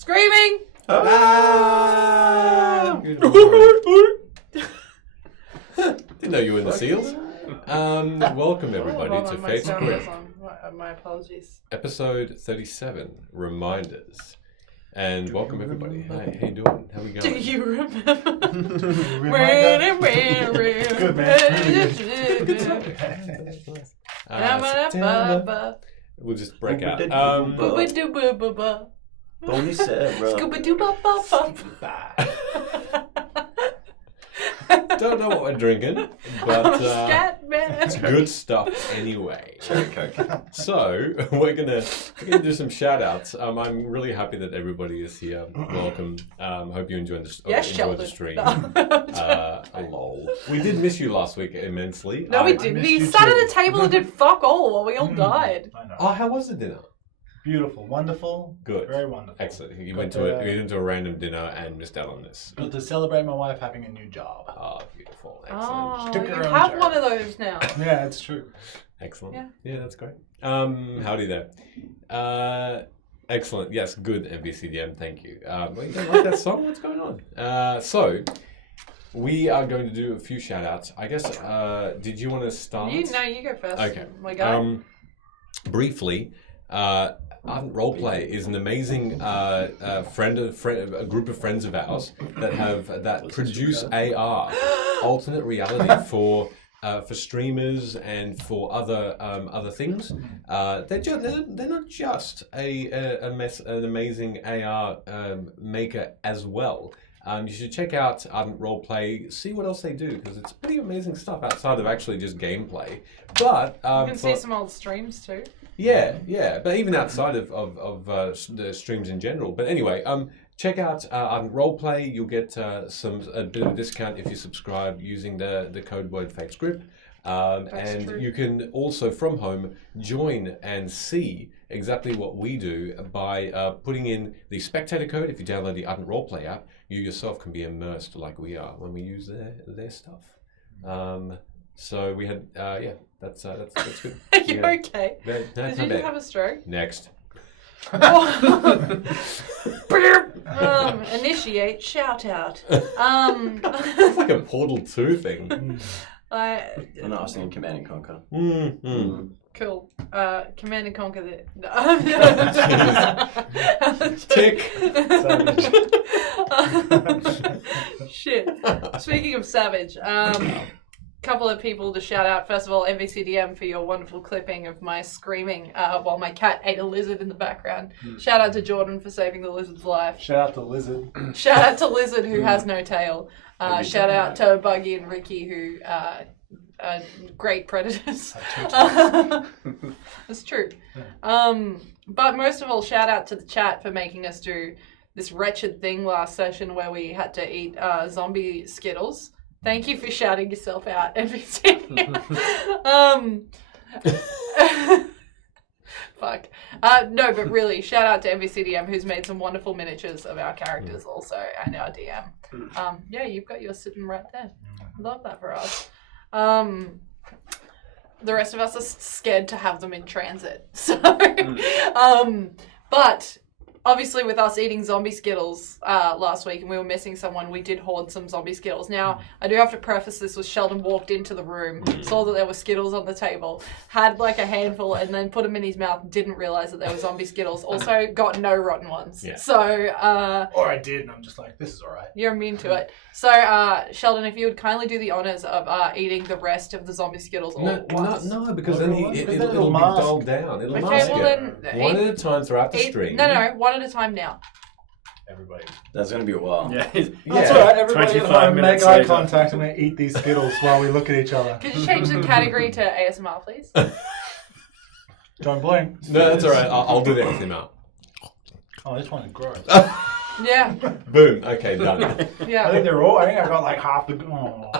Screaming! Ah! Didn't know you were in the seals. Welcome everybody to Fate's Grip. My apologies. Episode 37, Reminders. And welcome everybody. Hey, how you doing? How we going? Do you remember? Good, man. September. We'll just break out. Bonnie said, bro. Don't know what we're drinking, but Scat man. it's good stuff anyway. Cherry Coke. So we're gonna do some shout outs. I'm really happy that everybody is here. Welcome. Hope you enjoyed the stream. Lol. We did miss you last week immensely. No, we didn't. We sat at a table and did fuck all while we all died. I know. Oh, how was the dinner? Beautiful, wonderful, Good. very wonderful. Excellent. You went to a random dinner and missed out on this. But to celebrate my wife having a new job. Oh, beautiful. Oh, Excellent. you her own have chair. one of those now. Yeah, it's true. Excellent. Yeah. Yeah, that's great. Howdy there. Excellent. Yes, good MVCDM. Thank you. Well, you don't like that song? What's going on? So we are going to do a few shout outs. I guess, did you want to start? You go first. Okay. My guy. Briefly, Ardent Roleplay is an amazing a group of friends of ours that produce AR, alternate reality for streamers and for other things. They're not just an amazing AR maker as well. You should check out Ardent Roleplay, see what else they do, because it's pretty amazing stuff outside of actually just gameplay. But You can see some old streams too. yeah, but even outside of the streams in general. But anyway, check out Ardent Roleplay. You'll get a bit of a discount if you subscribe using the code word FatesGrip. And true. you can also from home join and see exactly what we do by putting in the spectator code. If you download the Ardent Roleplay app, you yourself can be immersed like we are when we use their stuff. So we had that's good. Are you okay? No, Did it's you not just bad. have a stroke? Next. Initiate shout out. It's like a Portal 2 thing. I And I was thinking Command and Conquer. cool. Command and Conquer the Tick. Shit. Speaking of savage, couple of people to shout out. First of all, MVCDM for your wonderful clipping of my screaming while my cat ate a lizard in the background. Shout out to Jordan for saving the lizard's life. Shout out to Lizard. Shout out to Lizard who has no tail. Shout out to Buggy and Ricky who are great predators. That's true. But most of all, shout out to the chat for making us do this wretched thing last session where we had to eat zombie Skittles. Thank you for shouting yourself out, NBC. Fuck. No, but really, shout out to MVCDM who's made some wonderful miniatures of our characters also and our DM. Yeah, you've got yours sitting right there. Love that for us. The rest of us are scared to have them in transit. So, but obviously with us eating zombie Skittles last week and we were missing someone, we did hoard some zombie Skittles. Now, I do have to preface this with Sheldon walked into the room, saw that there were Skittles on the table, had like a handful and then put them in his mouth, didn't realise that there were zombie Skittles, also got no rotten ones. Yeah. So, Or I did, and I'm just like, this is alright. you're immune to it. So, Sheldon, if you would kindly do the honours of eating the rest of the zombie Skittles all at once. No, because then it'll be mask. dulled down. It'll Okay, mask well it. then, One at a time throughout the stream. No, one at a time now. Everybody. That's going to be a while. That's Yeah. alright, everybody at 25 home, make minutes eye later. contact and we eat these Skittles while we look at each other. Could you change the category to ASMR, please? Don't blink. No, that's all right. I'll do the ASMR. Oh, this one is gross. Yeah, Boom. Okay, done. I think yeah, they're all, I think I got like half the... Oh.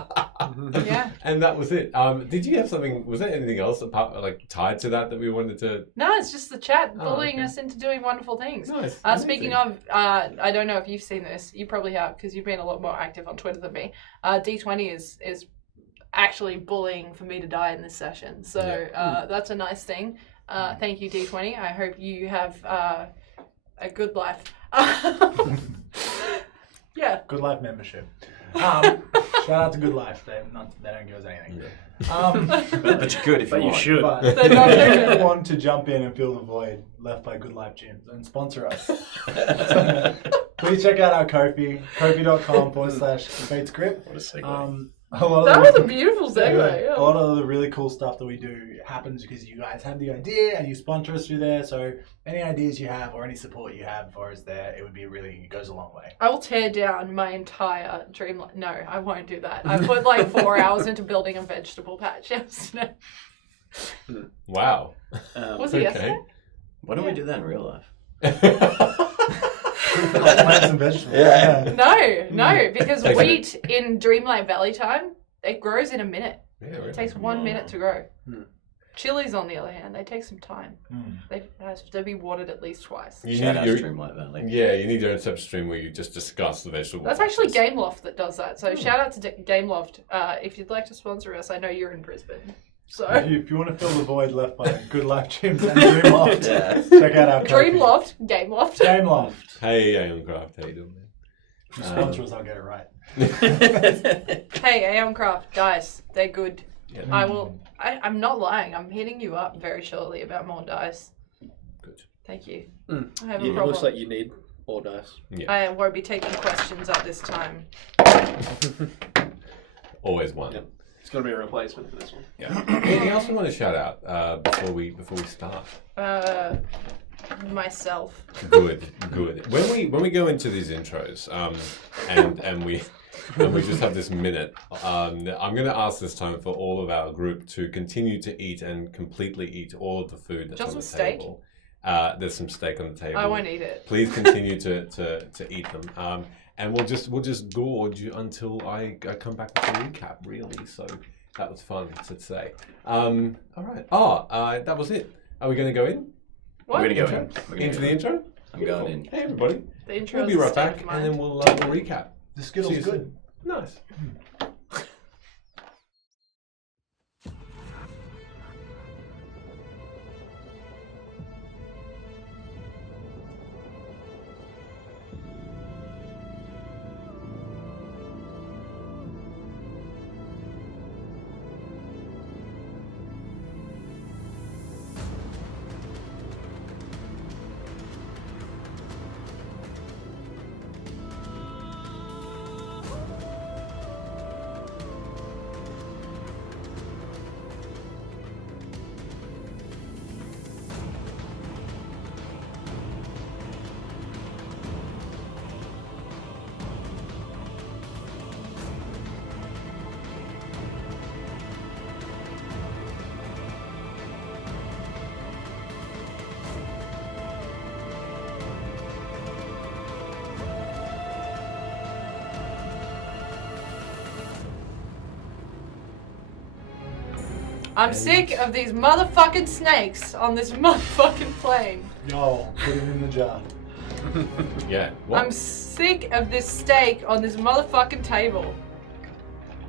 yeah. And that was it. Did you have something? Was there anything else apart, like tied to that we wanted to? No, it's just the chat Oh, bullying okay. us into doing wonderful things. Nice. Speaking of, I don't know if you've seen this. You probably have because you've been a lot more active on Twitter than me. D20 is actually bullying for me to die in this session. So that's a nice thing. Thank you, D20. I hope you have a good life. Yeah. Good Life membership. Shout out to Good Life. They don't give us anything. But you could if you want. should. But They don't if do you want to jump in and fill the void left by Good Life gyms and sponsor us, please check out our Ko-fi, kofi.com/FateScript. What a segue. That was a beautiful segue. A lot of the really cool stuff that we do happens because you guys have the idea and you sponsor us through there. So any ideas you have or any support you have for us there, it goes a long way. I will tear down my entire dream. No, I won't do that. I put like 4 hours into building a vegetable patch yesterday. Wow. Was it yesterday? Why don't we do that in real life? Plants and vegetables. Yeah. No, because Takes a wheat in Dreamlight Valley time, it grows in a minute. Yeah, really. It takes 1 minute to grow. Chilies, on the other hand, they take some time. They have to be watered at least twice. You Shout need out your, Streamlight Valley. yeah, you need your own separate stream where you just discuss the vegetable. That's actually patches. Gameloft that does that. So shout out to Gameloft. If you'd like to sponsor us, I know you're in Brisbane. So If you want to fill the void left by Good Life gyms and Dreamloft, Yeah. check out our Ko-fi. Dreamloft, Gameloft. Gameloft. Hey, Aeoncraft, how you doing, If you sponsor us, I'll get it right. Hey, Aeoncraft, guys, they're good. Yeah. I'm not lying. I'm hitting you up very shortly about more dice. Good. Thank you. Yeah, I have a it problem. looks like you need more dice. I won't be taking questions at this time. Always one. Yep. It's going to be a replacement for this one. Yeah. Anything else we want to shout out before we start? Myself. Good. When we go into these intros, and we just have this minute, I'm going to ask this time for all of our group to continue to eat and completely eat all of the food that's Just on the some steak? table. There's some steak on the table. I won't eat it. Please continue to eat them. And we'll just gorge until I come back with a recap, really. So that was fun to say. All right. That was it. Are we going to go in? What? We're going to go in. We're gonna Into go the in. intro? I'm going in. Hey, everybody. The intro We'll is be a right state back, of and then mind. we'll recap. The Skittles See you good. soon. Nice. I'm sick of these motherfucking snakes on this motherfucking plane. Yo, put it in the jar. Yeah. What? I'm sick of this steak on this motherfucking table.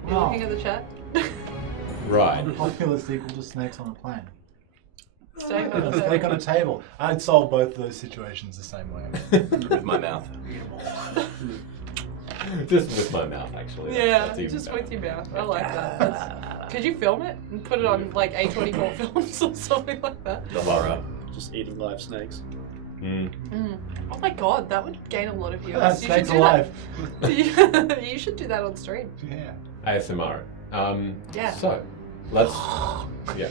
You Oh. looking at the chat? Right. Popular sequel to Snakes on a Plane. Steak on the Snake table. on a table. I'd solve both of those situations the same way. With my mouth. Just with my mouth, actually. Yeah, That's even just better. with your mouth. I like that. Could you film it and put it on like A24 films or something like that? The horror. Just eating live snakes. Oh my god, that would gain a lot of viewers. That You snake's should do alive. that. You should do that on stream. Yeah. ASMR. Yeah. So, let's. Yeah.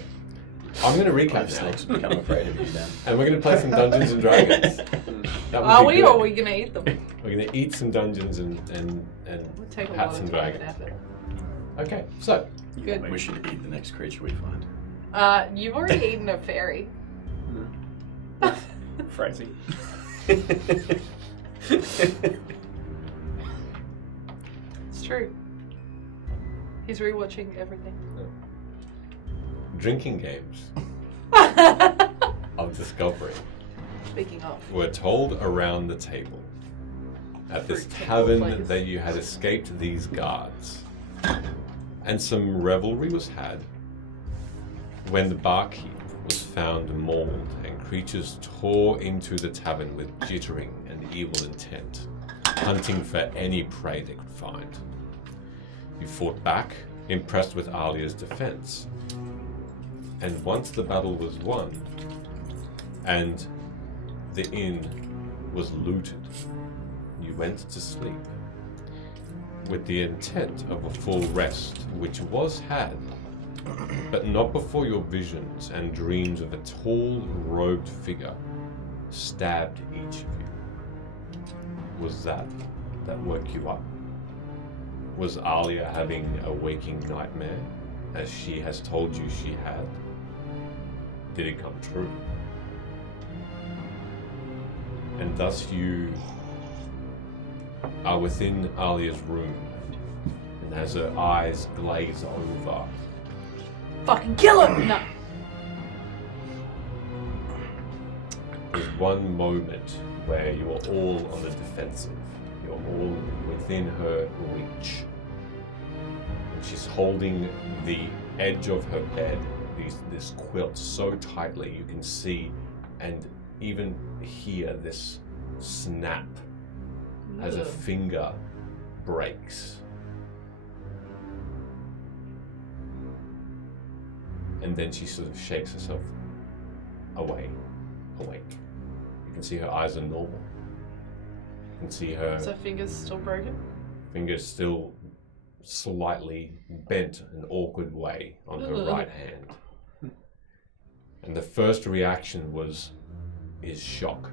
I'm going to recap The now. snakes will become afraid of you then. And we're going to play some Dungeons and Dragons. That would Are be we good. or are we gonna eat them? We're going to eat some Dungeons and Would take a lot Hats of and time and Dragons. effort. Okay, so. Good. We should eat the next creature we find. You've already eaten a fairy. Phrasing. It's true. He's rewatching everything. Drinking games of discovery Speaking of. were told around the table at this Fruit tavern place. that you had escaped these guards. And some revelry was had when the barkeep was found mauled and creatures tore into the tavern with jittering and evil intent, hunting for any prey they could find. You fought back, impressed with Alia's defense. And once the battle was won, and the inn was looted, you went to sleep, with the intent of a full rest, which was had, but not before your visions and dreams of a tall, robed figure stabbed each of you. Was that woke you up? Was Alia having a waking nightmare, as she has told you she had? Did it come true? And thus you are within Alia's room, and as her eyes glaze over, Fucking kill him! No. there's one moment where you are all on the defensive. You're all within her reach. And she's holding the edge of her bed, this quilt so tightly you can see and even hear this snap as a finger breaks. And then she sort of shakes herself awake. You can see her eyes are normal. You can see her So finger's still broken? fingers still slightly bent an awkward way on her right hand. And the first reaction is shock.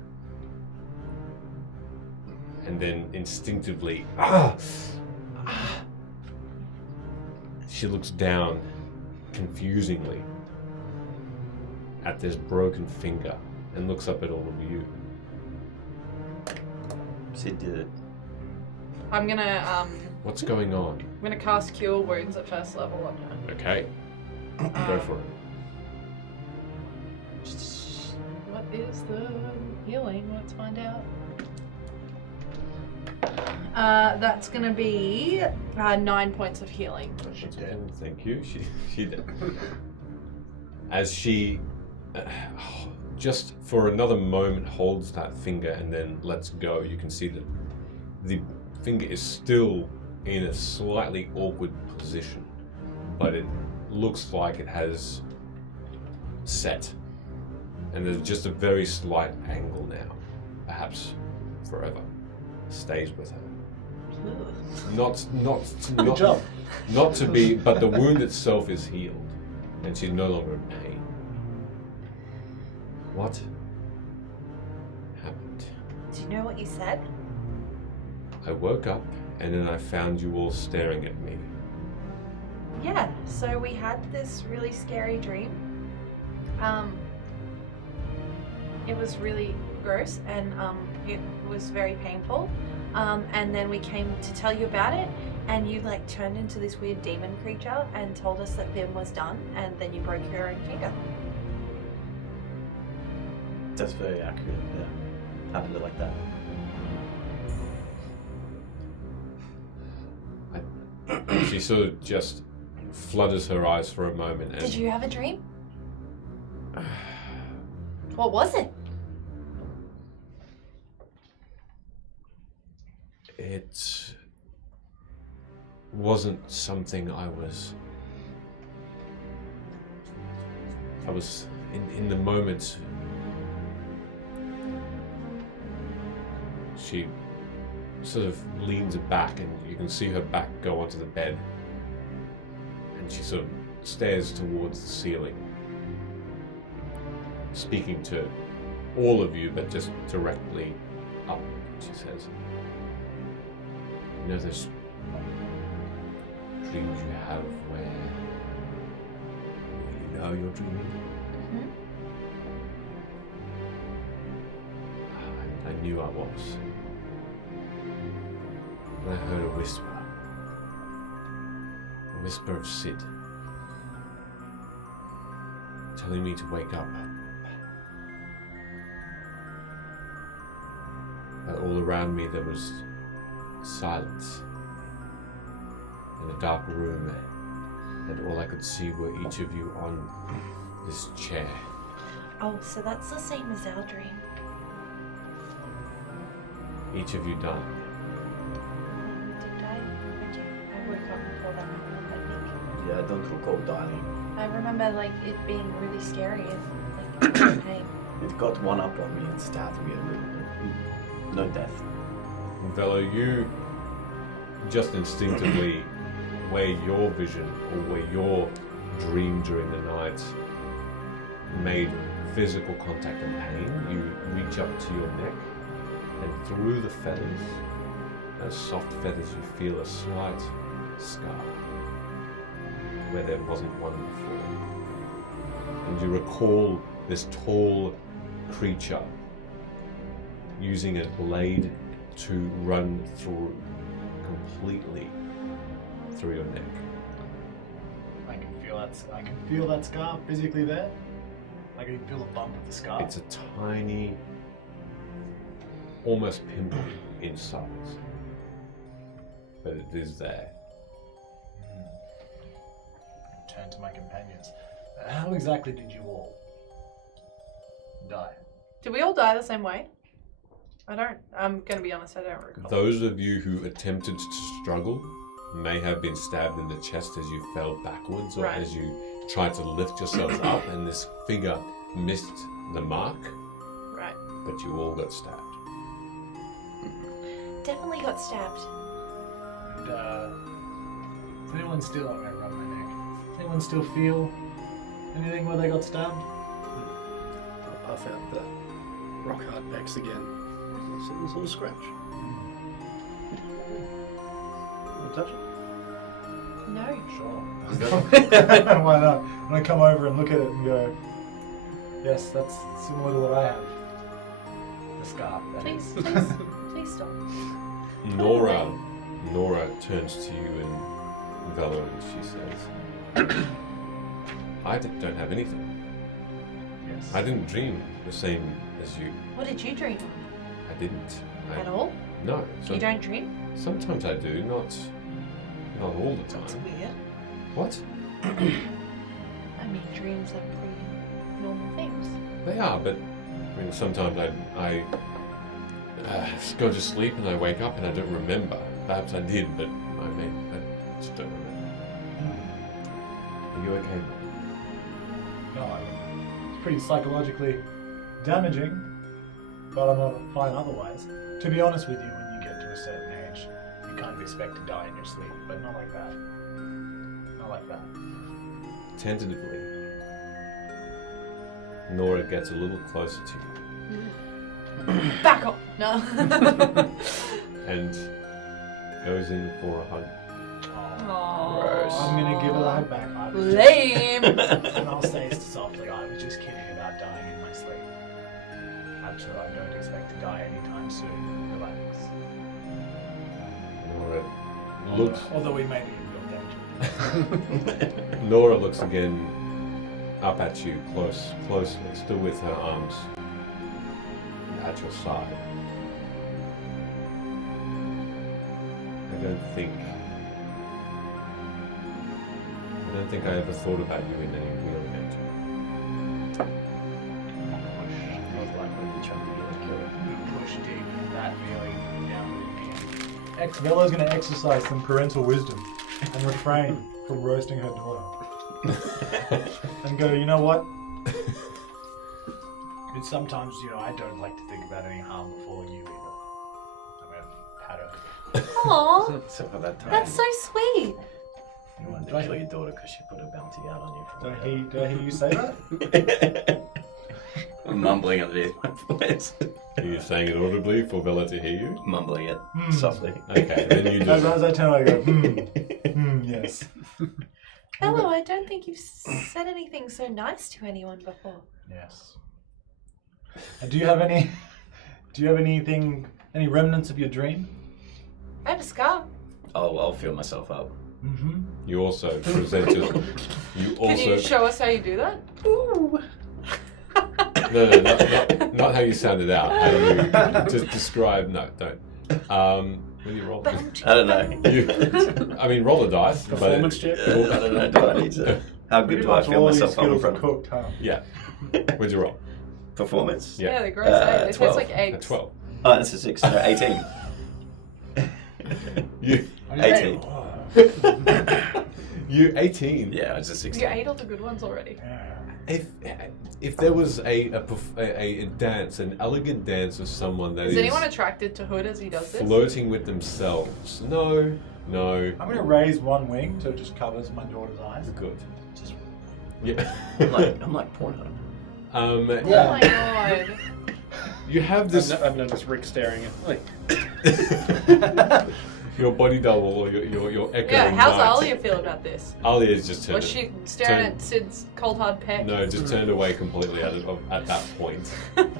And then instinctively, she looks down confusingly at this broken finger and looks up at all of you. Sid did it. I'm gonna What's going on? I'm gonna cast Cure Wounds at first level on her. Okay, go for it. What is the healing? Let's find out. That's gonna be 9 points of healing. She's dead. Thank you. She did. As she just for another moment holds that finger and then lets go, you can see that the finger is still in a slightly awkward position, but it looks like it has set, and there's just a very slight angle now, perhaps forever. Stays with her. Good job. Not to be, but the wound itself is healed, and she's no longer in pain. What happened? Do you know what you said? I woke up, and then I found you all staring at me. Yeah, so we had this really scary dream. It was really gross and it was very painful. And then we came to tell you about it, and you like turned into this weird demon creature and told us that Bim was done, and then you broke your own finger. That's very accurate, yeah. Happened it like that. She sort of just flutters her eyes for a moment, and Did you have a dream? What was it? it wasn't something I was in the moment. She sort of leans back, and you can see her back go onto the bed, and she sort of stares towards the ceiling, speaking to all of you, but just directly up. She says, "You know those dreams you have where you know you're dreaming?" Mm-hmm. I knew I was. And I heard a whisper of Sid, telling me to wake up. But all around me there was silence in a dark room, and all I could see were each of you on this chair. Oh, so that's the same as our dream. Each of you die. Did I? I woke up before that happened, I think. Yeah, I don't recall dying. I remember like it being really scary and like pain. It got one up on me and stabbed me a little bit. No death. Velo, you just instinctively, where your vision or where your dream during the night made physical contact and pain, you reach up to your neck and through the feathers, those soft feathers, you feel a slight scar where there wasn't one before. And you recall this tall creature using a blade to run through completely through your neck. I can feel that scar physically there. I can feel a bump of the scar. It's a tiny, almost pimple in size, but it is there. Turn to my companions. How exactly did you all die? Did we all die the same way? I'm gonna be honest, I don't recall. Those of you who attempted to struggle may have been stabbed in the chest as you fell backwards or Right. as you tried to lift yourselves up and this figure missed the mark, Right. but you all got stabbed. Definitely got stabbed. And, does anyone still, I'm gonna rub my neck. Does anyone still feel anything where they got stabbed? I'll puff out the rock hard Bex again. See this little scratch. Want to touch it? No. Sure. Why not? I'm gonna come over and look at it and go, yes, that's similar to what I have. The scar. that is. Please stop. Nora turns to you and Velo and she says, I don't have anything. Yes. I didn't dream the same as you. What did you dream I didn't. at all? No. You don't dream? Sometimes I do, not all the That's time. weird. What? I mean, dreams are pretty normal things. They are, but I mean, sometimes I go to sleep and I wake up and I don't remember. Perhaps I did, but I just don't remember. Are you okay? No, I mean, it's pretty psychologically damaging, but I'm not fine otherwise. To be honest with you, when you get to a certain age, you kind of expect to die in your sleep, but not like that. Not like that. Tentatively, Nora gets a little closer to you Back off! No. and goes in for a hug. I'm gonna give it a hug back. I was Lame! and I'll say softly, I was just kidding about dying in my sleep. Actually, I don't expect to die anytime soon. Relax. Nora looks. Although we may be in real danger. Nora looks again up at you, closely, still with her arms at your side. I don't think I ever thought about you in any real danger. Not like when you're trying to get a killer. Push deep that feeling down. Velo's going to exercise some parental wisdom and refrain from roasting her daughter. And go, you know what? It's sometimes, I don't like to think about any harm before you either. I'm going to pat her. Aww, Except for that time. that's so sweet. You wanted to kill your daughter because she put a bounty out on you. Do I hear you say that? I'm mumbling underneath my voice. Are you saying it audibly for Vela to hear you? Mumbling it softly. Okay, then you As just. I turn, I go, yes. Hello, I don't think you've said anything so nice to anyone before. Yes. And do you have anything, any remnants of your dream? I have a scar. Oh, I'll fill myself up. Mm-hmm. You also presented. Can you show us how you do that? Ooh. No, not how you sounded out. How you just describe. No, don't. Will you roll? I don't know. Roll the dice. Performance check? I don't know. Do I need to? How good do I feel myself up in front of? cooked, huh? Yeah. What'd you roll? Performance? Yeah, the gross 8. It tastes 12. like A eggs. 12. Oh, that's a 6. No, 18. You, 18. you 18. Yeah, it's a 16. You ate all the good ones already. If there was a dance, an elegant dance of someone that Is is anyone attracted to Hood as he does this? flirting with themselves, no. I'm going to raise one wing so it just covers my daughter's eyes. Good. Just, Yeah. I'm like Pornhub. Oh my god. You have this. I've noticed Rick staring at like. Your body double or your echo. Yeah, how's night. Alia feel about this? Alia's just turned. Was she staring at Sid's cold hard peck? No, just turned away completely at that point.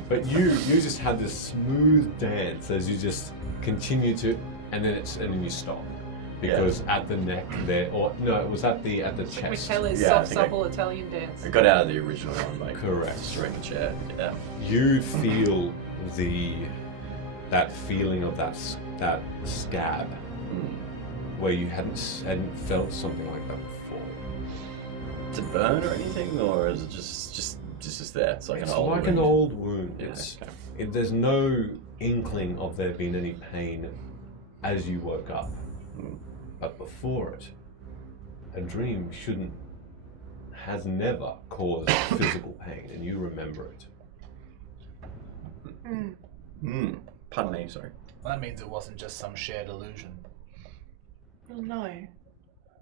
But you just had this smooth dance as you just continue to, and then you stop. Because at the neck there, or no, it was at the chest. Michele's Yeah, I soft, think I- supple Italian dance. I got out of the original one, like Correct. destroying the chair. Yeah. You feel that feeling of that scab where you hadn't felt something like that before. Does it burn or anything, or is it just there? It's like It's an old. like wound. an old wound. Yeah, okay. There's no inkling of there being any pain as you woke up. But before it, a dream has never caused physical pain, and you remember it. Pardon me, sorry. That means it wasn't just some shared illusion. Oh no.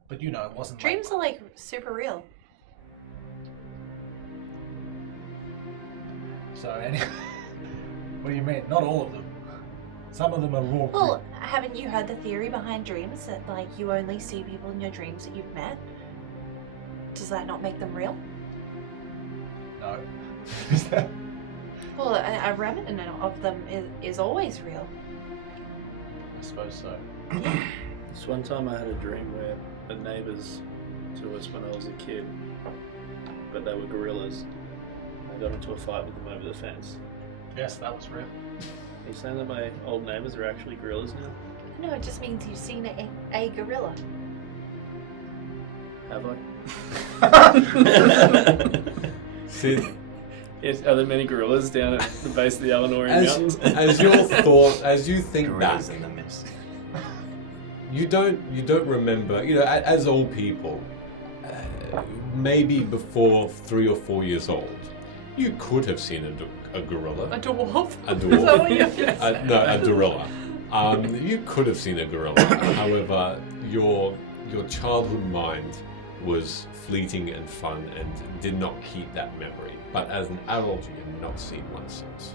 But you know, it wasn't Dreams are like super real. So anyway, what do you mean? Not all of them. Some of them are raw. Well, haven't you heard the theory behind dreams that like you only see people in your dreams that you've met? Does that not make them real? No. Is that? Well, a remnant of them is always real. I suppose so. This one time I had a dream where the neighbours to us when I was a kid, but they were gorillas. I got into a fight with them over the fence. Yes, that was real. Are you saying that my old neighbours are actually gorillas now? No, it just means you've seen a gorilla. Have I? Sid, Are there many gorillas down at the base of the Eleanorian Mountains? as you think back, Gorillas in the mist. you don't remember. You know, as old people, maybe before 3 or 4 years old, you could have seen a gorilla. A dwarf? A Is that what you're dwarf. gonna say? No, a gorilla. You could have seen a gorilla. However, your childhood mind was fleeting and fun and did not keep that memory. But as an adult, you have not seen one since.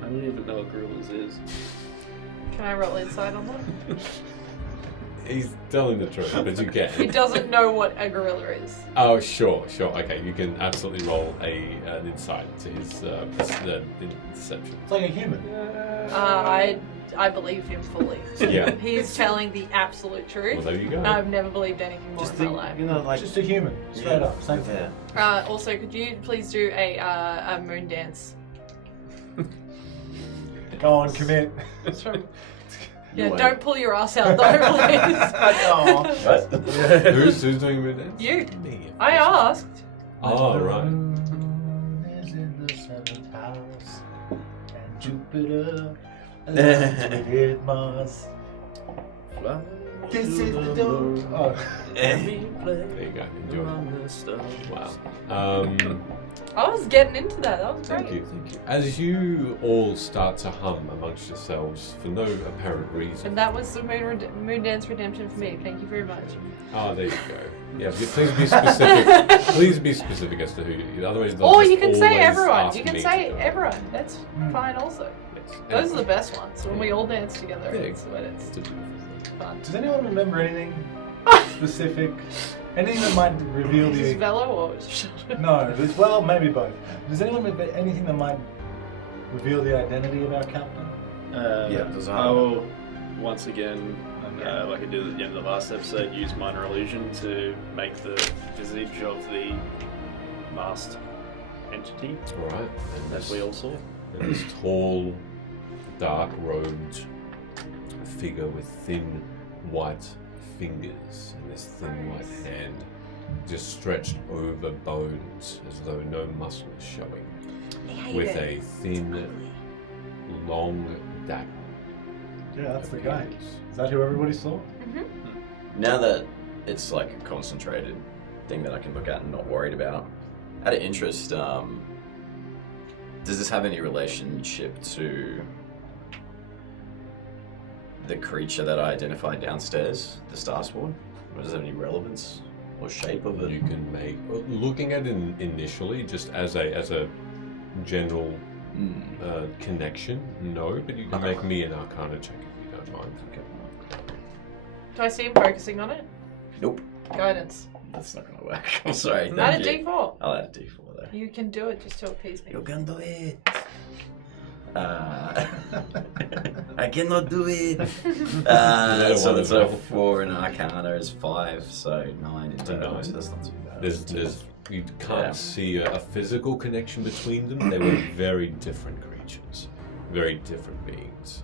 I don't even know what gorillas is. Can I roll insight on that? He's telling the truth, but you He get. doesn't know what a gorilla is. Oh, sure. Okay, you can absolutely roll an insight to his deception. It's like a human. I believe him fully. Yeah. He's telling the absolute truth. Well, there you go. I've never believed anything more Just in my think, life. you know, like Just a human. Straight up. Same thing. Yeah. Also, could you please do a moon dance? Go on, commit. It's from- You yeah, won't. don't pull your ass out though, please. What? Who's doing the dance? You. Me. I asked. Oh, right. Moon is in the seventh house, and Jupiter aligns with Mars. Fly This to is the the door. moon, Oh. every There place you go. Enjoy. among the stars. Wow. I was getting into that. That was Thank great. you. As you all start to hum amongst yourselves for no apparent reason. And that was the moon dance redemption for me. Thank you very much. Oh, there you go. Yeah, please be specific. Please be specific as to who you. Otherwise, they'll Or just you can say always everyone. ask You can me say to do it. everyone. That's fine also. Yes. Those are the best ones. When we all dance together. Yeah. It's when it's It's a beautiful thing. fun. Does anyone remember anything specific? Anything that might reveal Is this the... Velo or Sheldon? No, well, maybe both. Does anyone remember anything that might reveal the identity of our captain? Yeah, does I will once again, Okay. like I did at the end of the last episode, use minor illusion to make the visage of the masked entity All right. And as we all saw. and this tall, dark-robed figure with thin, white fingers and this thin white hand just stretched over bones as though no muscle is showing. They hate with it. a It's thin, ugly. long dagger. Yeah, that's the guy. Is that who everybody saw? Now that it's like a concentrated thing that I can look at and not worried about, out of interest, does this have any relationship to the creature that I identified downstairs, the Star Spawn? Or does it have any relevance or shape of it? You can make, looking at it initially, just as a general connection, no, but you can make me an Arcana check if you don't mind. Okay. Do I see him focusing on it? Nope. Guidance. That's not gonna work. I'm sorry. Add Thank a you. D4. I'll add a D4 there. You can do it just to appease me. You can do it. I cannot do it. So that's a 4 and Arcana is 5, so 9 in total. 9. So that's not too bad. There's you can't Yeah. see a physical connection between them. They were very different creatures, very different beings.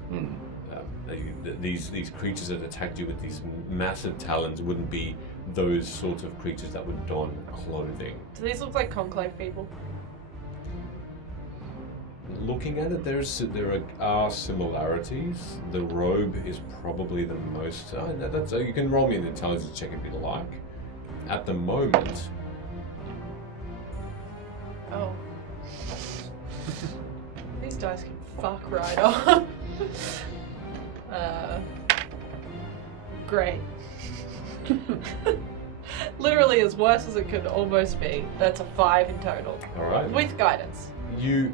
These creatures that attacked you with these massive talons wouldn't be those sorts of creatures that would don clothing. Do these look like conclave people? Looking at it, there are similarities. The robe is probably the most. You can roll me an intelligence check if you like. At the moment, Oh. These dice can fuck right off. Great. Literally as worse as it could almost be. That's a 5 in total. all right. With guidance. You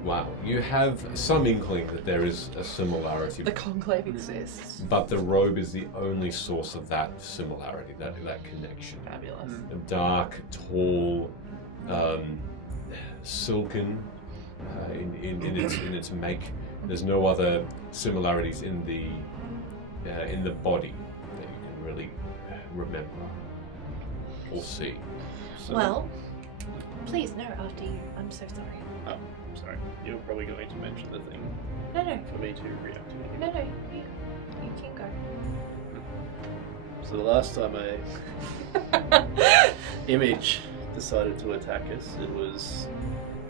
have some inkling that there is a similarity, The conclave exists. but the robe is the only source of that similarity, that connection. Fabulous. Dark, tall, silken in its make. There's no other similarities in the body that you can really remember or see. So, Well, please, no, after you. I'm so sorry. Oh, sorry. You're probably going to mention the thing No, for me to reactivate. no, you can go. So the last time a image decided to attack us, it was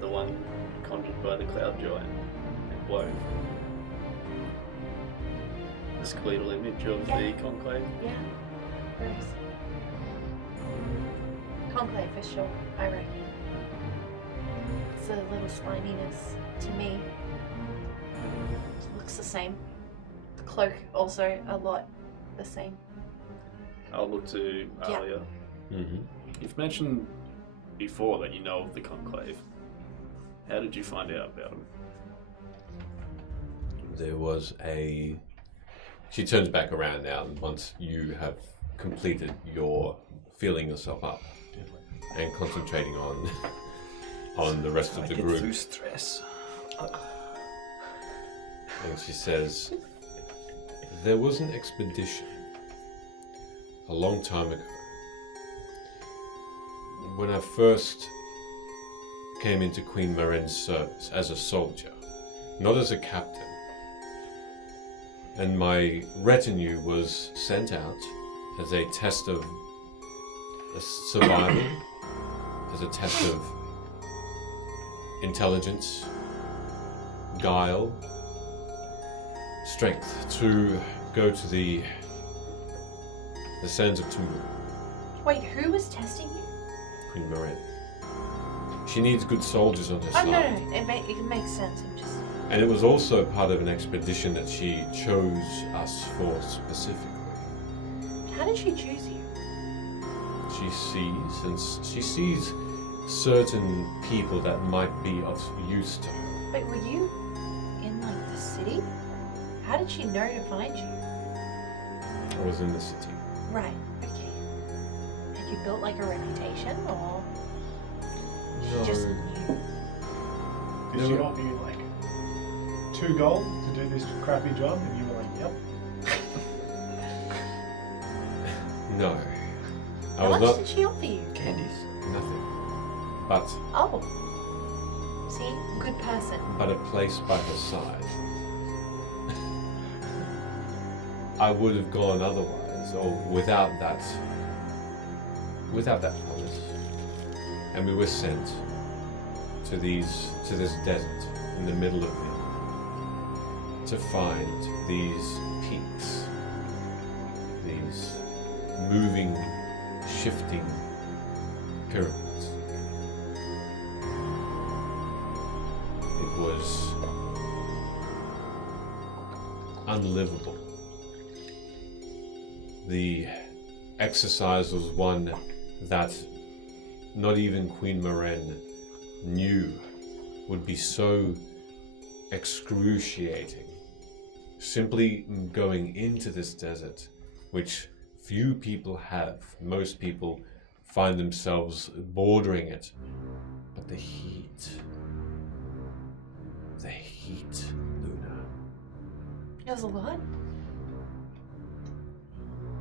the one conjured by the cloud giant and wove. The skeletal image of Yeah. the conclave. Yeah, Bruce. Conclave for sure, I reckon. It's a little sliminess to me. Looks the same. The cloak also a lot the same. I'll look to Yeah. Alia. Mm-hmm. You've mentioned before that you know of the conclave. How did you find out about them? There was a. She turns back around now, and once you have completed your filling yourself up and concentrating on the rest of the group, stress. and she says, "There was an expedition a long time ago. When I first came into Queen Maren's service as a soldier, not as a captain. And my retinue was sent out as a test of survival, as a test of intelligence, guile, strength to go to the sands of Tumul, Wait, who was testing you? Queen Maren. She needs good soldiers on her Oh, side. no, it makes sense. I'm just. And it was also part of an expedition that she chose us for specifically. How did she choose you? She sees certain people that might be of use to her. Wait, were you in like the city? How did she know to find you? I was in the city. Right. Okay. Had you built like a reputation, or she just knew? Did she offer you like 2 gold to do this crappy job? And you were like, yep. No. I How was much not did she offer you? Candies. nothing. But Oh. See, good person. a place by her side. I would have gone otherwise, or without that promise. And we were sent to this desert in the middle of it to find these peaks, these moving, shifting pyramids. It was unlivable. The exercise was one that not even Queen Maren knew would be so excruciating. Simply going into this desert, which few people have, most people find themselves bordering it, but the heat, Luna. It was a lot.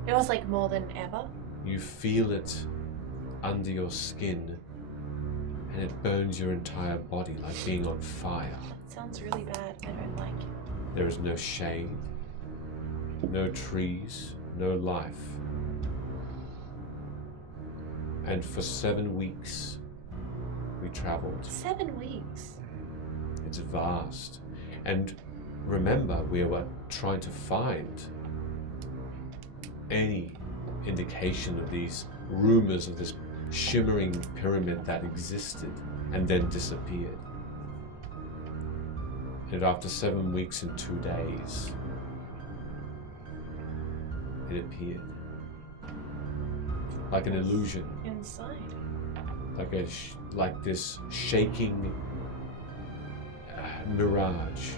It was like more than ever. You feel it under your skin, and it burns your entire body like being on fire. It sounds really bad. I don't like it. There is no shade, no trees, no life. And for 7 weeks, we traveled. 7 weeks. It's vast. And remember, we were trying to find any indication of these rumors of this shimmering pyramid that existed and then disappeared. And after 7 weeks and 2 days, it appeared. Like an illusion. Inside. Like this shaking mirage,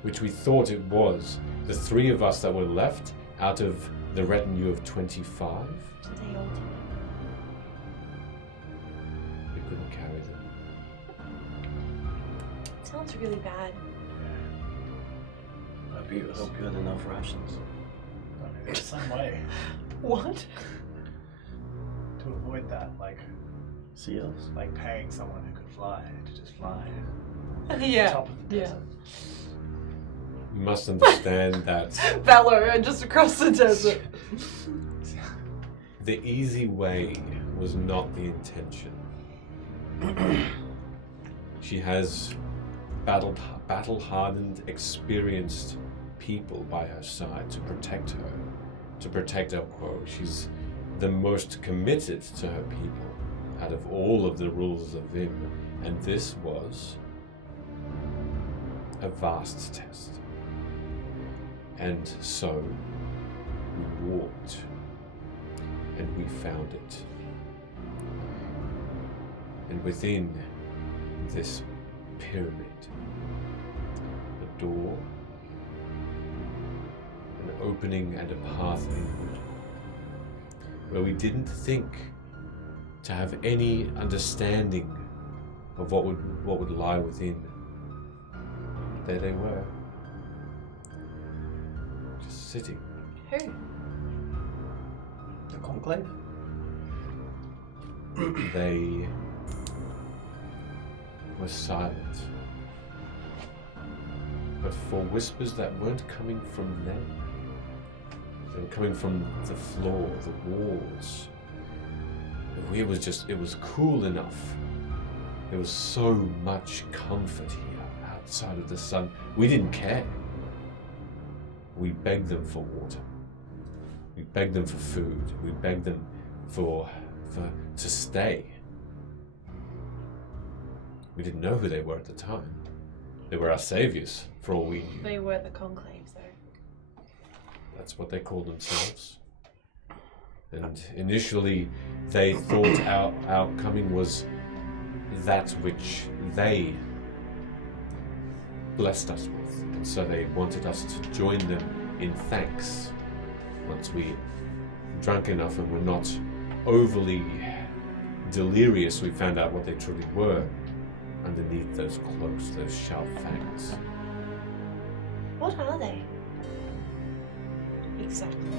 which we thought it was. The 3 of us that were left out of the retinue of 25, Did they all do we couldn't carry them. it? Sounds really bad. I hope you had enough rations. I mean, there's some way What? to avoid that, like Seals? paying someone who could fly to just fly Yeah. top of the Yeah. desert. You must understand that Valor just across the desert. the easy way was not the intention. She has battle-hardened, experienced people by her side to protect her, to protect El Quo. She's the most committed to her people out of all of the rulers of Vim, and this was a vast test. And so we walked, and we found it. And within this pyramid, a door, an opening and a path inward, where we didn't think to have any understanding of what would lie within. There they were, just sitting. Who? The conclave? They were silent, but for whispers that weren't coming from them. They were coming from the floor, the walls. It was cool enough. There was so much comfort here outside of the sun. We didn't care. We begged them for water. We begged them for food. We begged them to stay. We didn't know who they were at the time. They were our saviors, for all we knew. They were the conclaves, though. That's what they called themselves. And initially, they thought our coming was that which they blessed us with. And so they wanted us to join them in thanks. Once we drank enough and were not overly delirious, we found out what they truly were underneath those cloaks, those sharp fangs. What are they? Exactly.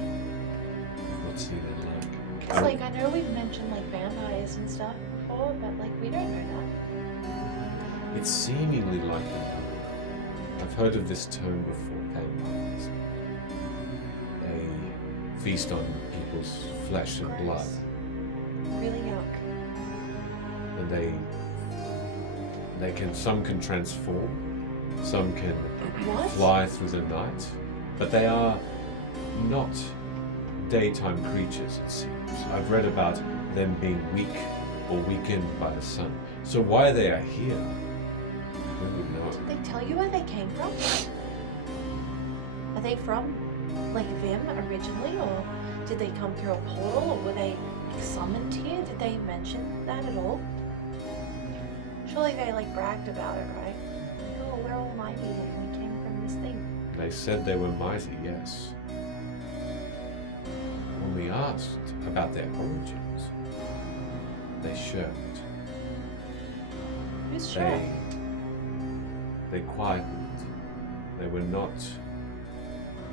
What see they like? Because, like, I know we've mentioned, like, vampires and stuff before, but, like, we don't know that. It's seemingly like them. I've heard of this term before, vampires. They feast on people's flesh and blood, Gross. Really yuck. and they Some can transform, some can What? fly through the night, but they are not daytime creatures, it seems. I've read about them being weak or weakened by the sun. So why they are here, we would know. Did they tell you where they came from? Are they from, like, Vim originally, or did they come through a portal, or were they summoned here? Did they mention that at all? Surely they, like, bragged about it, right? Like, oh, we're all mighty and we came from this thing. They said they were mighty, yes. When we asked about their origins, they shirked. Who's sure? They quietened. They were not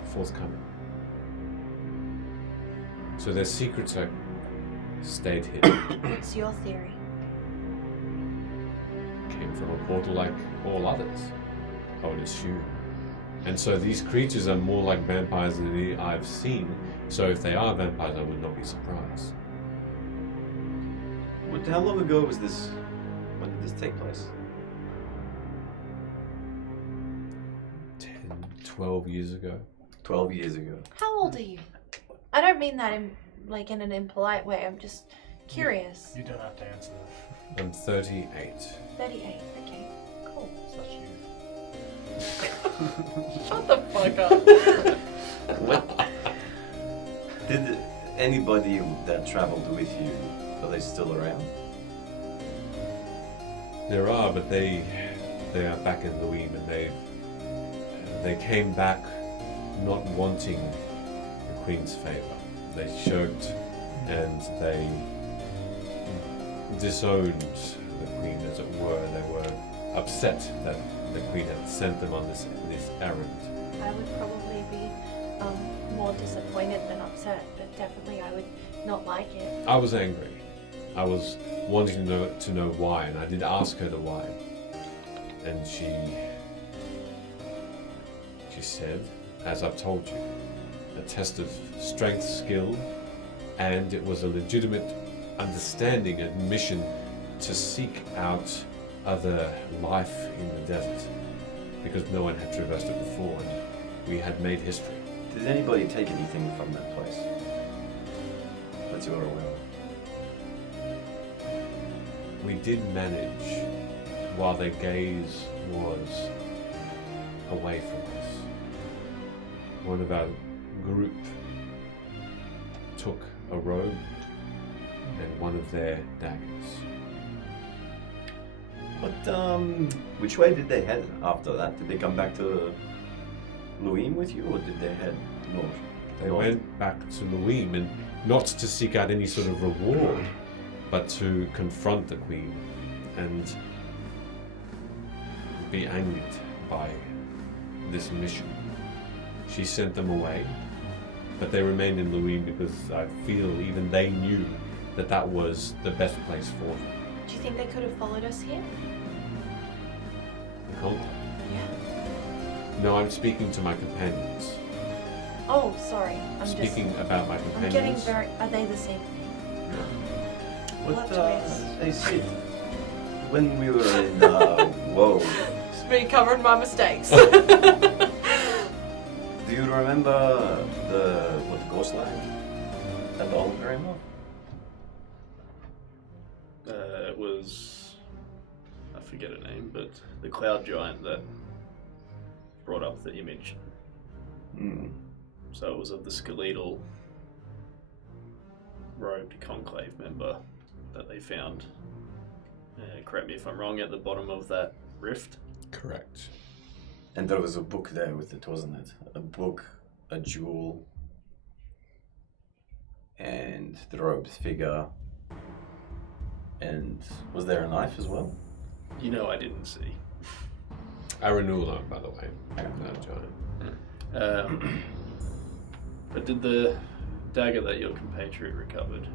forthcoming. So their secrets are stayed hidden. What's your theory? Came from a portal like all others, I would assume. And so these creatures are more like vampires than I've seen. So if they are vampires, I would not be surprised. How long ago was this? When did this take place? 10, 12 years ago. 12 years ago. How old are you? I don't mean that in an impolite way. I'm just curious. You don't have to answer that. I'm 38. 38. Okay. Cool. Such youth. Shut the fuck up. What? Did anybody that traveled with you, are they still around? There are, but they are back in Luim, and they came back not wanting the Queen's favor. They shirked and they disowned the Queen, as it were. They were upset that the Queen had sent them on this errand. I would probably be more disappointed than upset, but definitely I would not like it. I was angry. I was wanting to know why, and I did ask her the why. And she said, as I've told you, a test of strength, skill, and it was a legitimate understanding, admission to seek out other life in the desert, because no one had traversed it before, and we had made history. Did anybody take anything from that place? That you are aware of? We did manage, while their gaze was away from us. One of our group took a robe and one of their daggers. But, which way did they head after that? Did they come back to Luim with you, or did they head north? They went back to Luim, and not to seek out any sort of reward, but to confront the Queen and be angered by this mission. She sent them away, but they remained in Luim because I feel even they knew that that was the best place for them. Do you think they could have followed us here? The contact. Yeah. No, I'm speaking to my companions. Oh, sorry. Speaking about my I'm companions. getting very. Are they the same thing? What, Plot twist. they said when we were in, whoa. It's me covering my mistakes. Do you remember the ghost line at all very well? It was, I forget her name, but the cloud giant that brought up the image. So it was of the skeletal robed conclave member that they found. Correct me if I'm wrong, at the bottom of that rift. Correct. And there was a book there with it, wasn't it? A book, a jewel, and the robed figure. And was there a knife as well? You know I didn't see. Aranula, by the way. Cloud giant. But did the dagger that your compatriot recovered,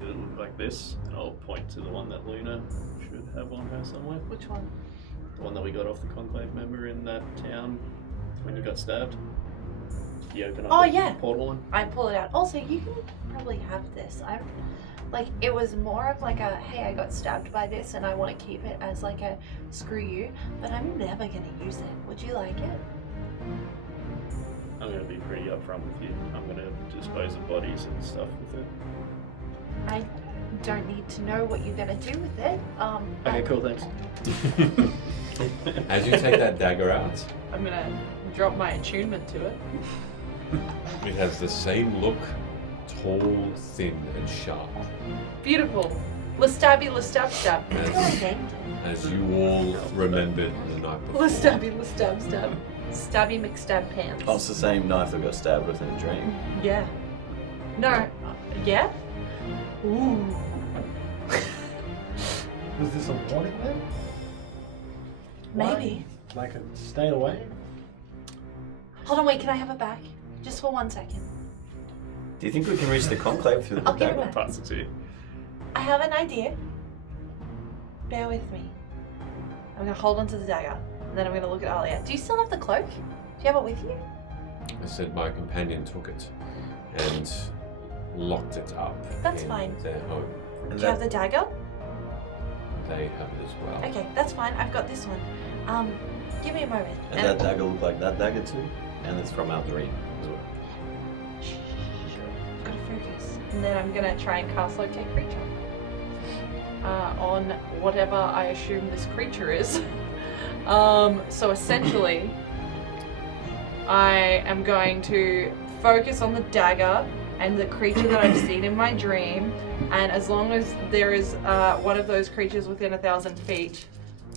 did it look like this? And I'll point to the one that Luna should have on her somewhere. Which one? The one that we got off the conclave member in that town when you got stabbed. You open up Oh, the yeah. portal one. I pull it out. Also, you can probably have this. Like, it was more of like a, hey, I got stabbed by this and I want to keep it as like a screw you, but I'm never going to use it. Would you like it? I'm going to be pretty upfront with you. I'm going to dispose of bodies and stuff with it. I don't need to know what you're going to do with it. Okay, cool, thanks. As you take that dagger out, I'm gonna drop my attunement to it. it has the same look, tall, thin, and sharp. Beautiful. Lestabby, lestab, stab. As you all remembered the night before. Lestabby, lestab, stab. Stabby McStab pants. Oh, it's the same knife that got stabbed with in a dream. Yeah. No. Yeah? Ooh. Was this a warning then? Maybe. Why? Like a stay away? Hold on, wait, can I have it back? Just for 1 second. Do you think we can reach the conclave through the I'll give it dagger? back. Pass it to you. I have an idea. Bear with me. I'm gonna hold onto the dagger, and then I'm gonna look at Alia. Do you still have the cloak? Do you have it with you? I said my companion took it and locked it up That's in fine. their home. And Do you have the dagger? They have it as well. Okay, that's fine. I've got this one. Give me a moment. And that dagger look like that dagger too? And it's from our dream as well. Gotta focus. And then I'm gonna try and cast Locate Creature on whatever I assume this creature is. So essentially, I am going to focus on the dagger and the creature that I've seen in my dream, and as long as there is one of those creatures within 1,000 feet,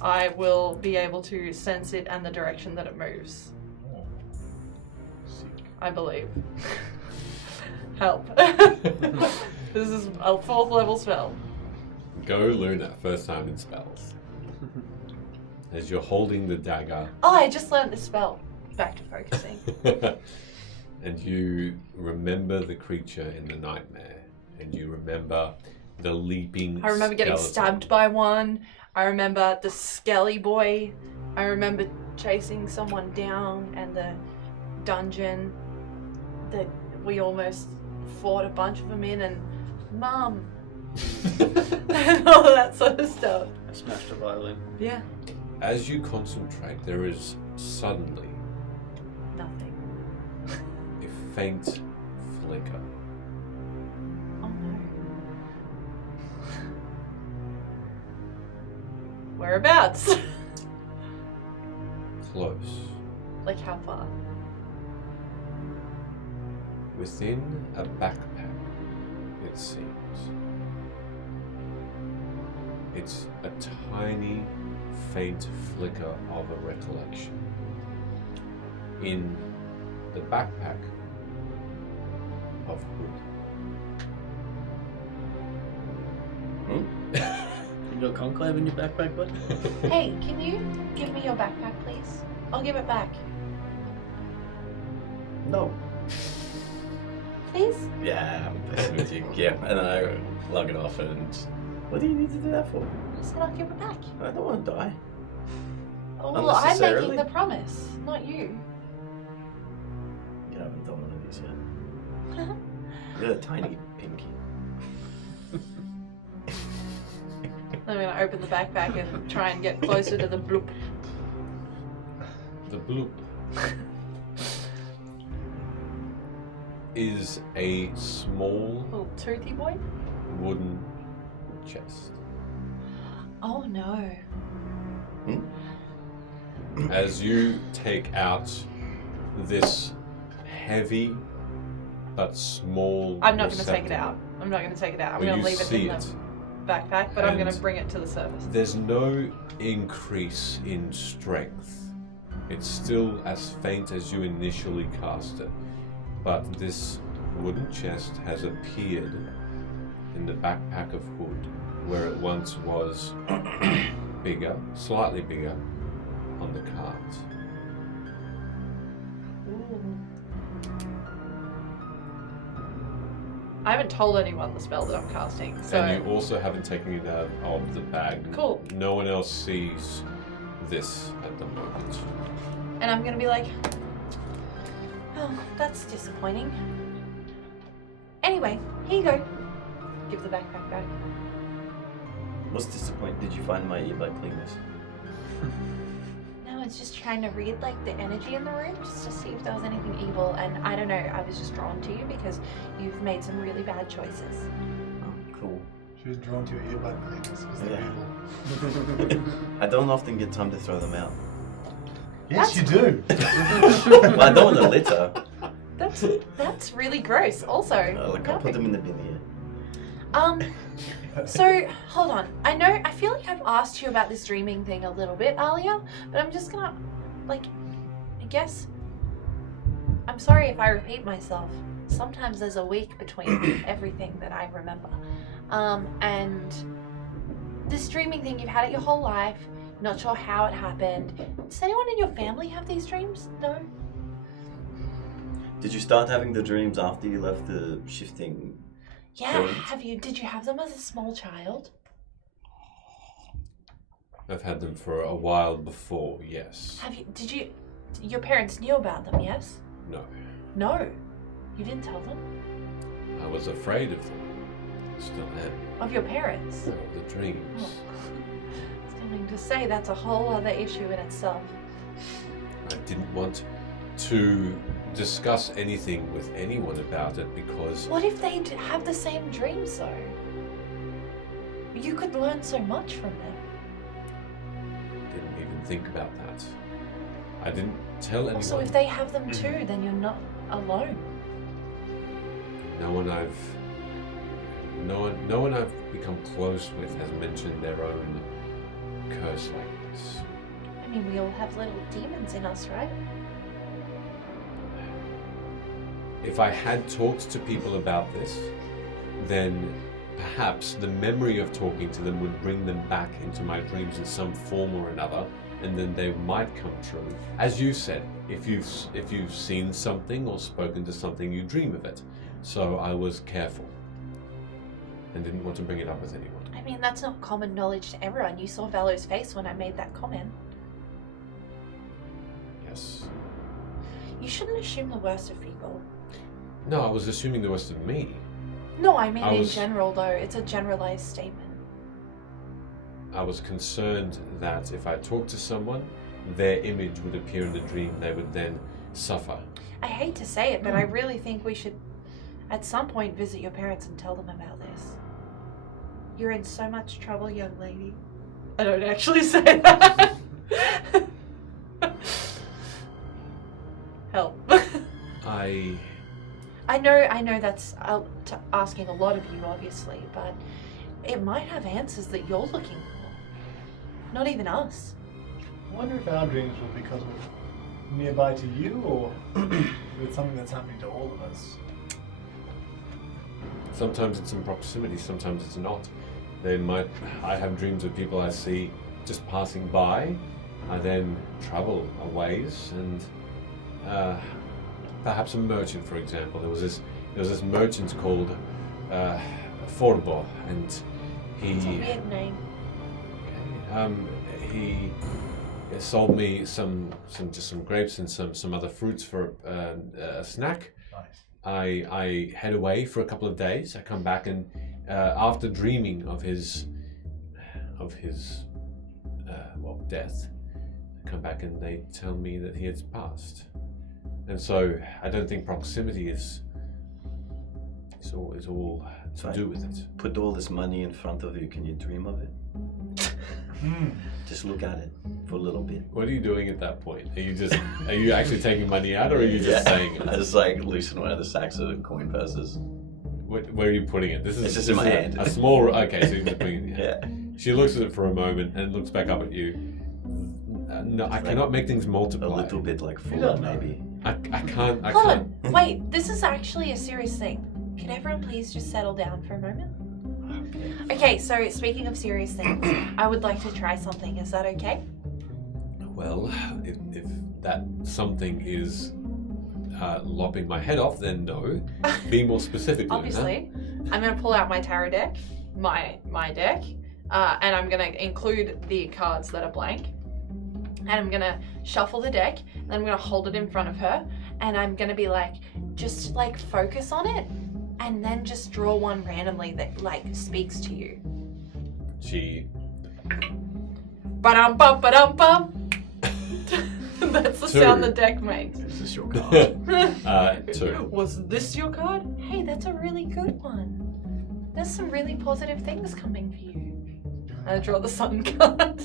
I will be able to sense it and the direction that it moves. Oh. Sick. I believe. Help. This is a 4th level spell. Go Luna, first time in spells. As you're holding the dagger Oh, I just learned the spell. Back to focusing. and you remember the creature in the nightmare, and you remember the leaping I remember getting skeleton. stabbed by one. I remember the Skelly boy. I remember chasing someone down and the dungeon that we almost fought a bunch of them in, and Mum. And all of that sort of stuff. I smashed a violin. Yeah. As you concentrate, there is suddenly Nothing. a faint flicker. Oh no. Whereabouts? Close. Like how far? Within a backpack, it seems. It's a tiny, faint flicker of a recollection. In the backpack of Hood. You got conclave in your backpack, bud? Hey, can you give me your backpack, please? I'll give it back. No. Please? Yeah, I'm pissing with you. Yeah, and then I lug it off and... What do you need to do that for? I said I'll give it back. I don't want to die. Oh, well, I'm Unnecessarily? making the promise, not you. You haven't done one of these yet. You're a tiny pinky. I'm gonna open the backpack and try and get closer to the bloop. The bloop is a small Little toothy boy. wooden chest. Oh no. As you take out this heavy but small I'm not gonna take it receptacle, out. I'm not gonna take it out. I'm well, gonna you leave it see in the backpack, but I'm gonna and bring it to the surface. There's no increase in strength. It's still as faint as you initially cast it. But this wooden chest has appeared in the backpack of Hood, where it once was bigger, slightly bigger, on the cart. I haven't told anyone the spell that I'm casting, so And you also haven't taken it out of the bag. Cool. No one else sees this at the moment. And I'm gonna be like, oh, that's disappointing. Anyway, here you go. give the backpack back. What's disappointing? Did you find my earbud cleaners? No, I was just trying to read like the energy in the room just to see if there was anything evil, and I don't know, I was just drawn to you because you've made some really bad choices. Oh, cool. She was drawn to your earbud cleaners. Was that Yeah. evil? I don't often get time to throw them out. Yes, you do. Well, I don't want to litter. That's really gross. Also, I'll put them in the bin here. So hold on. I feel like I've asked you about this dreaming thing a little bit, Alia, but I'm just gonna, like, I guess. I'm sorry if I repeat myself. Sometimes there's a week between everything that I remember. And this dreaming thing, you've had it your whole life. Not sure how it happened. Does anyone in your family have these dreams? No. Did you start having the dreams after you left the shifting? Yeah. Right. Did you have them as a small child? I've had them for a while before, yes. Your parents knew about them, yes? No. No. You didn't tell them? I was afraid of them. Still am. Of your parents? No, the dreams. Oh. I was going to say that's a whole other issue in itself. I didn't want to discuss anything with anyone about it because What if they have the same dreams though? You could learn so much from them. I didn't even think about that. I didn't tell anyone. Also, if they have them too, then you're not alone. No one I've become close with has mentioned their own curse like this. I mean, we all have little demons in us, right? If I had talked to people about this, then perhaps the memory of talking to them would bring them back into my dreams in some form or another, and then they might come true. As you said, if you've seen something or spoken to something, you dream of it. So I was careful and didn't want to bring it up with anyone. I mean, that's not common knowledge to everyone. You saw Valo's face when I made that comment. Yes. You shouldn't assume the worst of people. No, I was assuming the worst of me. No, I mean I in was- general though. It's a generalized statement. I was concerned that if I talked to someone, their image would appear in the dream. They would then suffer. I hate to say it, but I really think we should at some point visit your parents and tell them about this. You're in so much trouble, young lady. I don't actually say that. Help. I know that's asking a lot of you, obviously, but it might have answers that you're looking for. Not even us. I wonder if our dreams were because we're nearby to you, or if it's something that's happening to all of us. Sometimes it's in proximity, sometimes it's not. I have dreams of people I see just passing by. I then travel a ways, and perhaps a merchant, for example. There was this merchant called Forbo, and he. It's a weird name. He sold me some grapes and some other fruits for a snack. Nice. I head away for a couple of days. I come back, and after dreaming of his death, I come back and they tell me that he has passed. And so I don't think proximity is all to do with it. Put all this money in front of you. Can you dream of it? Just look at it for a little bit. What are you doing at that point? Are you actually taking money out, or are you just saying it? I just like loosen one of the sacks of coin purses. Where are you putting it? It's just in my hand. A small. Okay, so you're just putting it. Yeah. She looks at it for a moment and looks back up at you. No, I cannot make things A multiply. little bit like full don't know. maybe. I can't. Hold on. Wait, this is actually a serious thing. Can everyone please just settle down for a moment? Okay, so speaking of serious things, I would like to try something. Is that okay? Well, if that something is lopping my head off, then no. Be more specific. Luna. Obviously, I'm going to pull out my tarot deck, my deck, and I'm going to include the cards that are blank. And I'm going to shuffle the deck, and I'm going to hold it in front of her, and I'm going to be like, just like focus on it. and then just draw one randomly that like speaks to you. She. Ba-dum bum ba-dum bum. That's the Two. sound the deck makes. Is this your card? 2. Was this your card? Hey, that's a really good one. There's some really positive things coming for you. I draw the sun card.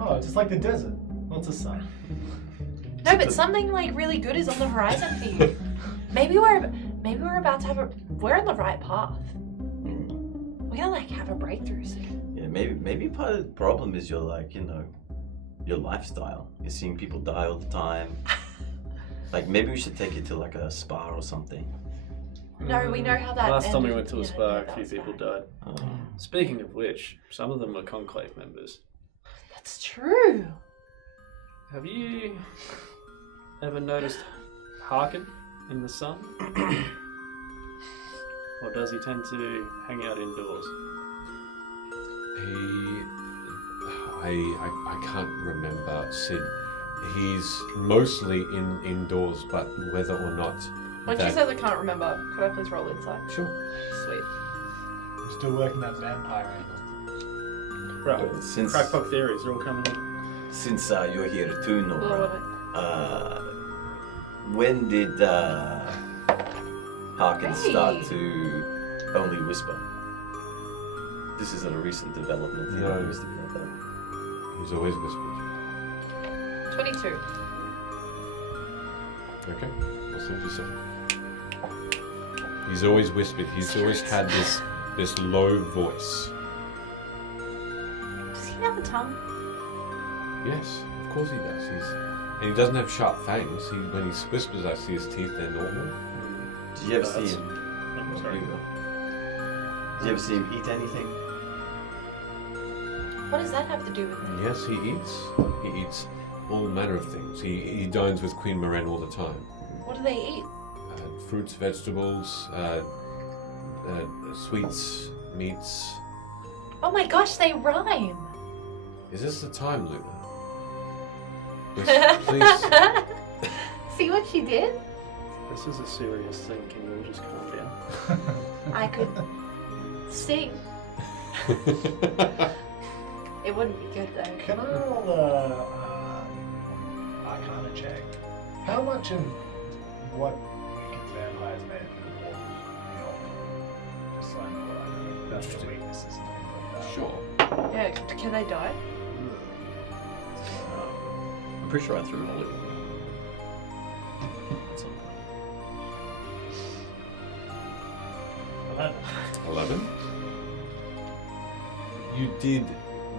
Oh, just like the desert. Lots of sun. No, but something like really good is on the horizon for you. Maybe we're about to have we're on the right path. We're gonna like have a breakthrough soon. Yeah, maybe part of the problem is your your lifestyle. You're seeing people die all the time. Like maybe we should take you to like a spa or something. No, we know how that Last time we ended. went to a Yeah, spa, yeah, a that few was people bad. died. Speaking of which, some of them were conclave members. That's true. Have you ever noticed Harkin in the sun? Or does he tend to hang out indoors? I can't remember, Sid. He's mostly indoors, but whether or not. When she says I can't remember, could I please roll inside? Sure. Sweet. You're still working that vampire angle. Right. Since Crackpot theories are all coming in. since you're here too, A little Nora, bit. when did Harkin Hey. start to only whisper? This isn't a recent development. He No. never used to be like that. He's always whispered. 22. Okay. I'll send you some. He's always whispered. He's always had this low voice. Does he have a tongue? Yes, of course he does. And he doesn't have sharp fangs. When he whispers, I see his teeth. They're normal. Did you ever see That's- him? Oh, sorry. Did you ever see him eat anything? What does that have to do with it? Yes, he eats. He eats all manner of things. He dines with Queen Moraine all the time. What do they eat? Fruits, vegetables, sweets, meats. Oh my gosh, they rhyme! Is this the time, Luna? Please. See what she did? This is a serious thing. Can you all just calm down? I could sing. It wouldn't be good though. Can I roll a Arcana check? How much of what you can vampires made of the wolves? Just so I know what I do. That's the weaknesses and things like that. Sure. Yeah, can they die? I'm pretty sure I threw all of them. At some point. 11. You did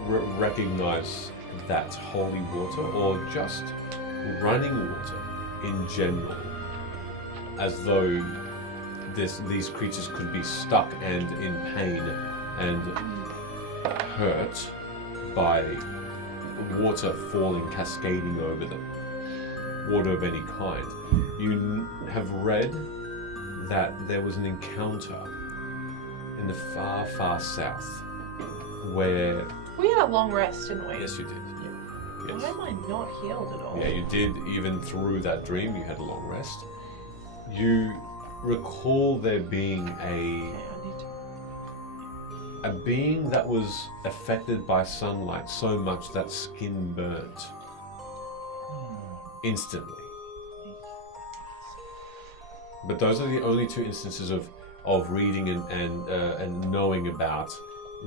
recognize that holy water, or just running water in general, as though these creatures could be stuck and in pain and hurt by water falling, cascading over them. Water of any kind. You have read that there was an encounter in the far, far south where... We had a long rest, didn't we? Yes, you did. Why Yes. am I not healed at all? Yeah, you did. Even through that dream, you had a long rest. You recall there being Okay, I need to... a being that was affected by sunlight so much that skin burnt instantly. But those are the only two instances of reading and knowing about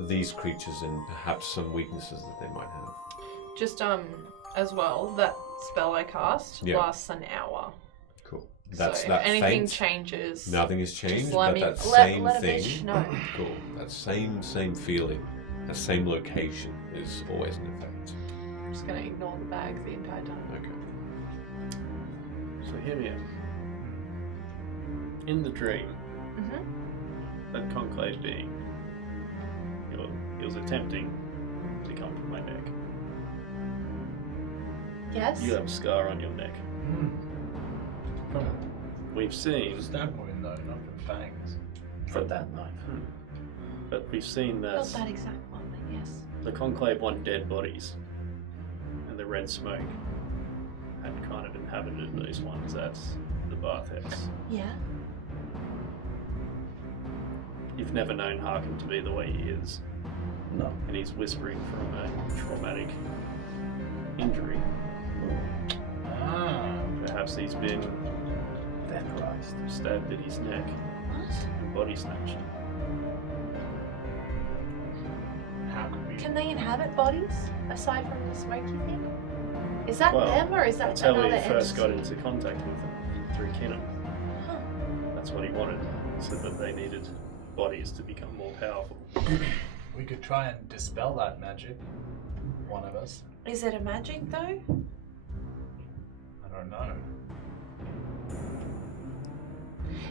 these creatures and perhaps some weaknesses that they might have. Just, as well, that spell I cast Yeah. lasts an hour. Cool. That's so that if anything faint. changes, Nothing has changed, just let but me that let same a thing. bitch know. Cool. That same feeling, that same location is always in effect. I'm just gonna ignore the bag the entire time. Okay. So hear me out. In the dream, Mm-hmm. that conclave being, he was attempting to come from my neck. Yes? You have a scar on your neck. From We've a seen, standpoint though, not from fangs. For that knife. but we've seen that Not that exact one, but yes. the conclave want dead bodies, and the red smoke had kind of inhabited those ones as the bath heads. Yeah. you've never known Harkin to be the way he is. No. And he's whispering from a traumatic injury. Ah. Perhaps he's been Vaporized. stabbed at his neck and body snatched. How could we? Can they inhabit bodies aside from the smoky thing? Is that Well, them or is that That's how another he first got entity? into contact with them, through Kinnan. Huh. That's what he wanted, so that they needed bodies to become more powerful. We could try and dispel that magic. One of us. Is it a magic though? I don't know.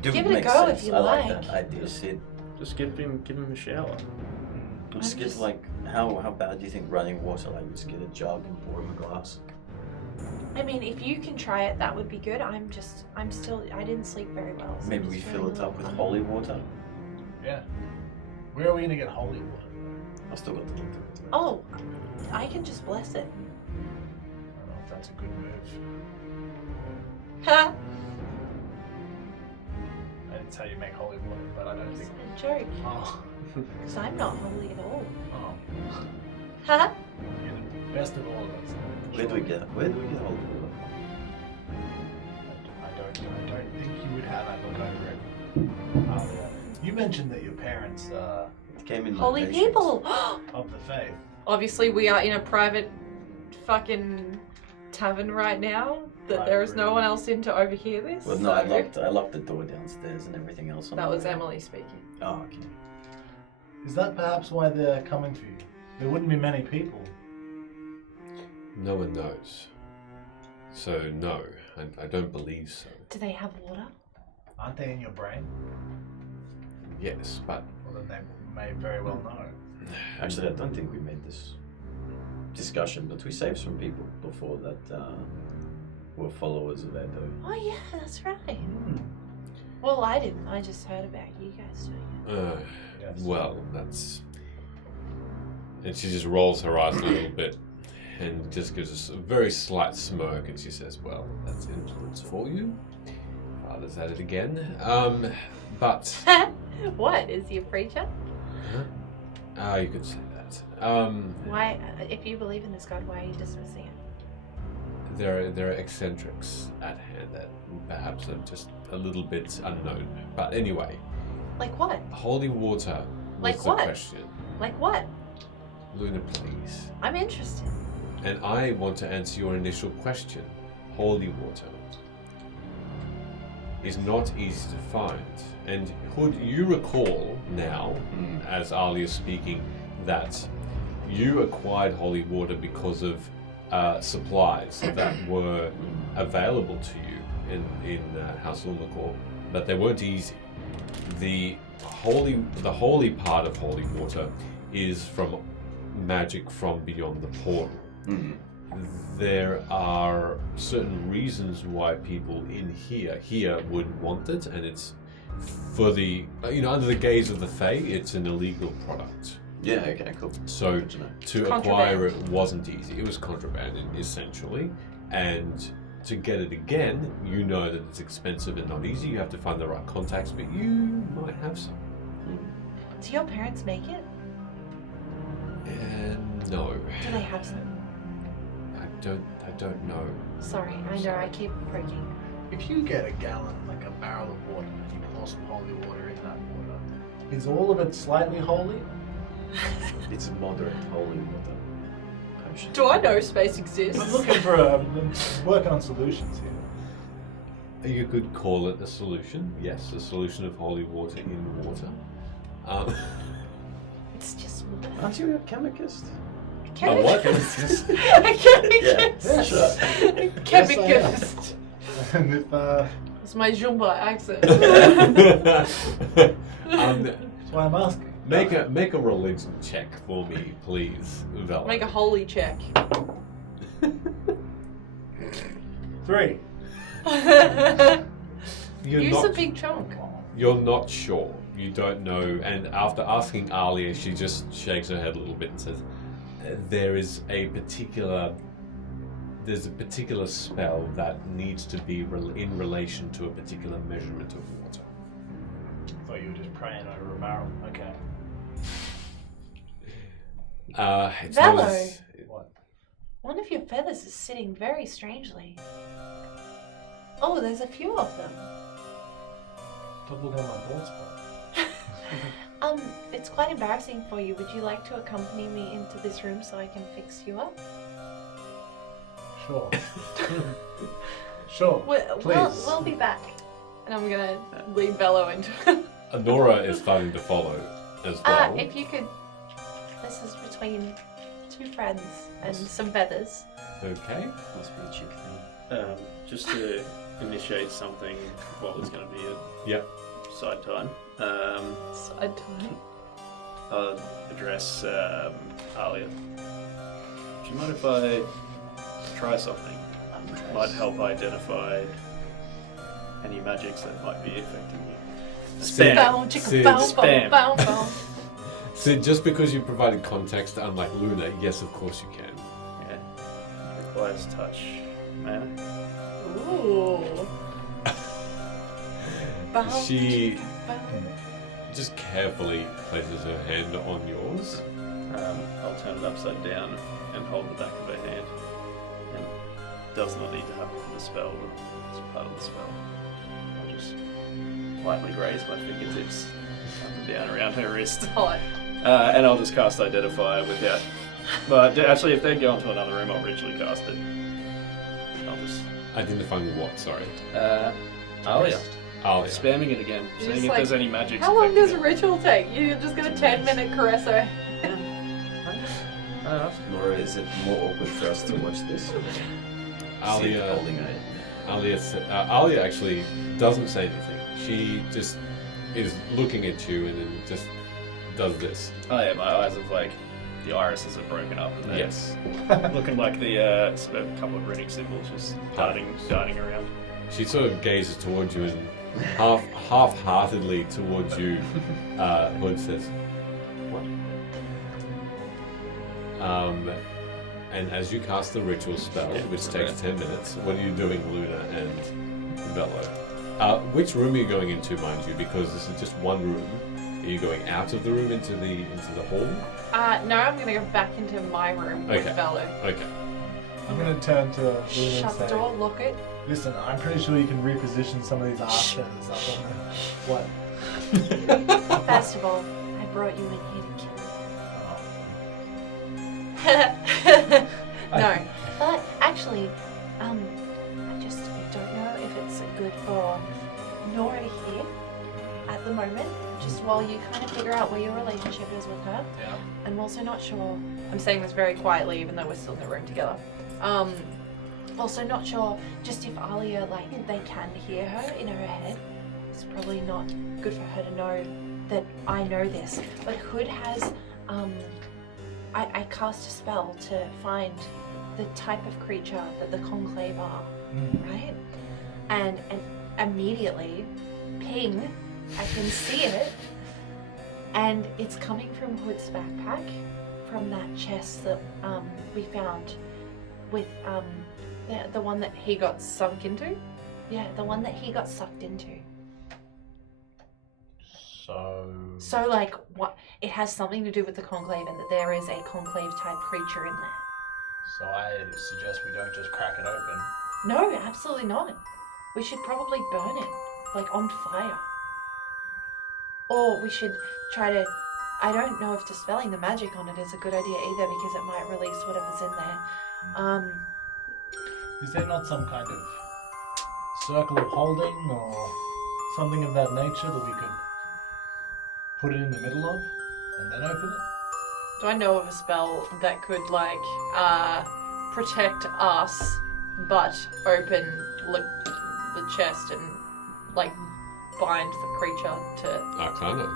Dude, Give it a makes go sense. if you I like. that idea, Sid. Just give him a shower. Just get just- like, how bad do you think running water? Like, just get a jug and pour in a glass. I mean, if you can try it, that would be good. I didn't sleep very well. So Maybe I'm we just fill feeling it a up with little holy water. Yeah. Where are we gonna get holy water? I've still got the little bit. Oh, I can just bless it. I don't know if that's a good move. Ha! That's how you make holy water, but I don't It's think. a joke, Oh. because I'm not holy at all. Oh. Ha! You're the best of all of us. Where do we get holy water? I don't think you would have. I look over it. Alia. You mentioned that your parents It came in Holy libations. people! of the faith. Obviously, we are in a private fucking tavern right now. That there is no one else in to overhear this. Well, no, I so- locked the door downstairs and everything else. On That the was way. Emily speaking. Oh, okay. Is that perhaps why they're coming for you? There wouldn't be many people. No one knows. So no, I don't believe so. Do they have water? Aren't they in your brain? Yes, but Well, then they may very well know. Actually, I don't think we made this discussion, but we saved some people before that were followers of Edo. Oh yeah, that's right. Well, I didn't. I just heard about you guys doing it. Yes. well, that's. And she just rolls her eyes a little bit, and just gives us a very slight smirk, and she says, "Well, that's influence for you." Father's at it again. But What is he a preacher? you could say that. Why, if you believe in this God, why are you dismissing it? There are eccentrics at hand that perhaps are just a little bit unknown. But anyway, Like what? holy water was Like the what? question. Like what? Luna, please. I'm interested. And I want to answer your initial question. Holy water is not easy to find. And Hood, you recall now, as Alia is speaking, that you acquired holy water because of supplies that were available to you in House Lumacore, but they weren't easy. The holy part of holy water is from magic from beyond the portal. There are certain reasons why people in here would want it, and it's for the under the gaze of the Fae, it's an illegal product. Yeah, okay, cool. So Good to know. to acquire it wasn't easy. It was contraband essentially, and to get it again, you know that it's expensive and not easy. You have to find the right contacts, but you might have some. Do your parents make it? And no, Do they have some? I don't know. Sorry, I know I keep poking. If you get a gallon, like a barrel of water, and you pour some holy water in that water, is all of it slightly holy? It's moderate holy water potion. Do I know space exists? I'm looking for working on solutions here. You could call it a solution. Yes, a solution of holy water in water. It's just water. Aren't you a chemist? A what? I can't Yeah, sure. Chemicist. And if It's my Jumba accent. that's why I'm asking. Make a religion check for me, please, Val. Make a holy check. 3. Use a big chunk. You're not sure. You don't know. And after asking Alia, she just shakes her head a little bit and says, there's a particular spell that needs to be in relation to a particular measurement of water. thought you were just praying over a barrel. Okay. It's Velo. not as- What? One of your feathers is sitting very strangely. Oh, there's a few of them. Stop looking at my bald spot. It's quite embarrassing for you. Would you like to accompany me into this room so I can fix you up? Sure. Sure. Please. We'll be back. And I'm gonna lead Bello into Nora is starting to follow as well. If you could, this is between two friends and some feathers. Okay. Must be a chick thing. Just to initiate something, what was going to be a Yep. side time. side time. I'll address Alia. Do you mind if I try something? Might help identify any magics that might be affecting you. Spam. Bow, chicka, Sid, bow, spam. bow, bow, bow. So just because you provided context, unlike Luna, yes, of course you can. Yeah. Requires touch. Mana. Ooh. Bow, She chicka, bow. just carefully places her hand on yours. I'll turn it upside down and hold the back of her hand. And it does not need to happen for the spell, but it's part of the spell. I'll just lightly graze my fingertips up and down around her wrist. Hot. And I'll just cast Identify without... But actually, if they go into another room, I'll ritually cast it. I'll just... Identifying what, sorry? Alia. Alia. Spamming it again, You're seeing just if like, there's any magic. How long does a ritual take? You're just gonna 10-minute caress her. Nora, is it more awkward for us to watch this? Sid Alia, holding her. Alia actually doesn't say anything. She just is looking at you and then just does this. Oh yeah, my eyes have like... The irises are broken up and they're Yes. looking like the sort of couple of runic symbols just darting around. She sort of gazes towards you and half-heartedly towards you, Hood says, "What?" And as you cast the ritual spell, which takes 10 minutes, what are you doing, Luna and Bello? Which room are you going into, mind you? Because this is just one room. Are you going out of the room into the hall? No, I'm gonna go back into my room with Okay. Bello. Okay. I'm going to turn to Luna and Shut the say, door, lock it. listen, I'm pretty sure you can reposition some of these arse feathers up on the... What? First of all, I brought you in here to kill Oh. No. But actually, I just don't know if it's good for Nora here at the moment, just while you kind of figure out where your relationship is with her. Yeah. I'm also not sure. I'm saying this very quietly, even though we're still in the room together. Also not sure just if Alia, like, they can hear her in her head. It's probably not good for her to know that I know this. But Hood has, I cast a spell to find the type of creature that the conclave are, right? And immediately, ping, I can see it, and it's coming from Hood's backpack, from that chest that we found with the one that He got sunk into. yeah, the one that he got sucked into. So like, what? It has something to do with the conclave, and that there is a conclave type creature in there. So I suggest we don't just crack it open. No, absolutely not. We should probably burn it, like on fire. Or we should try to. I don't know if dispelling the magic on it is a good idea either, because it might release whatever's in there. Is there not some kind of circle of holding or something of that nature that we could put it in the middle of and then open it? Do I know of a spell that could like protect us, but open the chest and like bind the creature to? Arcana.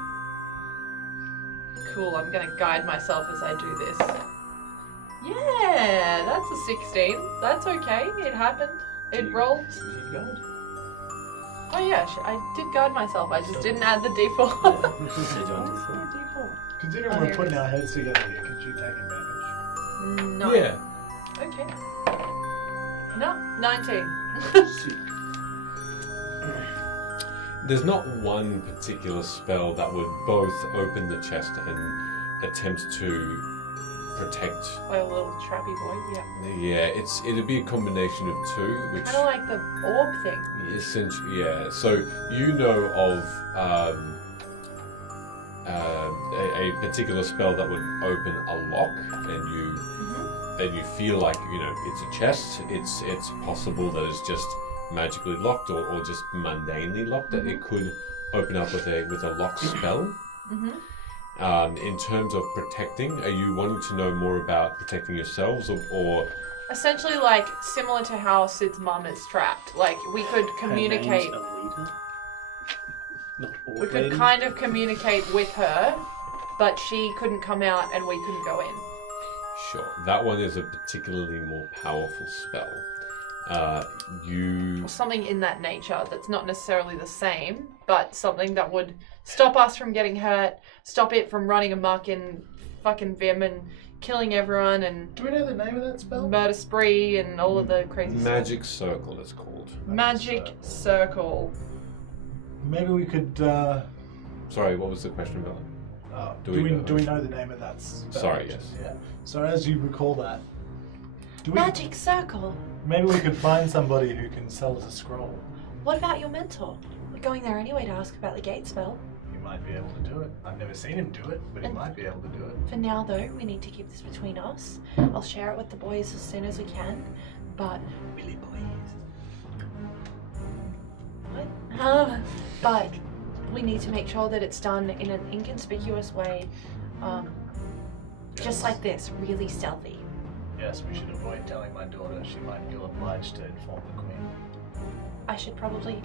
Cool. I'm gonna guide myself as I do this. Yeah, that's a 16. That's okay. It happened. It rolled. Oh yeah, I did guide myself. I just didn't add the d4. Considering Oh, we're here it putting is. our heads together here, could you take advantage? No. Yeah. Okay. No, 19. There's not one particular spell that would both open the chest and attempt to protect. Like a little trappy boy, yeah. Yeah, it'd be a combination of two, which Kind of like the orb thing. essentially, yeah. So you know of a particular spell that would open a lock, and you feel like it's a chest. It's possible that it's just magically locked or just mundanely locked. That it could open up with a lock spell. In terms of protecting, are you wanting to know more about protecting yourselves or Essentially, like, similar to how Sid's mum is trapped. Like, we could communicate. Her name's Alita? Not We Orc could Lady? kind of communicate with her, but she couldn't come out and we couldn't go in. Sure, that one is a particularly more powerful spell. Or something in that nature that's not necessarily the same, but something that would stop us from getting hurt, stop it from running amok in fucking Vim and killing everyone and Do we know the name of that spell? murder spree and all of the crazy Magic Circle, it's called. stuff. Magic Circle. Maybe we could. Sorry, what was the question about? Do we know the name of that spell? Sorry, yes. Yeah. So as you recall that, Magic circle. maybe we could find somebody who can sell us a scroll. What about your mentor? We're going there anyway to ask about the gate spell. He might be able to do it. I've never seen him do it, but he might be able to do it. For now, though, we need to keep this between us. I'll share it with the boys as soon as we can. But Billy boys. what? But we need to make sure that it's done in an inconspicuous way, just like this, really stealthy. Yes, we should avoid telling my daughter. She might feel obliged to inform the queen. I should probably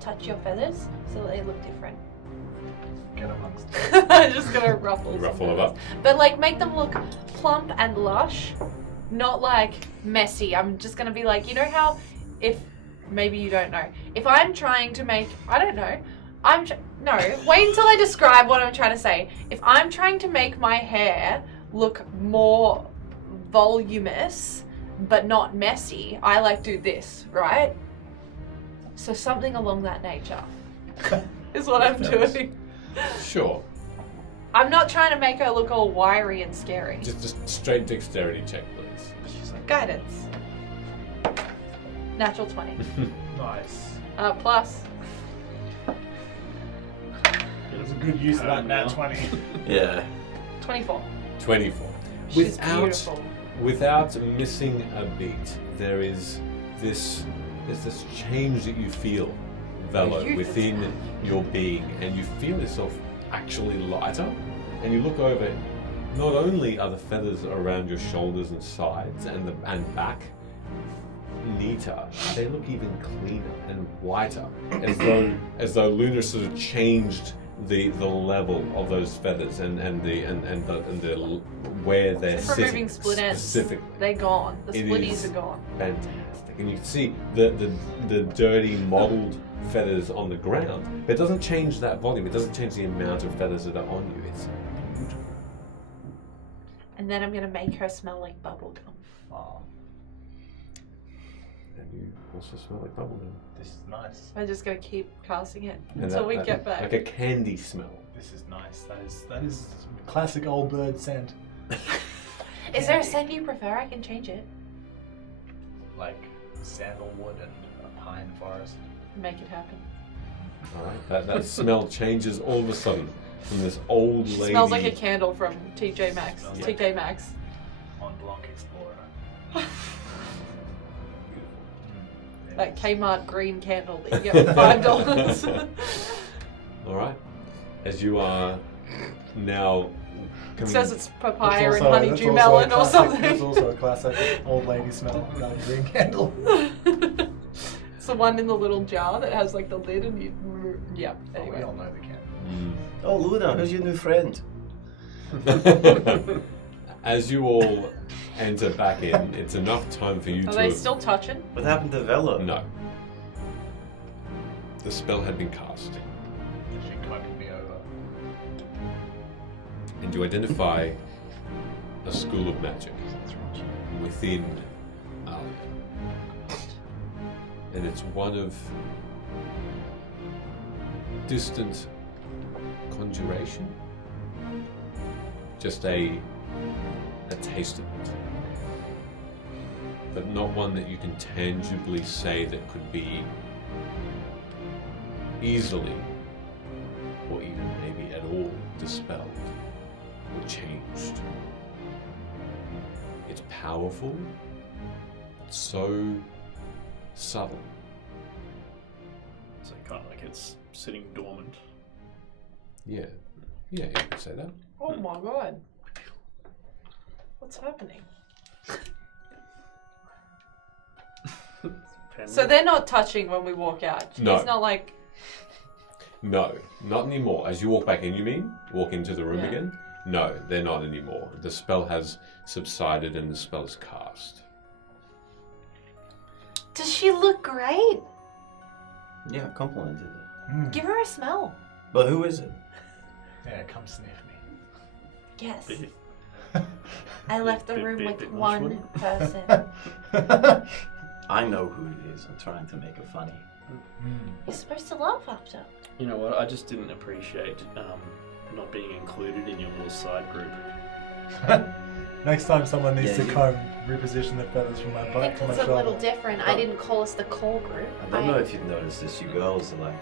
touch your feathers so that they look different. Get amongst I'm just gonna ruffle some Ruffle it feathers. up. But like make them look plump and lush, not like messy. I'm just gonna be like, you know how if maybe you don't know. If I'm trying to make, I don't know. No, wait until I describe what I'm trying to say. If I'm trying to make my hair look more voluminous but not messy, I like do this, right? So something along that nature is what I'm doing. Sure. I'm not trying to make her look all wiry and scary. Just straight dexterity check, please. Guidance. Natural 20. Nice. Plus. It was a good use of that nat 20. Yeah. 24. 24. She's beautiful. Without missing a beat, there's this change that you feel, Velo, Youth is within your being, and you feel yourself actually lighter. And you look over, not only are the feathers around your shoulders and sides and back neater, they look even cleaner and whiter, as though Luna sort of changed the level of those feathers and the where they're From sitting moving split ends, specifically. they're gone. The It splitties is are gone. Fantastic, and you can see the dirty mottled feathers on the ground. But it doesn't change that volume. It doesn't change the amount of feathers that are on you. It's beautiful. And then I'm gonna make her smell like bubblegum. Oh, And you also smell like bubblegum. this is nice. I'm just gonna keep casting it And until we get back. like a candy smell. This is nice. That is classic old bird scent. Is there a scent you prefer? I can change it. Like sandalwood and a pine forest. Make it happen. All right, that smell changes all of a sudden from this old She lady. smells like a candle from TJ Maxx. Smells like- TK Maxx. Mont Blanc Explorer. That Kmart green candle that you get for $5. All right, as you are now It coming. says it's papaya That's and also- honeydew that's also a melon or classic- something. That's also a classic old lady smell. That green candle. It's the one in the little jar that has like the lid and you. Yeah, Oh, we anyway. all know the candle. Oh, Luna, who's your new friend? As you all enter back in, it's enough time for you Are to. they still touching? What happened to Velo? No. The spell had been cast, She cloaked me over. and you identify a school of magic within Alia. And it's one of distant conjuration? Just a taste of it. But not one that you can tangibly say that could be easily, or even maybe at all, dispelled or changed. It's powerful, so subtle. So kind of like it's sitting dormant. Yeah, you could say that. Oh my god. What's happening? So they're not touching when we walk out. No. It's not like. No, not anymore. As you walk back in, you mean? Walk into the room Yeah. again? No, they're not anymore. The spell has subsided and the spell is cast. Does she look great? Yeah, complimented it. Mm. Give her a smell. But who is it? Yeah, come sniff me. Yes. Bit- I left the bit- room bit- with bit one mushroom. person. I know who it is. I'm trying to make it funny. You're supposed to laugh after. You know what? I just didn't appreciate not being included in your little side group. Next time someone needs Yeah, to you- comb, reposition the feathers from my I butt think to my it's a little shoulder. different. I didn't call us the core group. I don't know if you've noticed this. You girls are like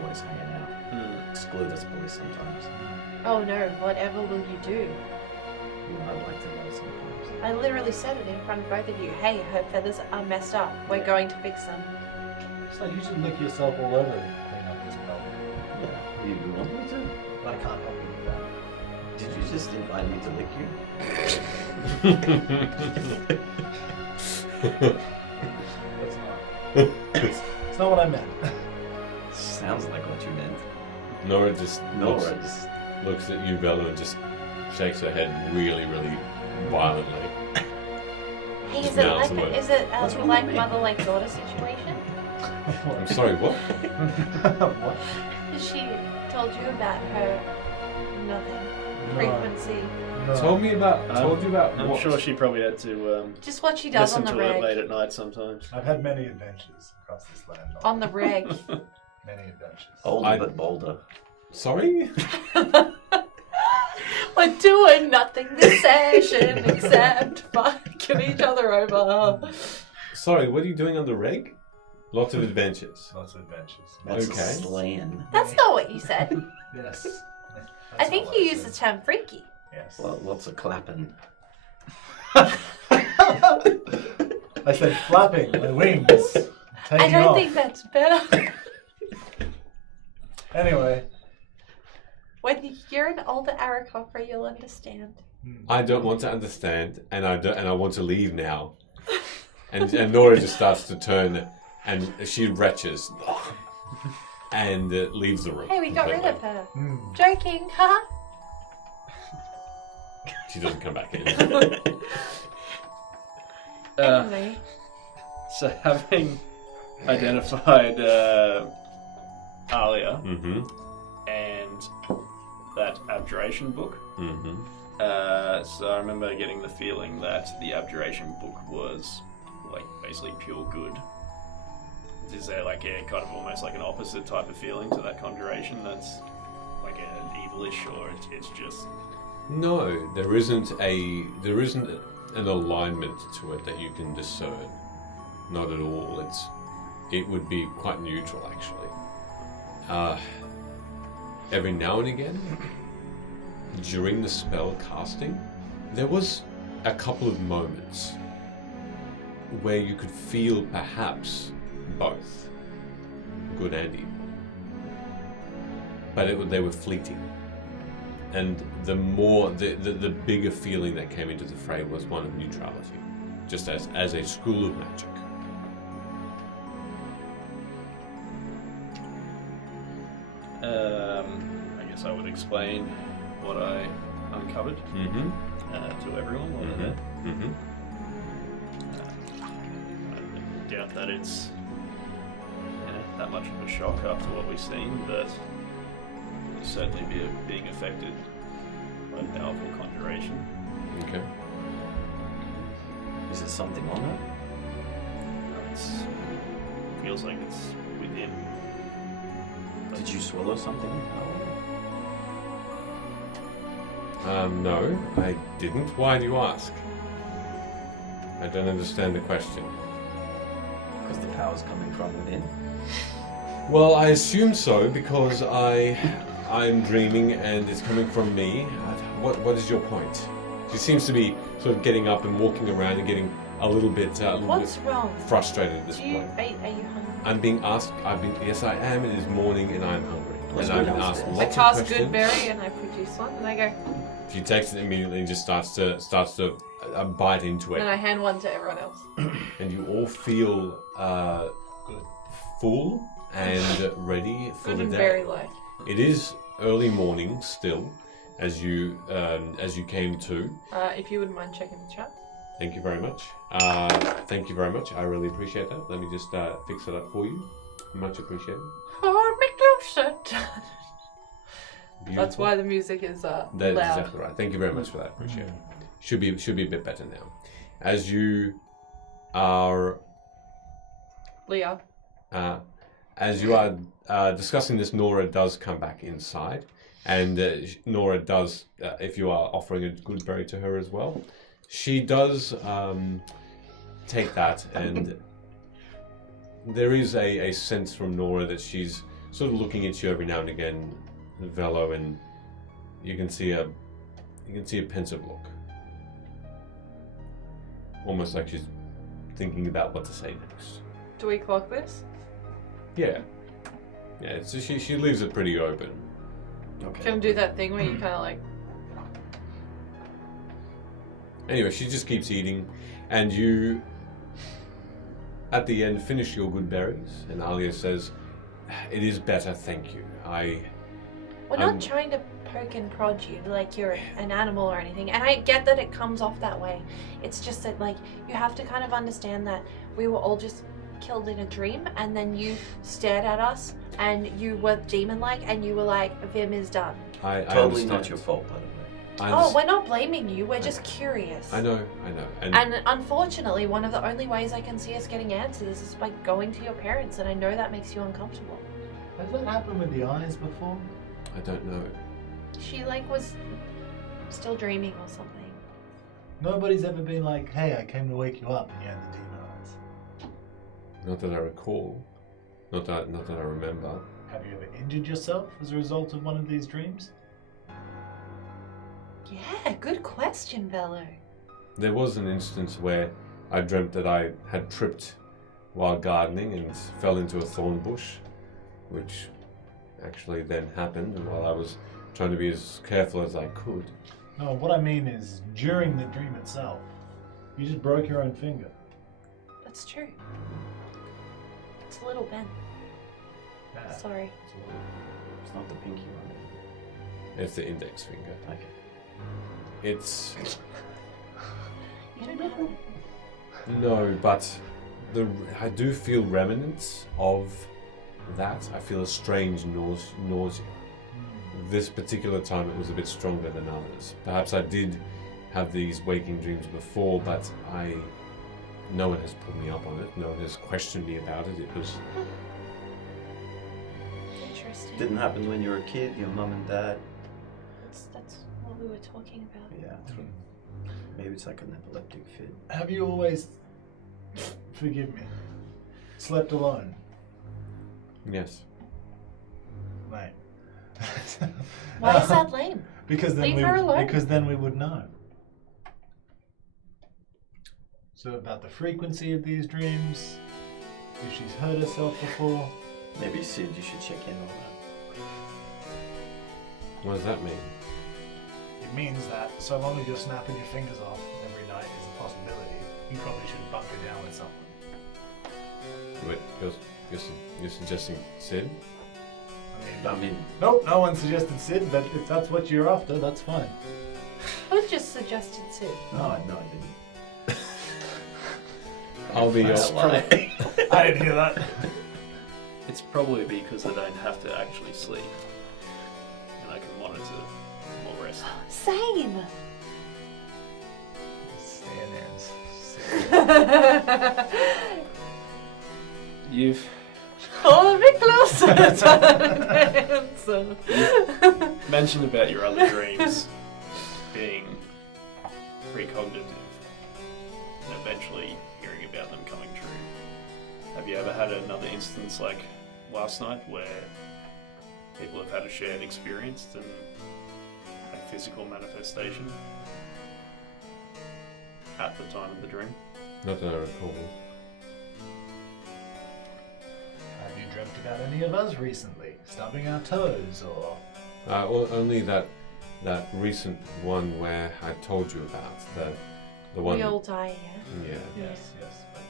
always hanging out. Hmm. Exclude us boys sometimes. Oh no, whatever will you do? You know, I'd like to know sometimes. I literally said it in front of both of you. Hey, her feathers are messed up. We're going to fix them. So you should lick yourself all over to clean up this problem. Yeah. You want me to? But I can't help you with that. Did you just invite me to lick you? That's not. It's not what I meant. Sounds like what you meant. Nora just Nora just looks at you, Bella, and just shakes her head really, really violently. Hey, Just is it mouths like the word. is it What's a wrong like with me? mother like daughter situation? I'm sorry, what? What? Has she told you about her nothing frequency? No. Told you about I'm what? sure she probably had to Just what she does listen on the to it reg. late at night sometimes. I've had many adventures across this land. On the reg. Many adventures. older but bolder. Sorry? We're doing nothing this session except fucking each other over. Sorry, what are you doing on the reg? Lots of adventures. Lots of adventures. That's Okay. a slaying. That's not what you said. Yes. I think you used the term freaky. Yes. Lots of clapping. I said flapping my wings. I Taking don't off. think that's better. Anyway. When you're an older Aarakocra, you'll understand. I don't want to understand, and I want to leave now. And Nora just starts to turn, and she retches, and leaves the room. Hey, we got rid completely. of her. Mm. Joking, huh? She doesn't come back in. Anyway. So having identified Alia Mm-hmm. and that abjuration book, Mm-hmm. so I remember getting the feeling that the abjuration book was like basically pure good. Is there like a kind of almost like an opposite type of feeling to that conjuration that's like an evilish, or it's just No, there isn't an alignment to it that you can discern. Not at all. It would be quite neutral, actually. Every now and again, during the spell casting, there was a couple of moments where you could feel perhaps both good and evil, but they were fleeting. And the bigger feeling that came into the fray was one of neutrality, just as a school of magic. I guess I would explain what I uncovered Mm-hmm. to everyone. What are Mm-hmm. I doubt that it's that much of a shock after what we've seen, but we'll certainly be being affected by powerful conjuration. Okay. Is it something on it? It feels like it's within. But Did you swallow something? No, I didn't. Why do you ask? I don't understand the question. Because the power's coming from within. Well, I assume so because I'm dreaming and it's coming from me. What is your point? She seems to be sort of getting up and walking around and getting a little bit What's wrong? frustrated at this Are you point. hungry? I'm being asked. Yes, I am. It is morning and I'm hungry. Let's and go I've been asked downstairs. I lots of cast questions. Goodberry and I produce one, and I go, She takes it immediately and just starts to bite into and it, I hand one to everyone else. and you all feel full and ready for Good the and day. berry like. It is early morning still, as you came to. If you wouldn't mind checking the chat. Thank you very much. Thank you very much. I really appreciate that. Let me just fix it up for you. Much appreciated. Oh, make closer. That's Beautiful. why the music is That's loud. exactly right. Thank you very much for that. Appreciate it. Should be a bit better now. As you are Leah. as you are discussing this, Nora does come back inside, and Nora does, if you are offering a good berry to her as well, she does take that, and there is a sense from Nora that she's sort of looking at you every now and again, Velo, and you can see a pensive look, almost like she's thinking about what to say next. Do we clock this? Yeah. So she leaves it pretty open. Okay. Can we do that thing where you kind of like... Anyway, she just keeps eating, and you, at the end, finish your good berries, and Alia says, "It is better, thank you. We're not trying to poke and prod you like you're an animal or anything. And I get that it comes off that way. It's just that, like, you have to kind of understand that we were all just killed in a dream, and then you stared at us, and you were demon-like, and you were like, Vim is done. I Totally understand. not your fault, by the way. Oh, we're not blaming you. We're just curious. I know. And unfortunately, one of the only ways I can see us getting answers is by going to your parents, and I know that makes you uncomfortable. Has that happened with the eyes before? I don't know. She, like, was still dreaming or something. Nobody's ever been like, hey, I came to wake you up and you had the demon eyes. Not that I recall. Not that I remember. Have you ever injured yourself as a result of one of these dreams? Yeah, good question, Velo. There was an instance where I dreamt that I had tripped while gardening and fell into a thorn bush, which actually then happened while I was trying to be as careful as I could. No, what I mean is during the dream itself, you just broke your own finger. That's true. It's a little bent. Yeah. Sorry. It's not the pinky one. It's the index finger. Okay. It's You don't have it. no, but I do feel remnants of that. I feel a strange nausea. This particular time it was a bit stronger than others. Perhaps I did have these waking dreams before, but no one has put me up on it. No one has questioned me about it. It was Interesting. Didn't happen when you were a kid, your mum and dad. That's what we were talking about. Yeah. Maybe it's like an epileptic fit. Have you always, forgive me, slept alone? yes. Mate. Why is that lame? Because then Leave her alone. Because then we would know. So about the frequency of these dreams, if she's hurt herself before. Maybe Sid, you should check in on that. What does that mean? It means that so long as you're snapping your fingers off every night is a possibility. You probably should bunker down with someone. Wait, you're suggesting Sid? I mean, Nope, no one suggested Sid, but if that's what you're after, that's fine. Who just suggested Sid? no, I didn't. I'll be your. That's lie. I didn't hear that. It's probably because I don't have to actually sleep. And I can monitor more rest. Same. Stand there and sit. You've Hold me closer, tiny dancer. Mention about your other dreams being precognitive and eventually hearing about them coming true. Have you ever had another instance like last night where people have had a shared experience and a physical manifestation at the time of the dream? Not that I recall. Have you dreamt about any of us recently? Stubbing our toes or... Well, only that recent one where I told you about the one. We all die, yeah? Yeah. Yes, but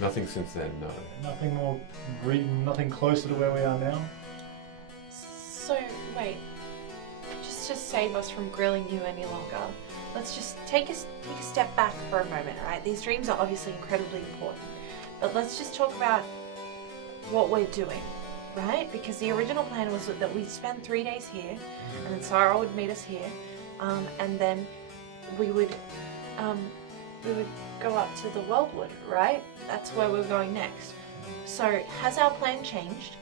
Nothing since then. No. nothing more, nothing closer to where we are now? So, wait. Just to save us from grilling you any longer, let's just take a step back for a moment, right? These dreams are obviously incredibly important, but let's just talk about what we're doing, right? Because the original plan was that we'd spend 3 days here, and then Sara would meet us here, and then we would go up to the Wildwood, right? That's where we're going next. So, has our plan changed?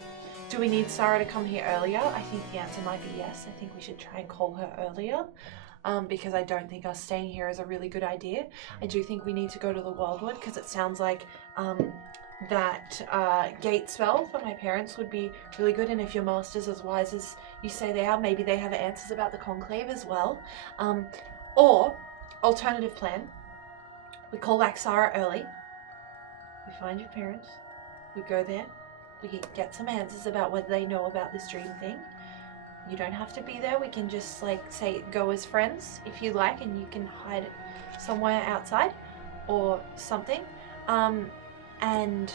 Do we need Sara to come here earlier? I think the answer might be yes. I think we should try and call her earlier, because I don't think us staying here is a really good idea. I do think we need to go to the Wildwood, because it sounds like that gate spell for my parents would be really good, and if your master's as wise as you say they are, maybe they have answers about the conclave as well. Or, alternative plan, we call back Sara early, we find your parents, we go there, we get some answers about whether they know about this dream thing. You don't have to be there, we can just say go as friends if you like, and you can hide somewhere outside or something. And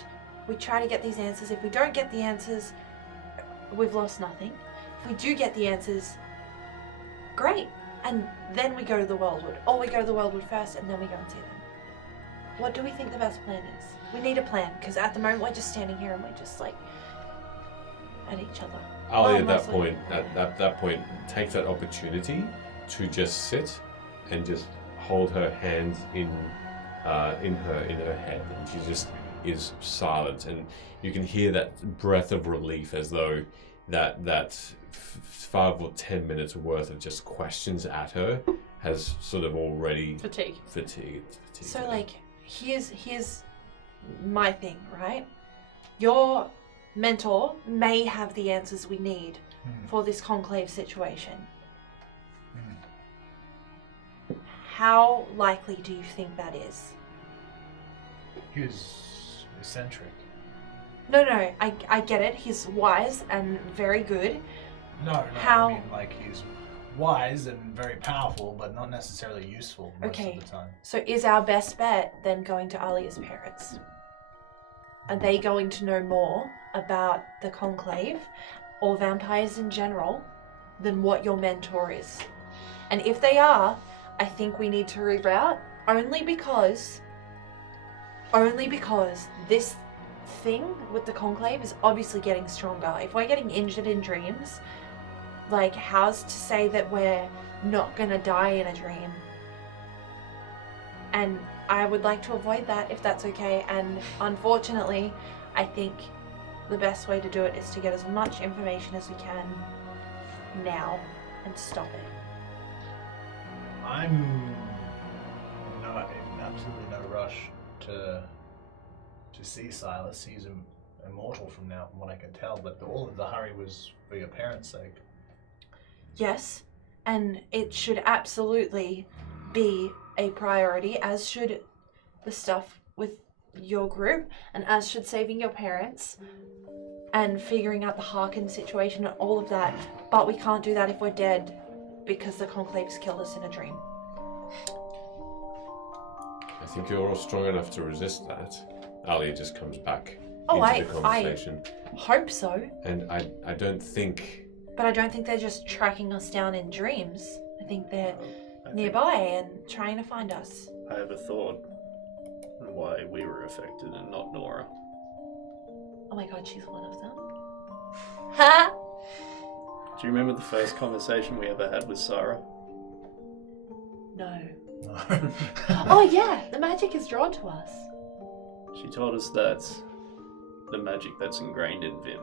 we try to get these answers. If we don't get the answers, we've lost nothing. If we do get the answers, great. And then we go to the Wildwood. Or we go to the Wildwood first and then we go and see them. What do we think the best plan is? We need a plan, because at the moment we're just standing here and we're just at each other. Ali at mostly. that point takes that opportunity to just sit and just hold her hands in her head, and she just is silent, and you can hear that breath of relief, as though that 5 or 10 minutes worth of just questions at her has sort of already Fatigue. So here's my thing, right? Your mentor may have the answers we need for this conclave situation. How likely do you think that is? He was eccentric. No, I get it. He's wise and very good. No, How- I mean he's wise and very powerful, but not necessarily useful most Okay. of the time. So is our best bet then going to Alia's parents? Are they going to know more about the conclave or vampires in general than what your mentor is? And if they are, I think we need to reroute, only because this thing with the conclave is obviously getting stronger. If we're getting injured in dreams, how's to say that we're not gonna die in a dream? And I would like to avoid that if that's okay, and unfortunately, I think the best way to do it is to get as much information as we can now and stop it. I'm in absolutely no rush to see Silas. He's immortal from now, from what I can tell, but all of the hurry was for your parents' sake. Yes, and it should absolutely be a priority, as should the stuff with your group, and as should saving your parents and figuring out the Harkin situation and all of that. But we can't do that if we're dead, because the conclave's killed us in a dream. I think you're all strong enough to resist that. Alia just comes back Oh, into the conversation. Hope so. And I don't think... But I don't think they're just tracking us down in dreams. I think they're I think nearby and trying to find us. I have a thought on why we were affected and not Nora. Oh my god, she's one of them. Ha! Do you remember the first conversation we ever had with Sara? No. Oh yeah, the magic is drawn to us. She told us that the magic that's ingrained in Vim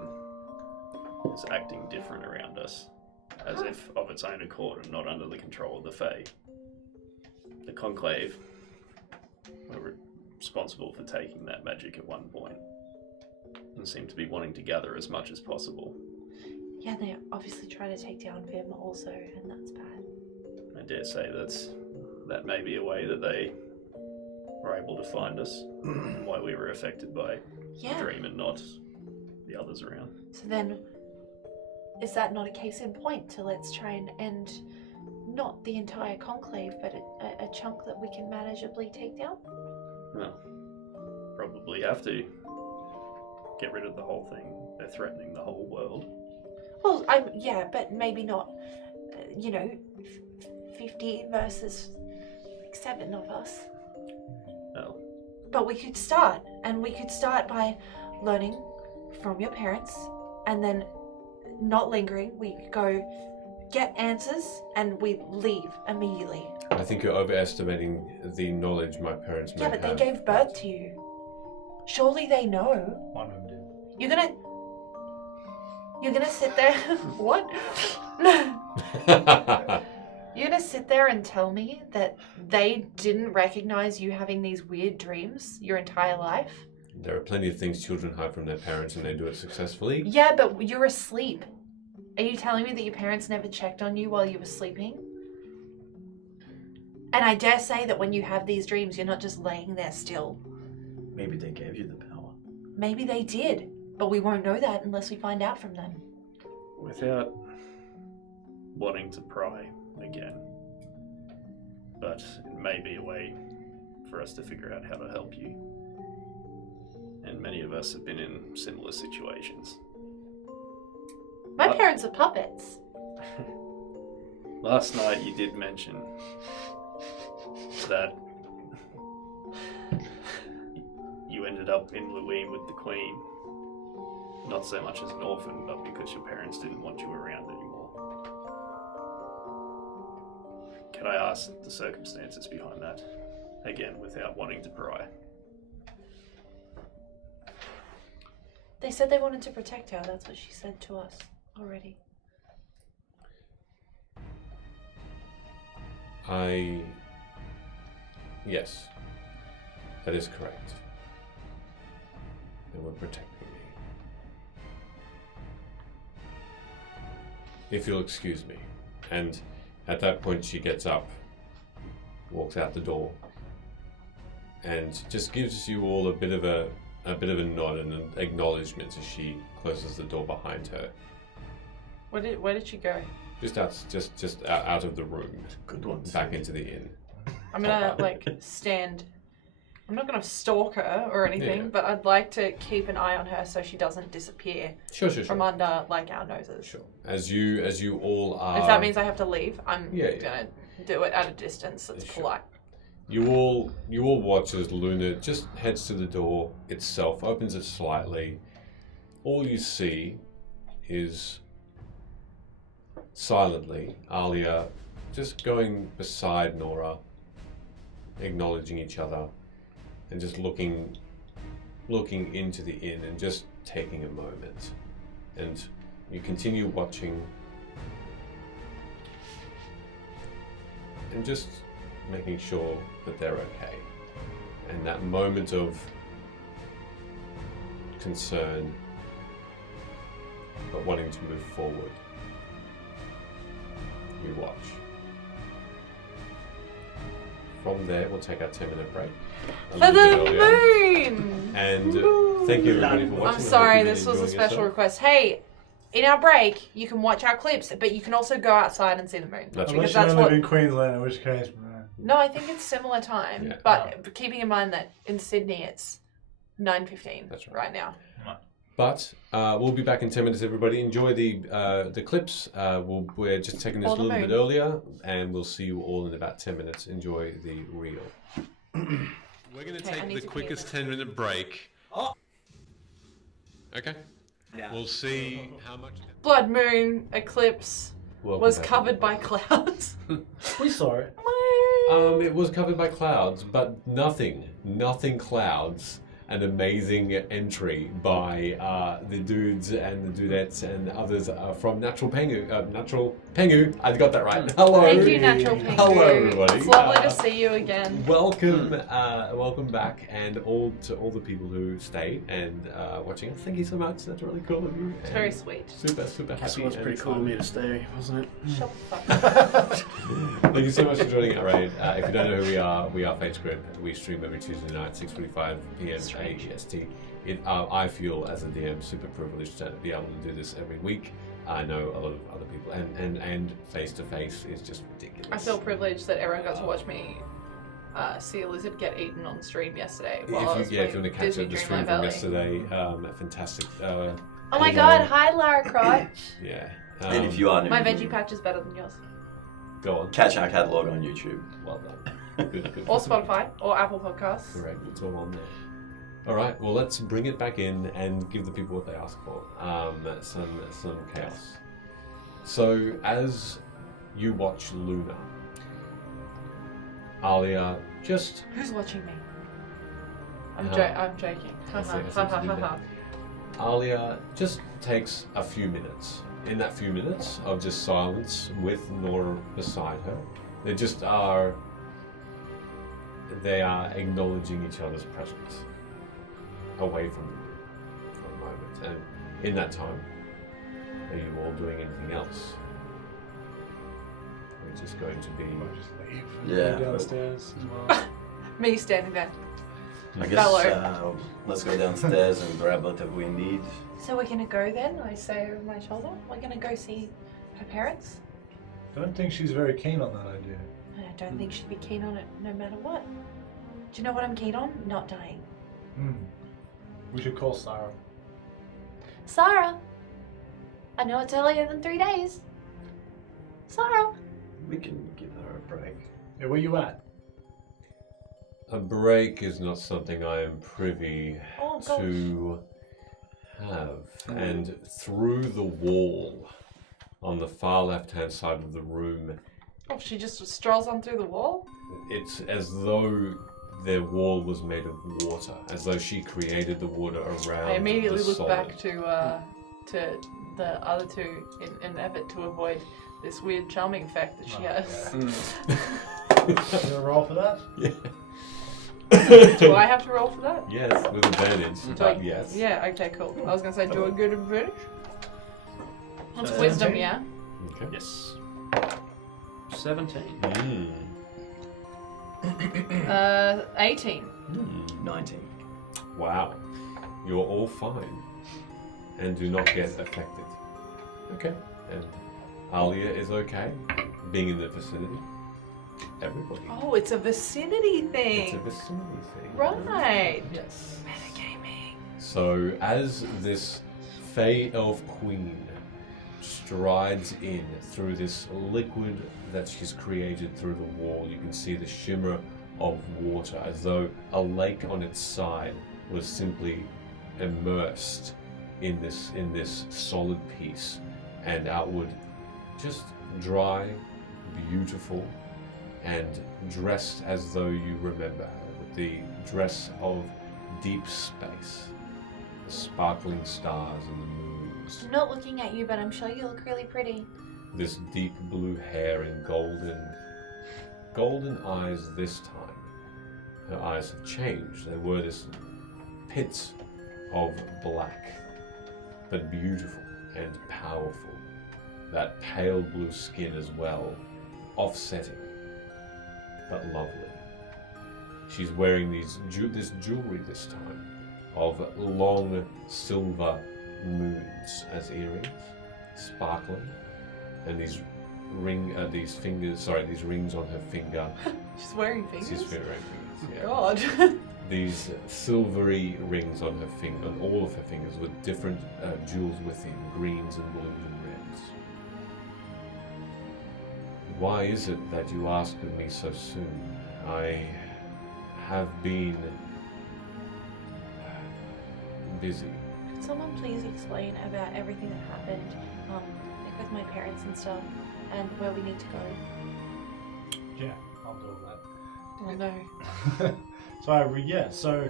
is acting different around us, as if of its own accord and not under the control of the Fae. The Conclave were responsible for taking that magic at one point and seem to be wanting to gather as much as possible. Yeah, they obviously try to take down Vim also, and that's bad. I dare say that may be a way that they were able to find us, and why we were affected by the dream and not the others around. So then, is that not a case in point to let's try and end not the entire conclave, but a chunk that we can manageably take down? Well, probably have to get rid of the whole thing. They're threatening the whole world. Well, but maybe not, 50 versus 7 of us. Well, but we could start, and we could start by learning from your parents, and then not lingering. We go get answers, and we leave immediately. I think you're overestimating the knowledge my parents may have. Yeah, but they gave birth to you. Surely they know. One of them did. You're gonna sit there. What? You're gonna sit there and tell me that they didn't recognize you having these weird dreams your entire life? There are plenty of things children hide from their parents, and they do it successfully. Yeah, but you're asleep. Are you telling me that your parents never checked on you while you were sleeping? And I dare say that when you have these dreams, you're not just laying there still. Maybe they gave you the power. Maybe they did, but we won't know that unless we find out from them. without wanting to pry again, but it may be a way for us to figure out how to help you. And many of us have been in similar situations. My parents are puppets. Last night you did mention that you ended up in Luween with the Queen, not so much as an orphan, but because your parents didn't want you around anymore. Can I ask the circumstances behind that? Again, without wanting to pry. They said they wanted to protect her. That's what she said to us already. Yes, that is correct. They were protecting me. If you'll excuse me. And at that point she gets up, walks out the door, and just gives you all a bit of a nod and an acknowledgement as she closes the door behind her. Where did she go? Just out of the room. Good one. Back into the inn. I'm gonna stand. I'm not gonna stalk her or anything, Yeah. but I'd like to keep an eye on her so she doesn't disappear Sure. from under our noses. Sure. As you all are. If that means I have to leave, I'm Yeah. gonna do it at a distance that's Sure. polite. You all watch as Luna just heads to the door itself, opens it slightly. All you see is silently Alia just going beside Nora, acknowledging each other, and just looking into the inn and just taking a moment. And you continue watching and just making sure that they're okay. And that moment of concern, but wanting to move forward, you watch. From there, we'll take our 10-minute break. A For little the bit earlier. moon! And thank you everybody for watching. I I'm hope sorry, you've been this was a enjoying special yourself. request. Hey, in our break, you can watch our clips, but you can also go outside and see the moon. That's Unless right. you that's don't live what- in Queensland, in which case, No, I think it's similar time, Yeah. but keeping in mind that in Sydney it's 9:15 That's right. right now. But we'll be back in 10 minutes, everybody. Enjoy the clips. We're just taking this Or a the little bit moon. earlier, and we'll see you all in about 10 minutes. Enjoy the reel. We're going to Okay, I take need the to pee quickest again. 10-minute break. Okay. Yeah. We'll see how much... Blood moon eclipse Welcome was back. covered by clouds. we saw it. It was covered by clouds, but nothing clouds an amazing entry by the dudes and the dudettes and others from Natural Pengu. I got that right. Hello. Thank you, Natural Pengu. Hello, everybody. It's lovely to see you again. Welcome, welcome back, and all the people who stayed and watching us. Thank you so much. That's really cool of you. It's very sweet. Super happy. It was pretty cool of me to stay, wasn't it? Shut the fuck up. Thank you so much for joining our raid. If you don't know who we are Fates Grip. We stream every Tuesday night, 6:45 p.m. AEST. I feel as a DM super privileged to be able to do this every week. I know a lot of other people, and face to face is just ridiculous. I feel privileged that everyone got to watch me see a lizard get eaten on stream yesterday. If you want to catch up the stream from yesterday, fantastic. Oh my god, hi Lara Crotch. Yeah. And if you are new, My veggie patch is better than yours. Go on. catch our catalogue on YouTube. Well done. Good. Or Spotify, or Apple Podcasts. Correct. It's all on there. All right. Well, let's bring it back in and give the people what they ask for. Some chaos. So as you watch Luna, Alia just. Who's watching me? I'm joking. I see what you did there. Alia just takes a few minutes. In that few minutes of just silence with Nora beside her, they are acknowledging each other's presence away from you for a moment. And in that time, are you all doing anything else? We're just going to be... Might just leave. Yeah. Go downstairs as well. Me standing there. I Fellow. guess let's go downstairs and grab whatever we need. So we're gonna go then? I say over my shoulder. We're gonna go see her parents. Don't think she's very keen on that idea. I don't think she'd be keen on it no matter what. Do you know what I'm keen on? Not dying. We should call Sara. Sara! I know it's earlier than 3 days. Sara! We can give her a break. Hey, where you at? A break is not something I am privy Oh, gosh. to have. And through the wall on the far left-hand side of the room, Oh, she just strolls on through the wall? it's as though their wall was made of water, as though she created the water around I immediately the look solid. back to the other two in an effort to avoid this weird charming effect that she has. You gonna roll for that? Yeah. Do I have to roll for that? Yes, with advantage, but yes. Yeah, okay, cool. I was going to say, do a good advantage? What's 17? wisdom, yeah? Okay. Yes. 17. 18. 19. Wow. You're all fine and do not get affected. Okay. And Alia is okay being in the vicinity. Everybody. Oh, it's a vicinity It's a thing. vicinity thing. Right. Yes. Metagaming. So as this Fey Elf Queen strides in through this liquid that she's created through the wall, you can see the shimmer of water as though a lake on its side was simply immersed in this solid piece, and outward just dry, beautiful, and dressed as though you remember her, with the dress of deep space, the sparkling stars and the moons, I'm not looking at you, but I'm sure you look really pretty. this deep blue hair and golden eyes this time. Her eyes have changed. They were this pits of black, but beautiful and powerful. That pale blue skin as well, offsetting, but lovely. She's wearing this jewelry this time of long silver moons as earrings, sparkling, and these rings on her finger. She's wearing fingers? She's wearing fingers, yeah. God. These silvery rings on her finger, on all of her fingers, with different jewels within, greens and blues and reds. Why is it that you ask of me so soon? I have been busy. Could someone please explain about everything that happened, like with my parents and stuff, and where we need to go? Yeah, I'll do that. Oh no. So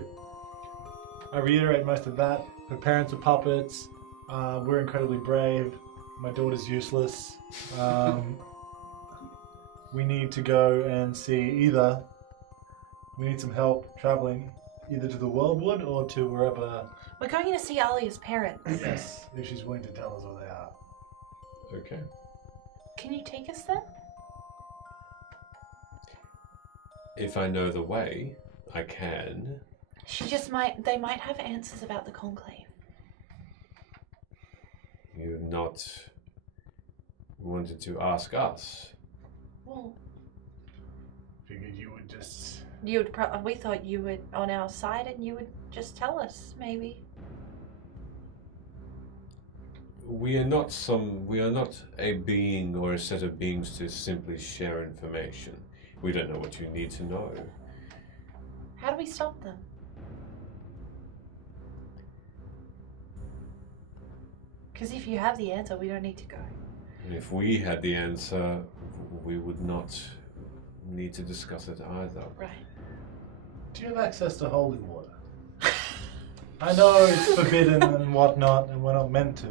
I reiterate most of that. Her parents are puppets. We're incredibly brave. My daughter's useless. We need to go and see we need some help traveling either to the Worldwood or to wherever. We're going to see Alia's parents. Yes, if she's willing to tell us where they are. Okay. Can you take us there? If I know the way, I can. They might have answers about the conclave. You've not wanted to ask us. Well, Figured you would just. we thought you were on our side and you would just tell us, maybe. We are not a being or a set of beings to simply share information. We don't know what you need to know. How do we stop them? Because if you have the answer, we don't need to go. And if we had the answer, we would not need to discuss it either. Right. Do you have access to holy water? I know it's forbidden and whatnot, and we're not meant to.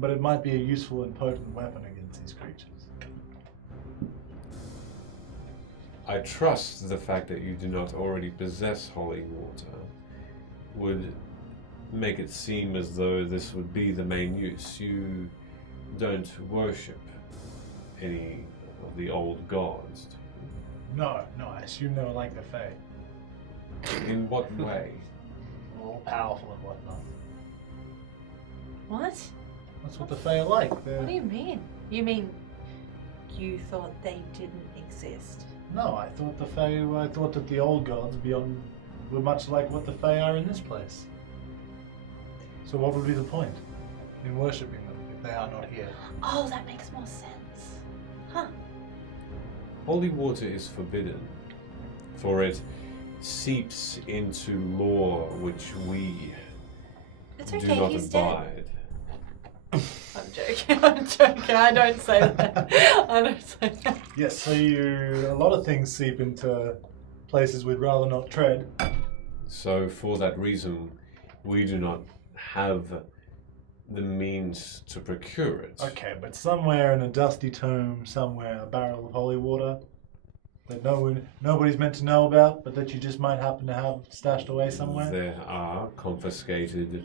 But it might be a useful and potent weapon against these creatures. I trust the fact that you do not already possess holy water would make it seem as though this would be the main use. You don't worship any of the old gods, do No, I assume they were like the Fae. you? In what way? All powerful and whatnot. What? That's what the Fae are like. What do you mean? You mean you thought they didn't exist? No, I thought I thought that the old gods were much like what the Fae are in this place. So what would be the point in worshipping them if they are not here? Oh, that makes more sense. Huh. Holy water is forbidden, for it seeps into law which we It's do okay, not he's dead. abide. I'm joking. I'm joking. I don't say that. I don't say that. Yes, so a lot of things seep into places we'd rather not tread. So for that reason, we do not have the means to procure it. Okay, but somewhere in a dusty tomb, somewhere, a barrel of holy water that nobody's meant to know about, but that you just might happen to have stashed away somewhere. There are confiscated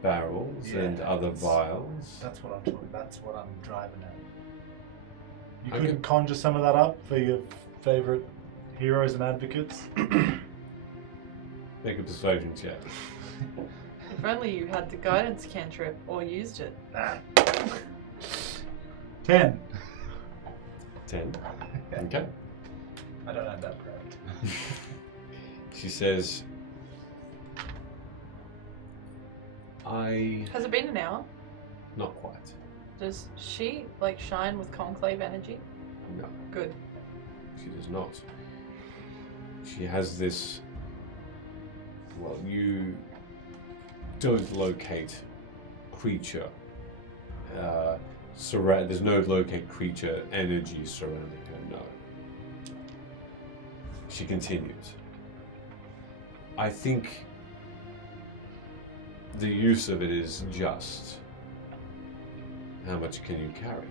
barrels and other vials. That's what I'm driving at. You Okay. couldn't conjure some of that up for your favorite heroes and advocates? Make a persuasion check. If only you had the guidance cantrip or used it. Nah. 10. 10. Okay. I don't have that proud. She says, Has it been an hour? not quite. Does she shine with conclave energy? No, Good. she does not. She has this. Well, you don't locate creature. There's no locate creature energy surrounding her, no. She continues. I think the use of it is just. How much can you carry?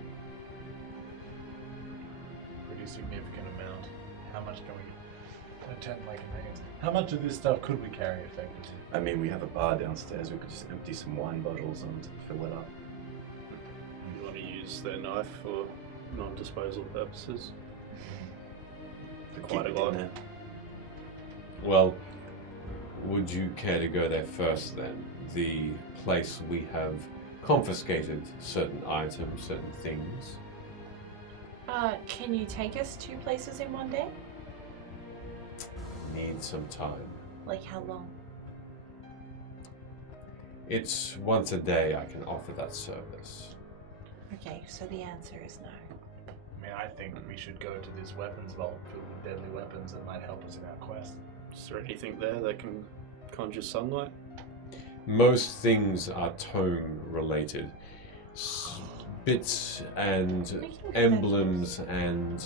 Pretty significant amount. How much can we attend like a million? How much of this stuff could we carry effectively? I mean, we have a bar downstairs. We could just empty some wine bottles and fill it up. You want to use their knife for non-disposal purposes? Keep Quite a it lot. in there. Well, would you care to go there first then? The place we have confiscated certain items, certain things. Can you take us 2 places in one day? Need some time. Like how long? It's once a day I can offer that service. Okay, so the answer is no. I mean, I think we should go to this weapons vault filled with deadly weapons that might help us in our quest. Is there anything there that can conjure sunlight? Most things are tome related. Bits and emblems and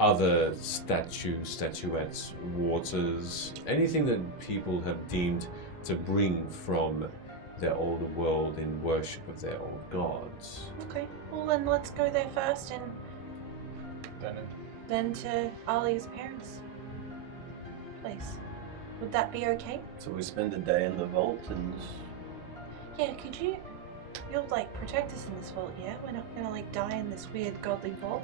other statuettes, waters, anything that people have deemed to bring from their older world in worship of their old gods. Okay, well then let's go there first and then to Ali's parents' place. Would that be okay? So we spend a day in the vault and... Yeah, could you... You'll like protect us in this vault, yeah? We're not gonna like die in this weird godly vault.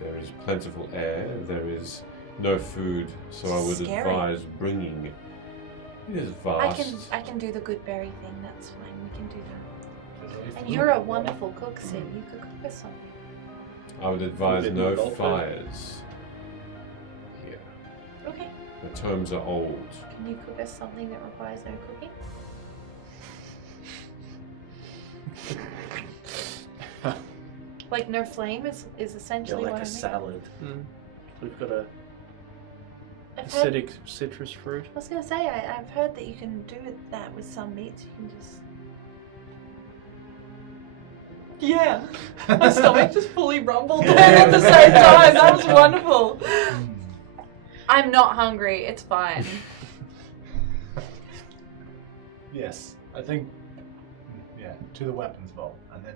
There is plentiful air, there is no food, so I would Scary. advise bringing... It is vast. I can do the good berry thing, that's fine, we can do that. There's at least And food. you're a wonderful cook, Sid. You could cook us something. I would advise Food in no the vault, fires here. Okay. The terms are old. Can you cook us something that requires no cooking? Like no flame is Yeah, essentially like what a I mean. Mm. salad. We've got a I've heard, acidic citrus fruit. I was gonna say I've heard that you can do that with some meats. You can just Yeah. My stomach just fully rumbled at the same time. That was wonderful. I'm not hungry. It's fine. Yes, I think, yeah, to the weapons vault, and then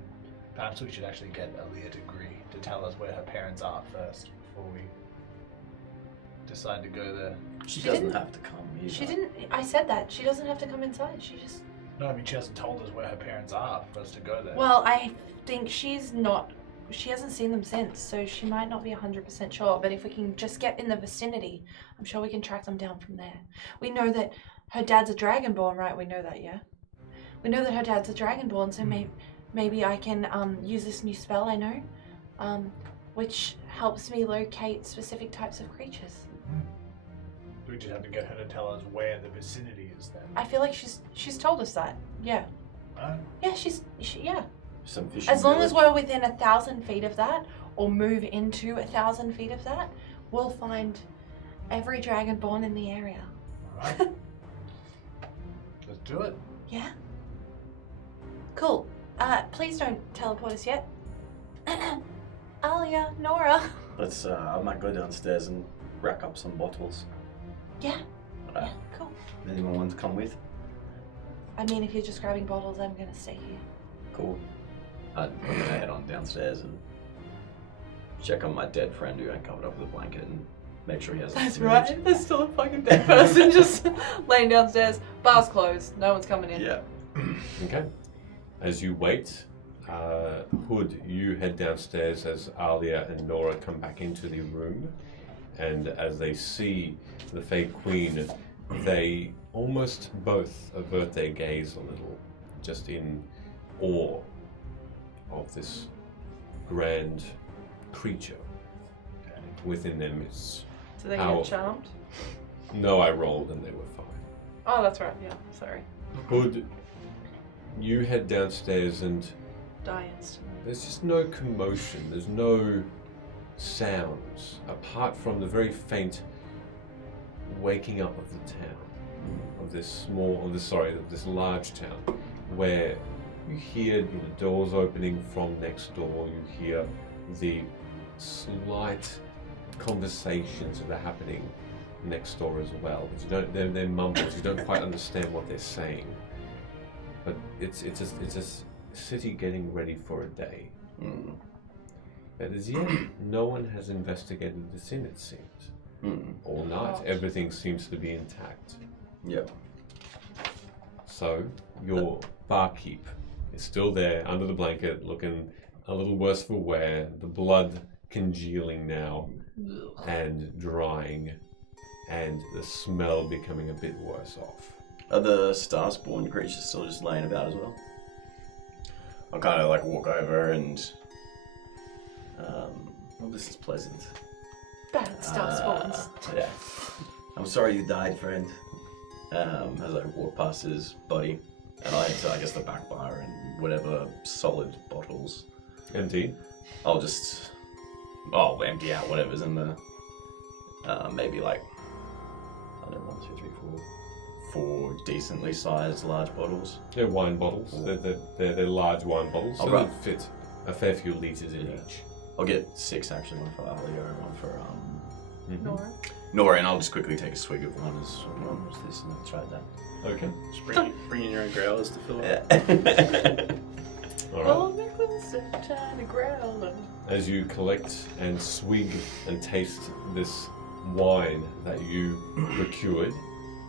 perhaps we should actually get Alia to agree to tell us where her parents are first before we decide to go there. She She doesn't didn't- have to come either. She didn't. I said that she doesn't have to come inside. She just. No, I mean, she hasn't told us where her parents are for us to go there. Well, I think she's not. She hasn't seen them since, so she might not be 100% sure. But if we can just get in the vicinity, I'm sure we can track them down from there. We know that her dad's a dragonborn, right? We know that, yeah. We know that her dad's a dragonborn, so maybe I can use this new spell I know, which helps me locate specific types of creatures. We just have to get her to tell us where the vicinity is then. I feel like she's told us that. Yeah. Yeah, yeah. Some fish. As long as we're within 1,000 feet of that, or move into 1,000 feet of that, we'll find every dragonborn in the area. Alright. Let's do it. Yeah. Cool. Please don't teleport us yet. Alia, Nora. Let's, I might go downstairs and rack up some bottles. Yeah. Uh, Yeah. Cool. Anyone want to come with? I mean, if you're just grabbing bottles, I'm gonna stay here. Cool. I'm gonna head on downstairs and check on my dead friend who I covered up with a blanket and make sure he has. That's right. There's still a fucking dead person just laying downstairs. Bar's closed. No one's coming in. Yeah. Okay. As you wait, Hood, you head downstairs as Alia and Nora come back into the room. And as they see the Fey Queen, they almost both avert their gaze a little, just in awe of this grand creature within their midst. Do they How- get charmed? No, I rolled and they were fine. Oh, that's right. Yeah. Sorry. Hood, you head downstairs and Die instantly. there's just no commotion, there's no sounds, apart from the very faint waking up of the town, of this large town, where you hear doors opening from next door, you hear the slight conversations that are happening next door as well, but you don't, they're mumbles, you don't quite understand what they're saying. But it's a city getting ready for a day. Mm. But as yet, no one has investigated this inn, it seems. Mm. All night, everything seems to be intact. Yep. So, your barkeep is still there under the blanket, looking a little worse for wear, the blood congealing now and drying, and the smell becoming a bit worse off. Are the star-spawn creatures still just laying about as well? I'll kind of like walk over and, well, this is pleasant. Bad stuff spawns. Yeah. I'm sorry you died, friend. As I walk past his body, and I enter, I guess, the back bar and whatever solid bottles. Empty? I'll empty out whatever's in the, maybe like, I don't know, 1, 2, 3, 4 decently sized large bottles. They're wine bottles. They're large wine bottles, so Alright. they fit a fair few litres in each. I'll get 6 actually, one for Alia and one for Nora. Nora, and I'll just quickly take a swig of one as well. What's this? And I'll try that. Okay. Just bring in your own growlers to fill up. All right. Oh, Nicholas, trying to growl. As you collect and swig and taste this wine that you procured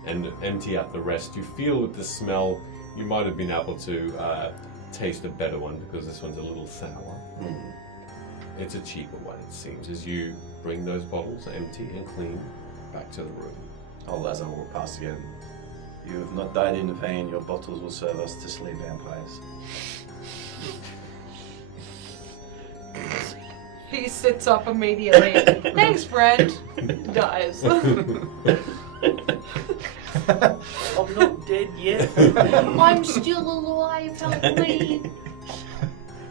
and empty out the rest, you feel with the smell you might have been able to taste a better one because this one's a little sour. It's a cheaper one, it seems, as you bring those bottles empty and clean back to the room. I'll, as I walk past again, you have not died in vain. Your bottles will serve us to slay vampires. He sits up immediately. Thanks, friend. Dies. I'm not dead yet. I'm still alive, help me.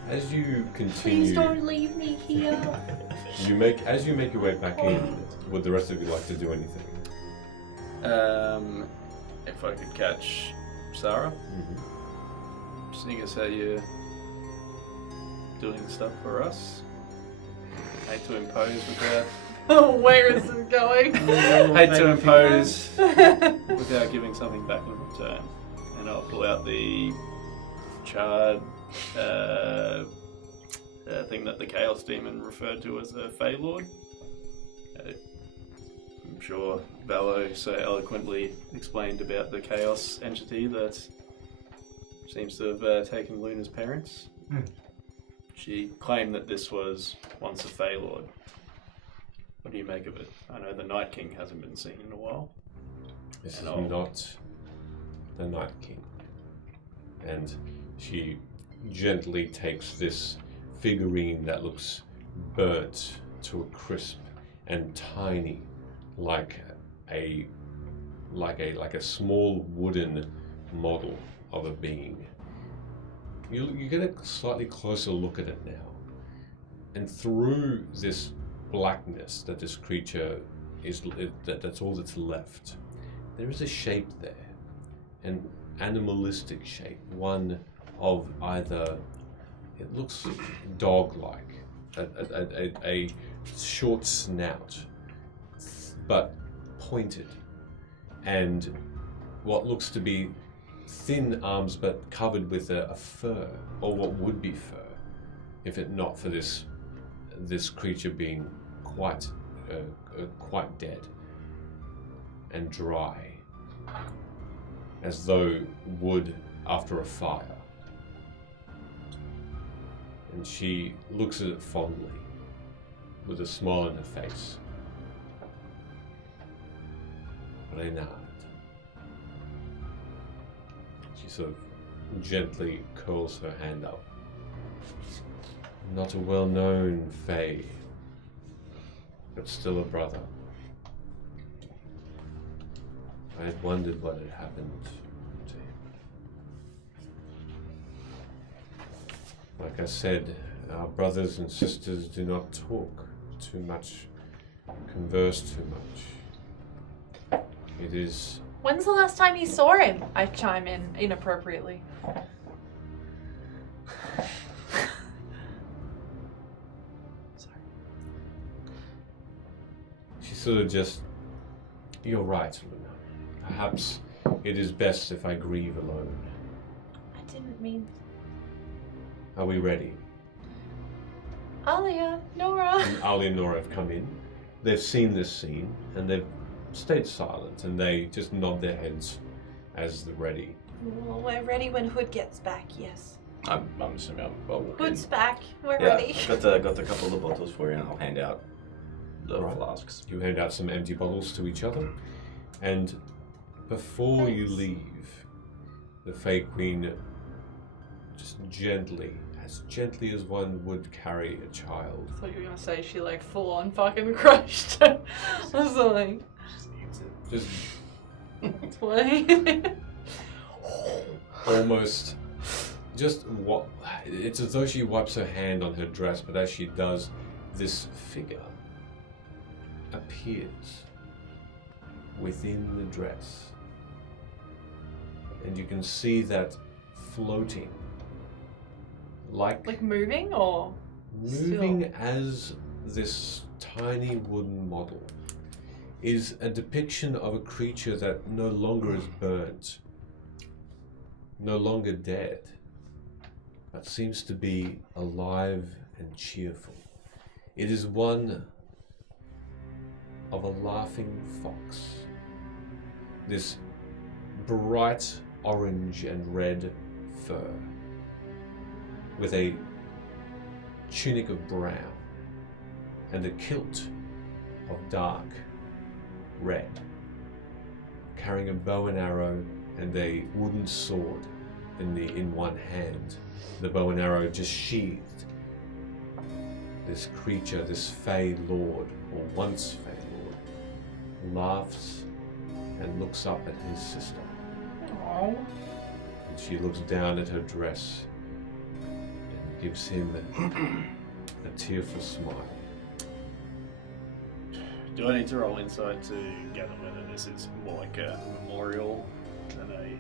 As you Please continue, don't leave me here. as you make your way back in, would the rest of you like to do anything? If I could catch Sara, seeing as how you're doing stuff for us. Hate to impose without. Where is this going? Hate to impose without giving something back in return. And I'll pull out the charred thing that the Chaos Demon referred to as a Fey Lord. I'm sure Valo so eloquently explained about the Chaos entity that seems to have taken Luna's parents. She claimed that this was once a Fey Lord. What do you make of it? I know the Night King hasn't been seen in a while. This is And I'll- not the Night King. And she gently takes this figurine that looks burnt to a crisp and tiny, like a small wooden model of a being. You get a slightly closer look at it now, and through this blackness that this creature that's all that's left, there is a shape there, an animalistic shape, one of either, it looks dog-like, a short snout, but pointed, and what looks to be thin arms but covered with a fur, or what would be fur, if it not for this creature being quite dead and dry, as though wood after a fire. And she looks at it fondly, with a smile on her face. Reynard. She sort of gently curls her hand up. Not a well-known Fae, but still a brother. I had wondered what had happened to him. Like I said, our brothers and sisters do not talk too much, converse too much. It is... When's the last time you saw him? I chime in inappropriately. Sorry. She sort of just... You're right, Luna. Perhaps it is best if I grieve alone. I didn't mean. Are we ready? Alia, Nora. And Ali and Nora have come in. They've seen this scene, and they've stayed silent, and they just nod their heads as they're ready. Well, we're ready when Hood gets back, yes. I'm assuming I'll walk Hood's in. back. We're Yeah, ready. got a couple of bottles for you, and I'll hand out the Right. flasks. You hand out some empty bottles to each other, and before you Thanks. leave, the Fey Queen just gently as one would carry a child, I thought you were gonna say she like full on fucking crushed. I was like, just what? almost just what it's as though she wipes her hand on her dress, but as she does, this figure appears within the dress, and you can see that floating like Like moving or? Moving as this tiny wooden model is a depiction of a creature that no longer is burnt, no longer dead, but seems to be alive and cheerful. It is one of a laughing fox. This bright orange and red fur with a tunic of brown and a kilt of dark red, carrying a bow and arrow and a wooden sword in one hand, the bow and arrow just sheathed. This creature, this Fey Lord, or once Fey Lord, laughs and looks up at his sister. Aww. And she looks down at her dress and gives him a tearful smile. Do I need to roll insight to gather whether this is more like a memorial than a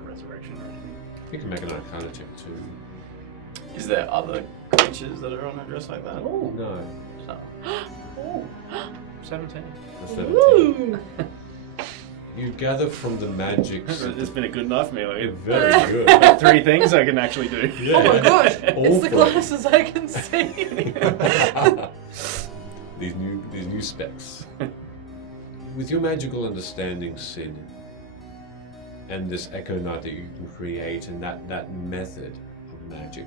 resurrection or anything? You can make an Arcana check too. Is there other creatures that are on a dress like that? Oh, No, oh. 17. that's 17. Woo! You gather from the magics. It's been a good night for me. Like, Very good. 3 things I can actually do. Yeah. Oh my gosh, All it's the three. glasses I can see. These new specs. With your magical understanding, Sid, and this Echo Knight that you can create, and that method of magic,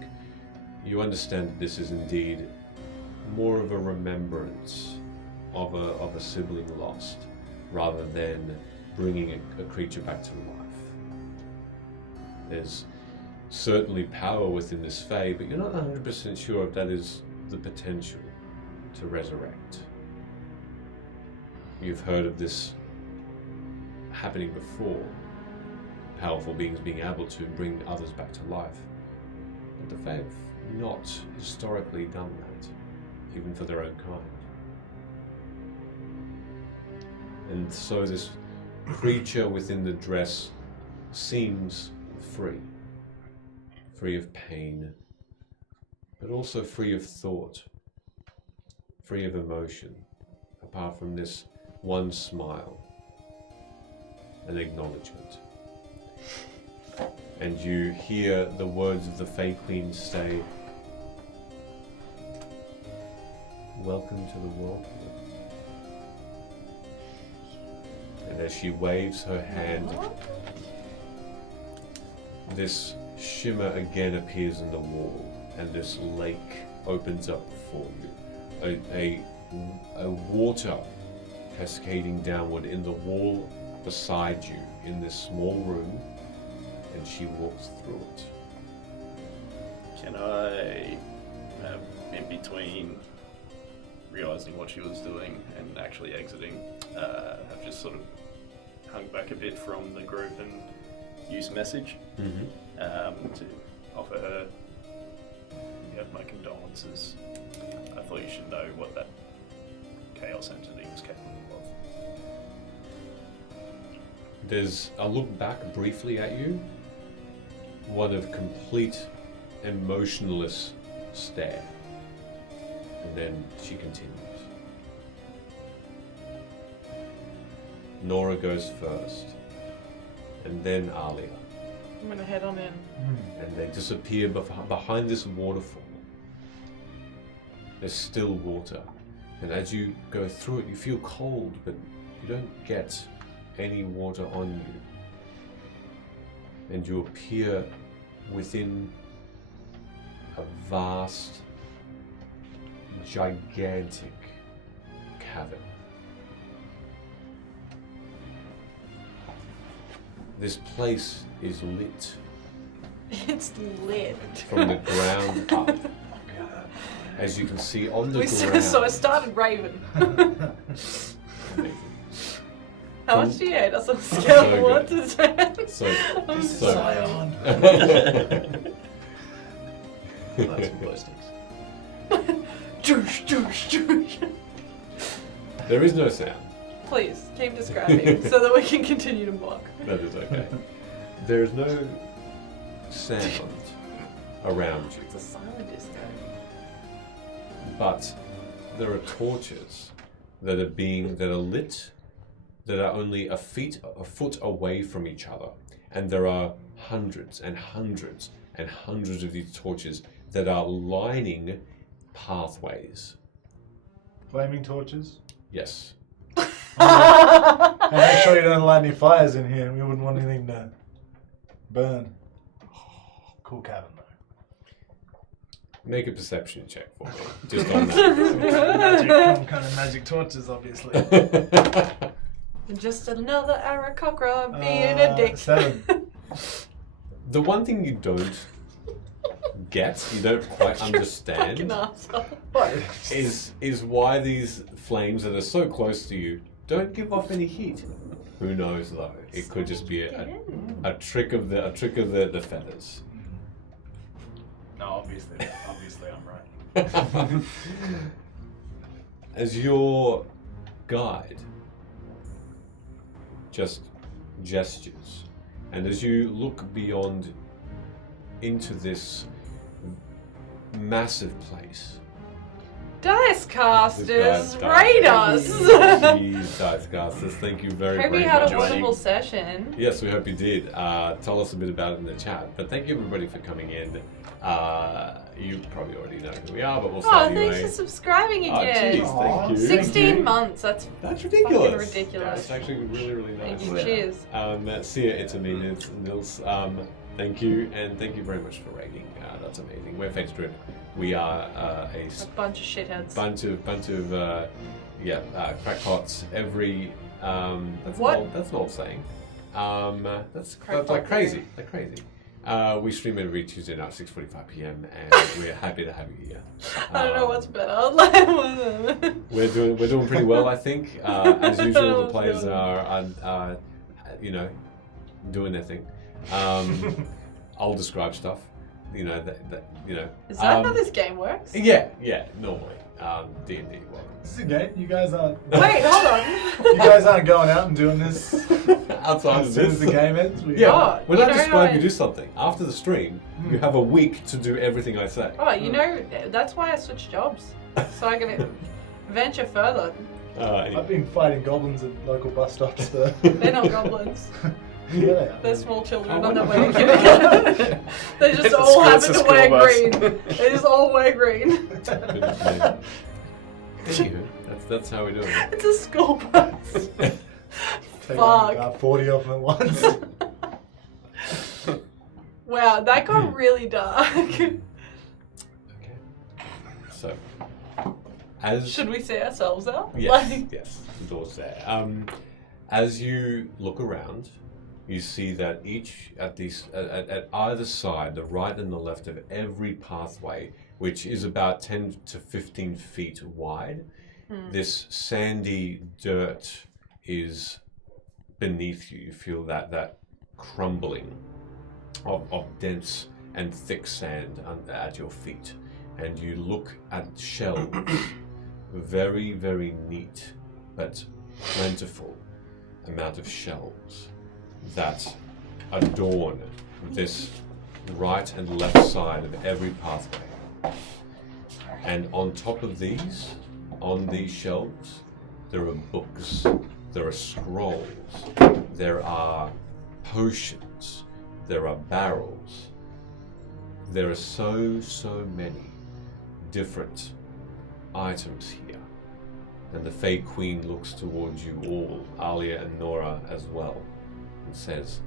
you understand that this is indeed more of a remembrance of a sibling lost, rather than bringing a creature back to life. There's certainly power within this Fae, but you're not 100% sure if that is the potential to resurrect. You've heard of this happening before, powerful beings being able to bring others back to life, but the Fae have not historically done that, even for their own kind. And so this creature within the dress seems free of pain, but also free of thought, free of emotion, apart from this one smile, an acknowledgement. And you hear the words of the Fae Queen say, "Welcome to the world." And as she waves her hand, this shimmer again appears in the wall, and this lake opens up before you. A water cascading downward in the wall beside you in this small room, and she walks through it. Can I, in between realizing what she was doing and actually exiting, have just sort of hung back a bit from the group and use message to offer her, my condolences. I thought you should know what that chaos entity was capable of. There's a look back briefly at you, one of complete emotionless stare, and then she continues. Nora goes first, and then Alia, I'm gonna head on in. and they disappear behind this waterfall. There's still water, and as you go through it, you feel cold, but you don't get any water on you. And you appear within a vast, gigantic cavern. This place is lit It's lit. from the ground up. As you can see on the ground. So I started raving. Amazing. How much do you hate us on a scale of 1 to 10? So, I'm so Zion. That's some glow sticks. Joosh, joosh, joosh. there is no sound. Please, keep describing so that we can continue to mock. That is okay. There is no sound around you. It's a silent disco. but there are torches that are lit, that are only a foot away from each other, and there are hundreds and hundreds and hundreds of these torches that are lining pathways. Flaming torches. Yes. And make sure you don't light any fires in here. We wouldn't want anything to burn. Cool cabin though. Make a perception check for me, just on that. Some kind of magic torches, obviously. Just another Aarakocra being a dick. 7. The one thing you don't get, you don't quite understand, Fucking asshole. What? is why these flames that are so close to you don't give off any heat. Who knows though? It could just be a trick of the feathers. No, obviously I'm right. As your guide just gestures, and as you look beyond into this massive place. Dice casters, This guy's rate us! Jeez, dice casters, thank you very, Hope very you had much. a wonderful session. Yes, we hope you did. Tell us a bit about it in the chat. But thank you everybody for coming in. You probably already know who we are, but we'll Oh, start thanks anyway. for subscribing Oh, again. jeez, thank you. 16 months, that's ridiculous. fucking ridiculous. That's actually really, really nice. Thank you, cheers. Sia, it's me, Nils. Thank you, and thank you very much for rating. That's amazing. We're Fate Strip. We are A bunch of shitheads. bunch of crackpots. Every that's What? That's an old saying. That's like crazy. Like crazy. We stream every Tuesday night, 6:45 p.m. and we're happy to have you here. I don't know what's better. We're doing pretty well, I think. As I don't know usual, the what's players going are doing their thing. I'll describe stuff. Is that how this game works? Yeah, normally. D&D. Well, This is a game. You guys aren't. Wait, hold on. You guys aren't going out and doing this outside as of soon this. as the game ends. Yeah, Oh, when you I know describe how you I- do something, after the stream, you have a week to do everything I say. Oh, that's why I switched jobs. So I can venture further. Anyway. I've been fighting goblins at local bus stops for. They're not goblins. Yeah, they are. They're small children Oh, on their what? way to kindergarten. They just It's a all school- happen it's a to school wear bus. green. They just all wear green. Goodness me. Anywho, that's how we do it. It's a school bus. Take Fuck. about 40 of them at once. Wow, that got really dark. Okay. So, as Should we see ourselves out? yes, yes, the door's there. As you look around, you see that at either side, the right and the left of every pathway, which is about 10 to 15 feet wide, this sandy dirt is beneath you. You feel that crumbling of dense and thick sand at your feet, and you look at shelves, very, very neat but plentiful amount of shelves that adorn this right and left side of every pathway. And on top of these, on these shelves, there are books, there are scrolls, there are potions, there are barrels. There are so many different items here. And the Fey Queen looks towards you all, Alia and Nora as well, and says,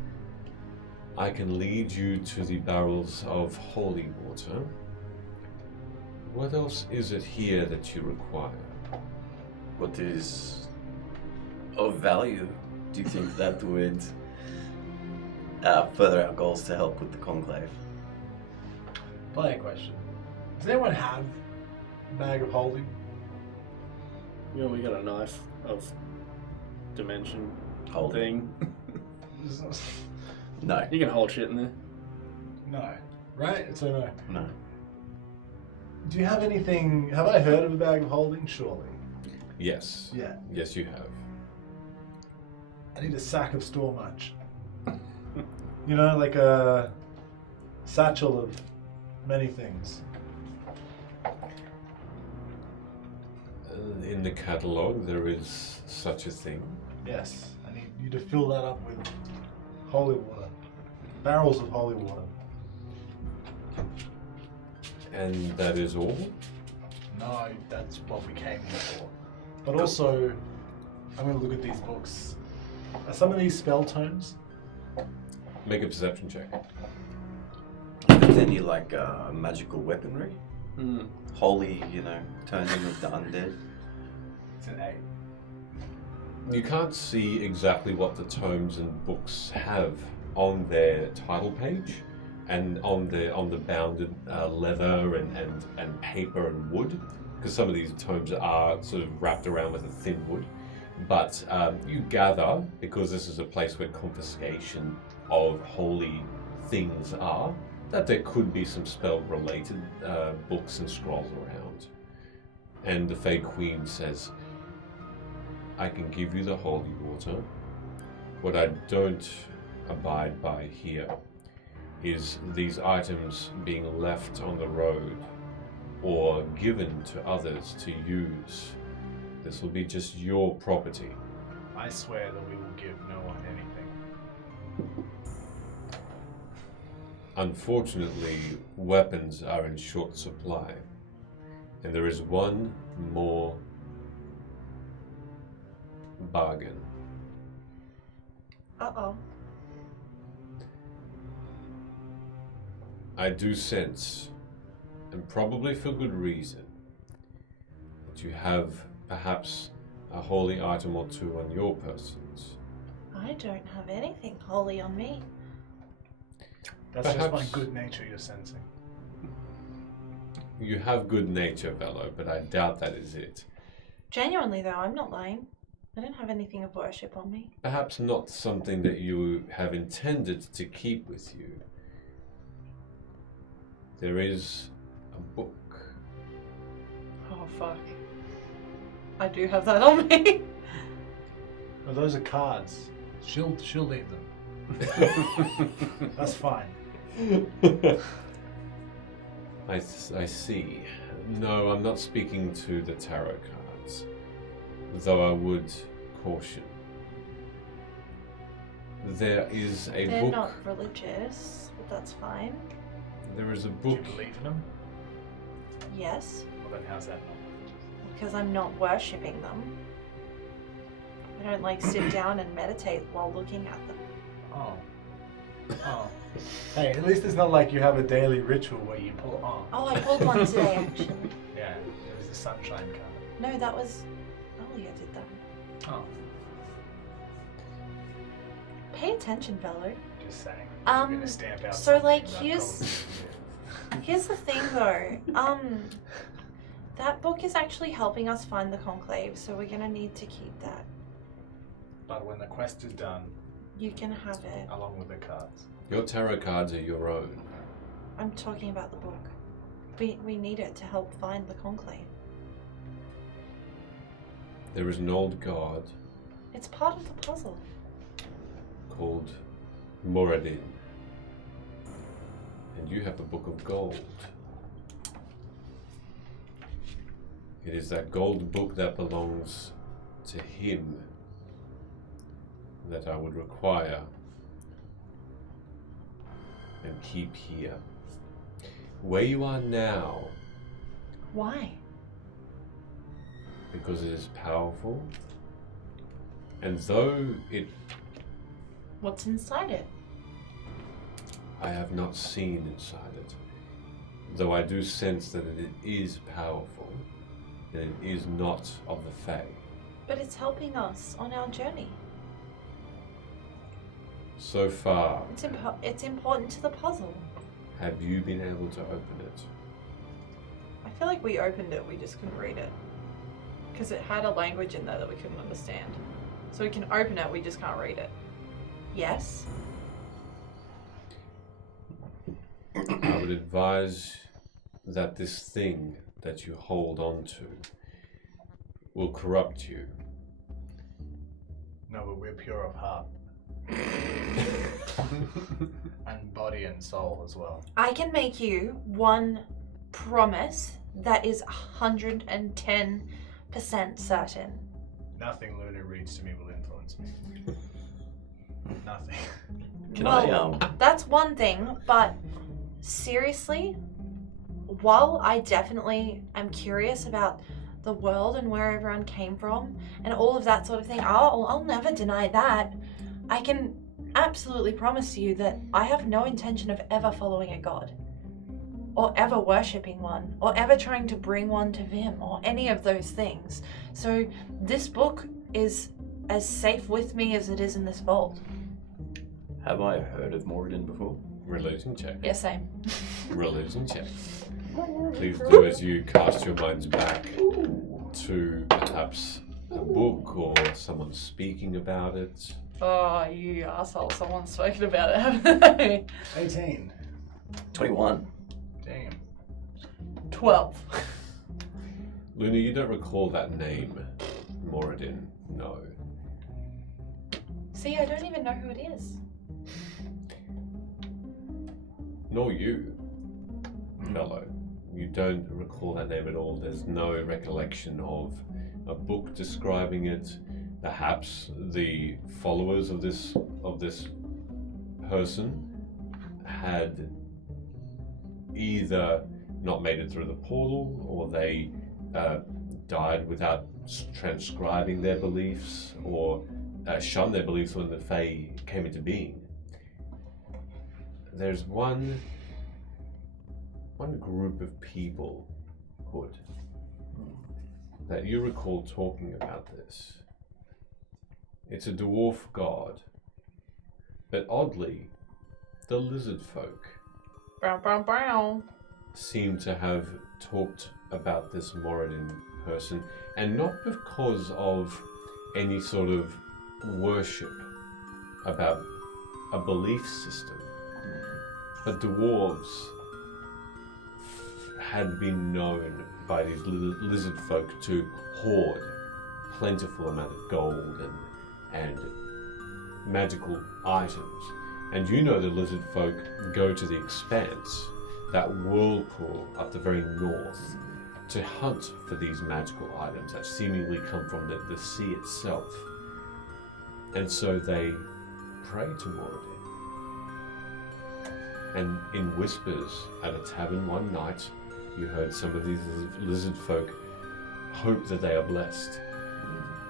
I can lead you to the barrels of holy water. What else is it here that you require? What is of value? Do you think that would further our goals to help with the conclave? Player question. Does anyone have a bag of holding? Yeah, we got a knife of dimension Holding. thing. No. You can hold shit in there. No. Right? It's a no. No. Do you have anything... Have I heard of a bag of holding? Surely. Yes. Yeah. Yes, you have. I need a sack of store munch. You know, like a satchel of many things. in the catalogue there is such a thing. Yes, I need you to fill that up with holy water. Barrels of holy water. And that is all? No, that's what we came here for. But also, I'm going to look at these books. Are some of these spell tomes? Make a perception check. Is any like magical weaponry? Holy, turned in with the undead. It's an 8. You can't see exactly what the tomes and books have on their title page and on the bounded leather and paper and wood, because some of these tomes are sort of wrapped around with a thin wood. But you gather, because this is a place where confiscation of holy things are, that there could be some spell-related books and scrolls around. And the Fey Queen says, I can give you the holy water. What I don't abide by here is these items being left on the road or given to others to use. This will be just your property. I swear that we will give no one anything. Unfortunately, weapons are in short supply, and there is one more bargain. Uh-oh. I do sense, and probably for good reason, that you have perhaps a holy item or two on your persons. I don't have anything holy on me. That's just my Perhaps- good nature you're sensing. You have good nature, Velo, but I doubt that is it. Genuinely though, I'm not lying. I don't have anything of worship on me. Perhaps not something that you have intended to keep with you. There is a book. Oh fuck. I do have that on me. Oh, those are cards. She'll leave them. That's fine. I see. No, I'm not speaking to the tarot cards, though I would caution. There is a They're book. not religious, but that's fine. There is a Do book. you believe in them? Yes, Well, then how's that not? because I'm not worshipping them. I don't like sit down and meditate while looking at them. Oh. Oh. Hey, at least it's not like you have a daily ritual where you pull. Oh, I pulled one today actually. Yeah, it was the sunshine card. No, that was Alia did that. Oh. Pay attention, fellow. Just saying. Um, You're gonna stamp out so, something like, that here's- probably- Here's the thing though. That book is actually helping us find the conclave, so we're gonna need to keep that. But when the quest is done, You can have it. along with the cards. Your tarot cards are your own. I'm talking about the book. We need it to help find the conclave. There is an old god It's part of the puzzle. called Moradin, and you have a book of gold. It is that gold book that belongs to him that I would require and keep here. Where you are now, Why? because it is powerful, and though What's inside it? I have not seen inside it, though I do sense that it is powerful, and it is not of the Fae. But it's helping us on our journey. So far, It's important to the puzzle. have you been able to open it? I feel like we opened it, we just couldn't read it. Because it had a language in there that we couldn't understand. So we can open it, we just can't read it. Yes. I would advise that this thing that you hold on to will corrupt you. No, but we're pure of heart. And body and soul as well. I can make you one promise that is 110% certain. Nothing Luna reads to me will influence me. Nothing. Can Well, that's one thing, but seriously, while I definitely am curious about the world and where everyone came from and all of that sort of thing, I'll never deny that. I can absolutely promise you that I have no intention of ever following a god, or ever worshipping one, or ever trying to bring one to Vim, or any of those things. So this book is as safe with me as it is in this vault. Have I heard of Moradin before? Religion check. Yeah, same. Religion check. Please do as you cast your minds back to perhaps a book or someone speaking about it. Oh, you asshole. Someone's spoken about it, haven't they? 18. 21. Damn. 12. Luna, you don't recall that name, Moradin? No. See, I don't even know who it is. Nor you, fellow. You don't recall that name at all. There's no recollection of a book describing it. Perhaps the followers of this person had either not made it through the portal, or they died without transcribing their beliefs, or shunned their beliefs when the Fae came into being. There's one group of people, Hood, that you recall talking about this. It's a dwarf god, but oddly, the lizard folk Brown, brown, brown. seem to have talked about this Moradin person, and not because of any sort of worship about a belief system, but dwarves had been known by these lizard folk to hoard plentiful amount of gold and magical items. And you know the lizard folk go to the expanse, that whirlpool up the very north, to hunt for these magical items that seemingly come from the sea itself. And so they pray to Moradin. And in whispers at a tavern one night, you heard some of these lizard folk hope that they are blessed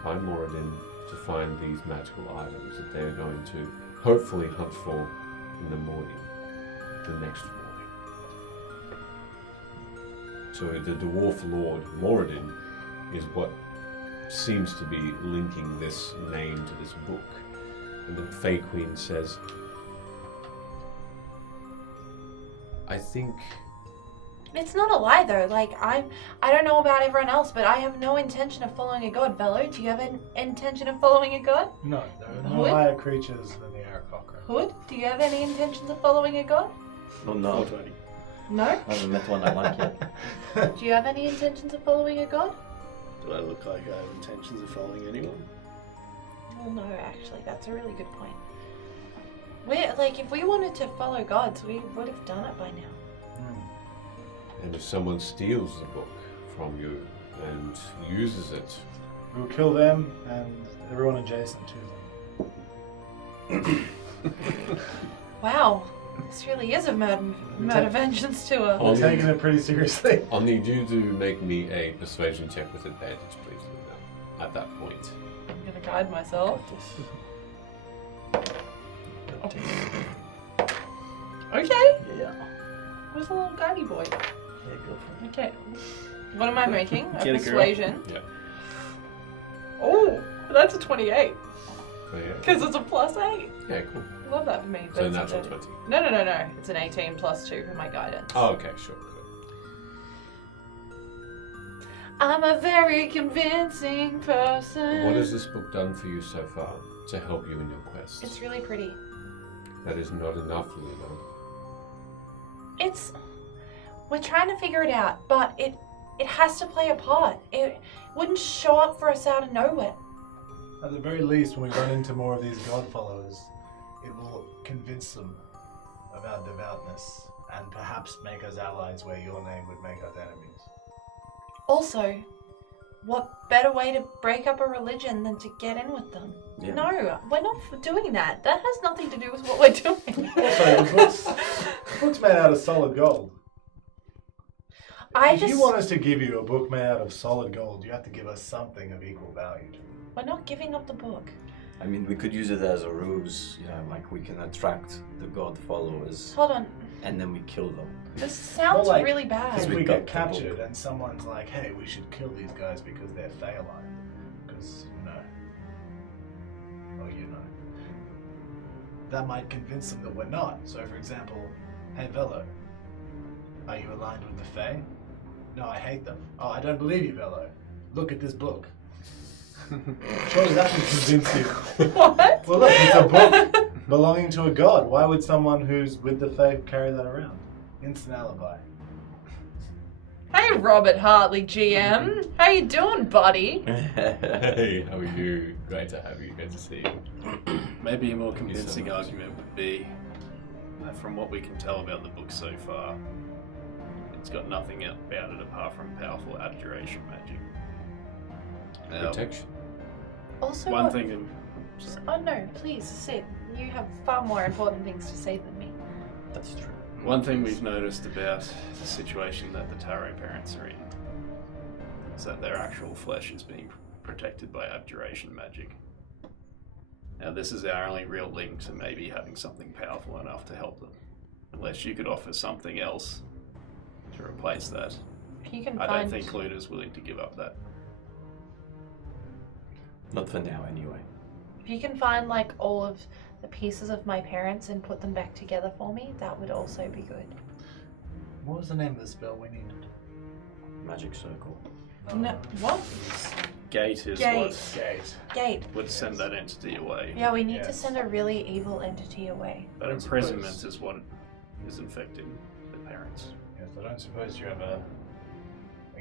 by Moradin to find these magical items that they are going to hopefully hunt for in the morning, the next morning. So the dwarf lord, Moradin, is what seems to be linking this name to this book. And the Fae Queen says, I think... It's not a lie though. Like I don't know about everyone else, but I have no intention of following a god. Bello, do you have an intention of following a god? No, there are no Hood? higher creatures than the Aarakocra. Hood, do you have any intentions of following a god? Well, no. 420. No. I haven't met one I like yet. Do you have any intentions of following a god? Do I look like I have intentions of following anyone? Well, no, actually, that's a really good point. If we wanted to follow gods, we would have done it by now. And if someone steals the book from you and uses it, We'll kill them and everyone adjacent to them. Wow, this really is a murder vengeance tour. We're taking it pretty seriously. I'll need you to make me a persuasion check with advantage, please, Luna, at that point. I'm gonna guide myself. Okay. Yeah. Where's the little guidey boy? Yeah, go for it. Okay. What am I making? A Get a girl. persuasion. Yeah. Oh, that's a 28. So, yeah. Because it's a +8. Yeah, cool. I love that for me. So That's natural a- 20. No. It's an 18 +2 for my guidance. Oh, okay, sure. I'm a very convincing person. What has this book done for you so far to help you in your quest? It's really pretty. That is not enough, Luna. We're trying to figure it out, but it has to play a part. It wouldn't show up for us out of nowhere. At the very least, when we run into more of these god followers, it will convince them of our devoutness and perhaps make us allies where your name would make us enemies. Also, what better way to break up a religion than to get in with them? Yeah. No, we're not doing that. That has nothing to do with what we're doing. Also, the book's made out of solid gold. If you want us to give you a book made out of solid gold, you have to give us something of equal value. We're not giving up the book. I mean, we could use it as a ruse, you know, like we can attract the god followers Hold on. and then we kill them. This sounds Well, like, really If bad. we we get got the captured book. and someone's like, hey, we should kill these guys because they're Phaelite. Because, that might convince them that we're not. So, for example, hey, Velo, are you aligned with the Fae? No, I hate them. Oh, I don't believe you, Velo. Look at this book. Surely that would convince you. What? Well, look, it's a book belonging to a god. Why would someone who's with the Fae carry that around? Instant alibi. Hey, Robert Hartley, GM. How you doing, buddy? Hey, how are you? Great to have you. Good to see you. Maybe a more Thank you so convincing much. argument would be that from what we can tell about the book so far, it's got nothing about it apart from powerful abjuration magic. Now, Protection. Also, one what- thing, Oh no, please sit. You have far more important things to say than me. That's true. one thing we've noticed about the situation that the Tarot parents are in is that their actual flesh is being protected by abjuration magic. Now, this is our only real link to maybe having something powerful enough to help them. Unless you could offer something else to replace that. If you can I find, don't think Luda's willing to give up that. Not for now, anyway. if you can find like all of the pieces of my parents and put them back together for me, that would also be good. What was the name of the spell we needed? Magic circle. No, what? Gate is Gate. what Gate. Gate. would send that entity away. Yeah, we need to Yes. send a really evil entity away. But I imprisonment suppose. is what is infecting the parents. Yes, I don't suppose you have a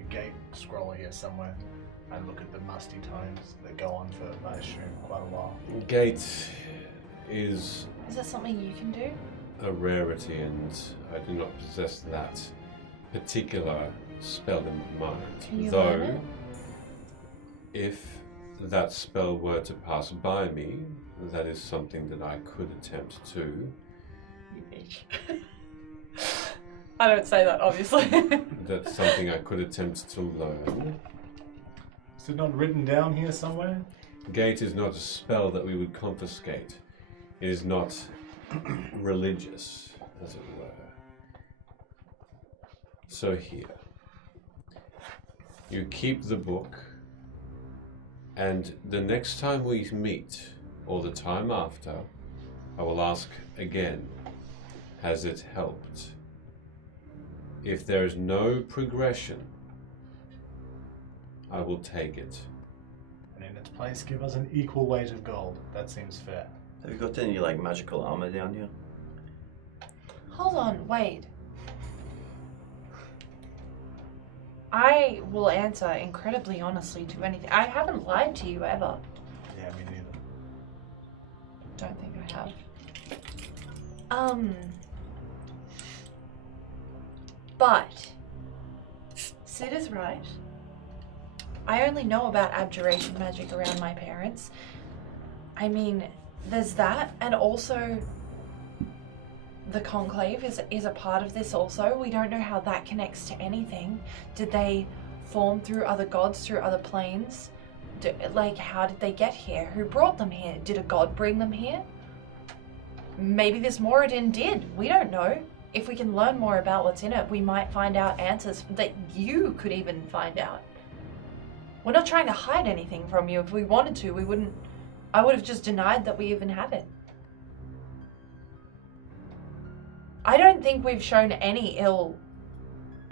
gate scroll here somewhere. I look at the musty tomes that go on for, I assume, quite a while. Gate is Is that something you can do? a rarity, and I do not possess that particular spell in mind. Can you Though, learn it? if that spell were to pass by me, that is something that I could attempt to. I don't say that, obviously. That's something I could attempt to learn. Is it not written down here somewhere? Gate is not a spell that we would confiscate. It is not religious, as it were. So here, you keep the book, and the next time we meet, or the time after, I will ask again, has it helped? If there is no progression, I will take it. And in its place, give us an equal weight of gold. That seems fair. Have you got any like magical armor down here? Hold on, wait. I will answer incredibly honestly to anything. I haven't lied to you ever. Yeah, me neither. Don't think I have. But Sid is right. I only know about abjuration magic around my parents. I mean, there's that, and also the conclave is a part of this also. We don't know how that connects to anything. Did they form through other gods, through other planes? How did they get here? Who brought them here? Did a god bring them here? Maybe this Moradin did. We don't know. If we can learn more about what's in it, we might find out answers that you could even find out. We're not trying to hide anything from you. If we wanted to, we wouldn't. I would have just denied that we even had it. I don't think we've shown any ill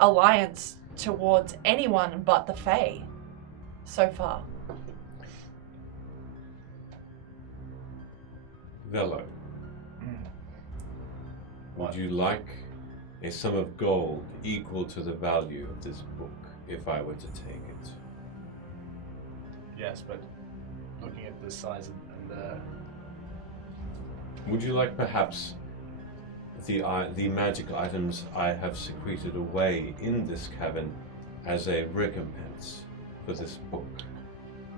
alliance towards anyone but the Fae so far. Velo, would you like a sum of gold equal to the value of this book if I were to take it? Yes, but looking at the size and the... Would you like perhaps the magic items I have secreted away in this cavern as a recompense for this book.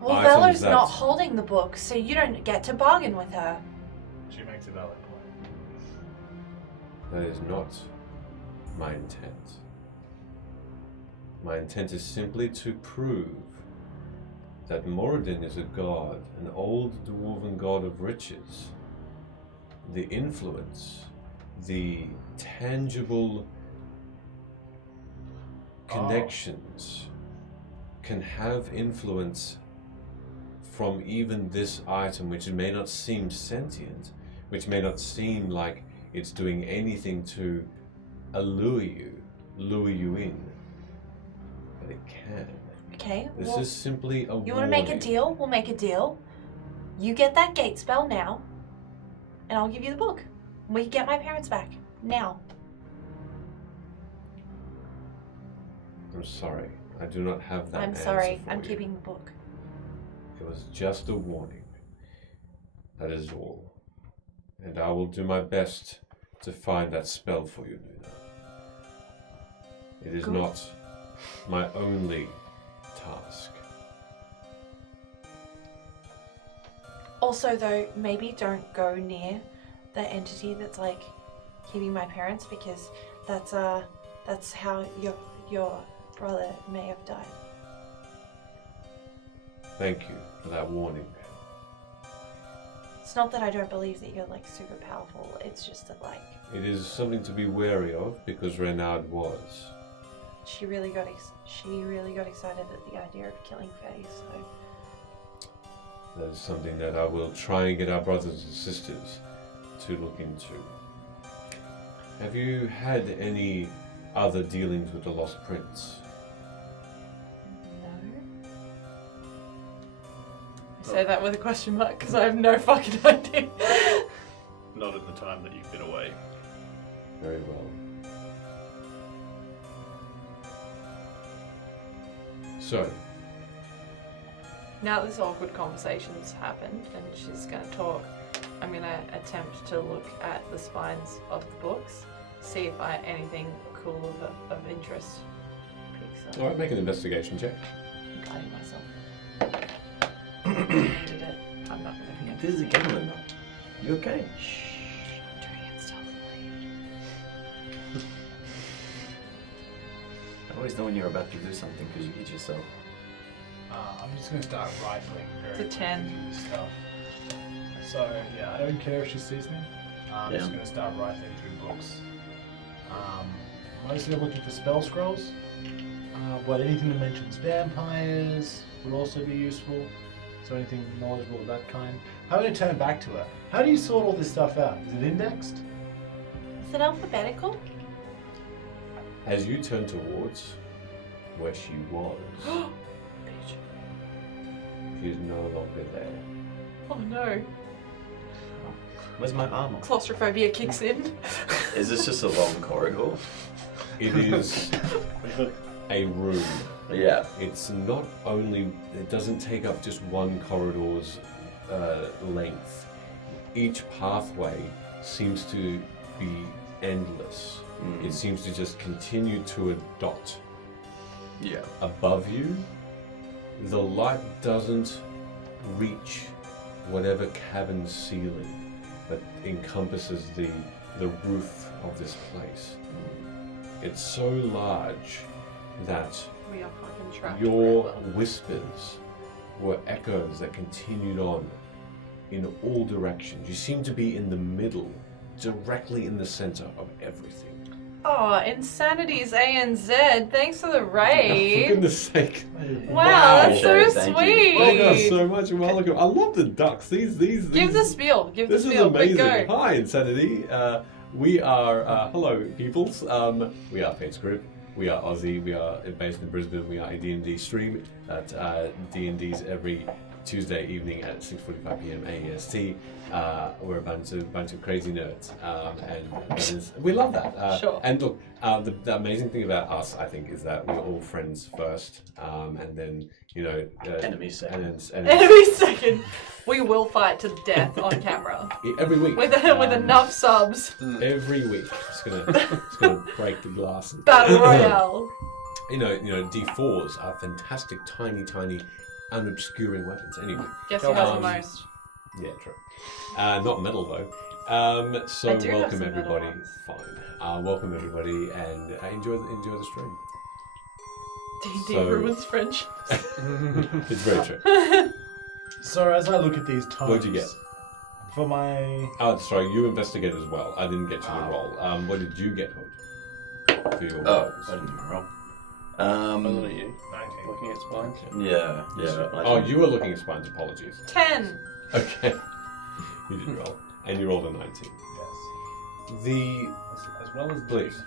Well, Items Velo's that- not holding the book, so you don't get to bargain with her. She makes a valid point. That is not my intent. My intent is simply to prove that Moradin is a god, an old dwarven god of riches. The influence, the tangible connections can have influence from even this item, which may not seem sentient, which may not seem like it's doing anything to lure you in, but it can. Okay, This well, is simply a you want to make a warning. deal? We'll make a deal. You get that gate spell now, and I'll give you the book. We can get my parents back now. I'm sorry, I do not have that I'm answer sorry. for I'm you. keeping the book. It was just a warning. That is all. And I will do my best to find that spell for you, Luna. It is Good. not my only task. Also, though, maybe don't go near the entity that's like keeping my parents, because that's how your brother may have died. Thank you for that warning. It's not that I don't believe that you're like super powerful. It's just that like It is something to be wary of because Reynard was. she really got excited at the idea of killing Faye. So That is something that I will try and get our brothers and sisters to look into. Have you had any other dealings with the Lost Prince? no. I say that with a question mark because I have no fucking idea. Not at the time that you've been away. Very well. So, Now this awkward conversation's happened and she's going to talk, I'm going to attempt to look at the spines of the books, see if anything cool of interest picks up. alright, make an investigation check. I'm guiding myself. Did it. I'm not going to be This is a game, Linda. You okay? Shh, I'm doing it stealthily. I always know when you're about to do something because you hit yourself. I'm just going to start rifling very It's a 10. through the stuff. So, yeah, I don't care if she sees me. I'm just Yeah. going to start rifling through books. Mostly looking for spell scrolls. But anything that mentions vampires would also be useful. So anything knowledgeable of that kind. How do I turn back to her? How do you sort all this stuff out? Is it indexed? Is it alphabetical? As you turn towards where she was, Bitch. she is no longer there. Oh no. Where's my armor? Claustrophobia kicks in. Is this just a long corridor? It is a room. Yeah. It's not only, it doesn't take up just one corridor's length. Each pathway seems to be endless. It seems to just continue to a dot. Yeah. Above you, the light doesn't reach whatever cavern ceiling that encompasses the roof of this place. It's so large that We are fucking trapped. your forever. whispers were echoes that continued on in all directions. You seem to be in the middle, directly in the center of everything. Oh, Insanity's ANZ. Thanks for the For raid. goodness sake. Wow, that's so Thank you. sweet. Thank you so much. Welcome. I love the ducks. These. Give the spiel. Give the This is spiel. Quick, amazing. go. Hi, Insanity. We are, hello, peoples. We are Fates Group. We are Aussie. We are based in Brisbane. We are a D&D stream at D&D's every Tuesday evening at 6:45 p.m. AEST. We're a bunch of crazy nerds, and we love that. Sure. And look, the amazing thing about us, I think, is that we're all friends first, and then Enemies second. and Enemy second. We will fight to the death on camera every week with enough subs. Every week, it's gonna break the glass. Battle Royale. D4s are fantastic, tiny, unobscuring weapons. Anyway, Guess who has the most? yeah, true. Not metal though. So I do have welcome some metal everybody. ones. Fine. Welcome everybody, and enjoy the stream. D&D So- ruins friendship. It's very true. So as I look at these tomes, What'd you get? For my... Oh, sorry, you investigate as well. I didn't get you to roll. What did you get, Hood? For your Oh, rolls? I didn't do it wrong. Wasn't it you 19. looking at spines? Yeah. Oh, you were looking at spines. Apologies. 10. Okay. You did roll, and you rolled a 19. Yes. The As well as Please.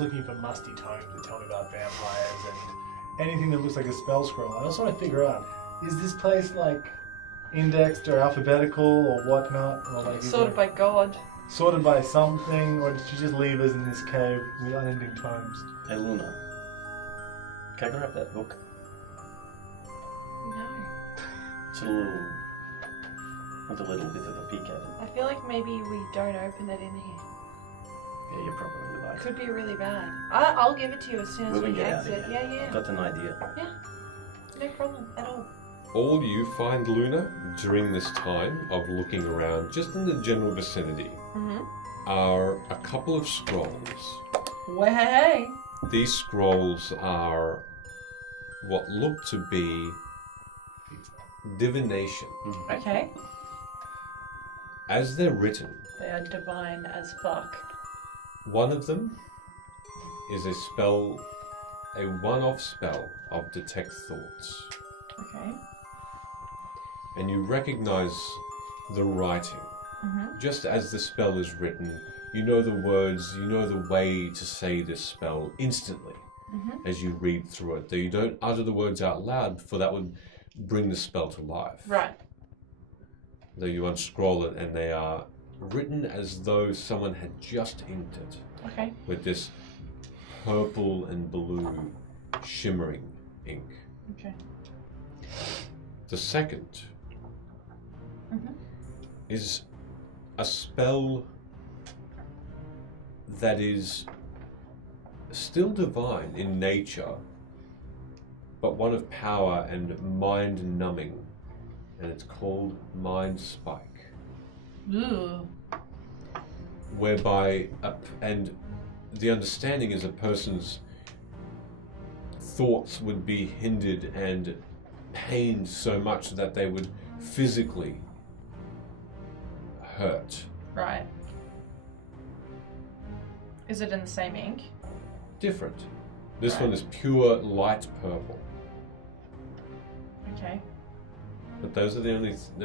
looking for musty tomes that tell me about vampires and anything that looks like a spell scroll, I also want to figure out, is this place like indexed or alphabetical or whatnot? Or like is Sorted it by God. sorted by something, or did you just leave us in this cave with unending tomes? Hey Luna, can I grab that book? No. It's a little, with a little bit of a peek at it. I feel like maybe we don't open it in here. Yeah, you're probably right. Could be really bad. I'll give it to you as soon as We'll we get out of exit. here. Yeah. Got an idea. No problem at all. all you find, Luna, during this time of looking around, just in the general vicinity, are a couple of scrolls. Way. These scrolls are what look to be divination. Okay. As they're written, They are divine as fuck. one of them is a spell, a one-off spell of Detect Thoughts. Okay. And you recognize the writing. Just as the spell is written, you know the words, you know the way to say this spell instantly as you read through it. Though you don't utter the words out loud, for that would bring the spell to life. Right. Though you unscroll it and they are written as though someone had just inked it Okay. with this purple and blue shimmering ink. Okay. The second is a spell that is still divine in nature, but one of power and mind numbing, and it's called Mind Spike, Ugh. whereby and the understanding is a person's thoughts would be hindered and pained so much that they would physically hurt. Right. Is it in the same ink? Different. This Right. one is pure light purple. Okay. But those are the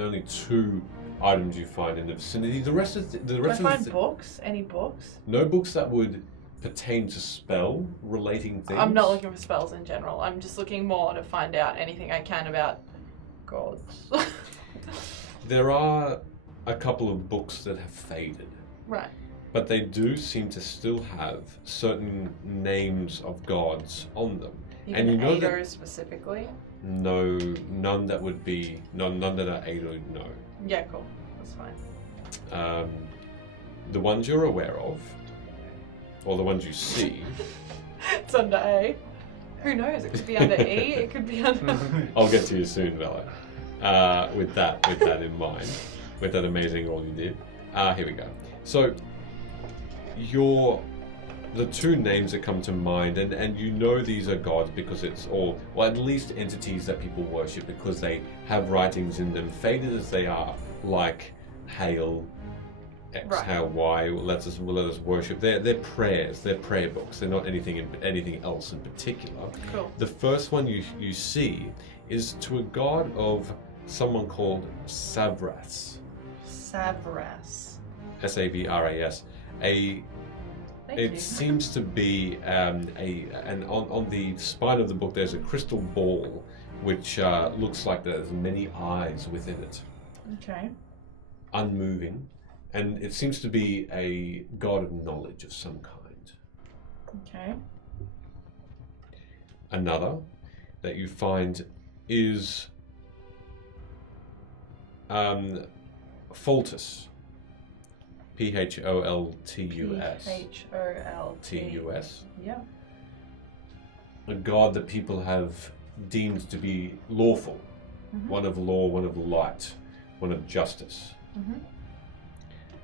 only two items you find in the vicinity. The rest of Do I find books? Any books? no books that would pertain to spell relating things. I'm not looking for spells in general. I'm just looking more to find out anything I can about gods. There are a couple of books that have faded, Right. but they do seem to still have certain names of gods on them. Even And you know Ado that- specifically? No, none that would be none that are Ado. No. Yeah, cool. That's fine. The ones you're aware of, or the ones you see. It's under A. Who knows? It could be under E. It could be under. I'll get to you soon, Bella. With that in mind, with that amazing roll you did. Here we go. So, the two names that come to mind, and you know these are gods because it's all, well, at least entities that people worship because they have writings in them, faded as they are, like hail, X, Right. hail, Y, let us worship. They're prayers, they're prayer books. They're not anything else in particular. Cool. The first one you see is to a god of someone called Savras. Savras. Savras. Thank It you. seems to be and on the spine of the book there's a crystal ball which looks like there's many eyes within it, Okay. unmoving, and it seems to be a god of knowledge of some kind. Okay. Another that you find is Pholtus. Pholtus. Pholtus. TUS. Yeah. a god that people have deemed to be lawful, one of law, one of light, one of justice.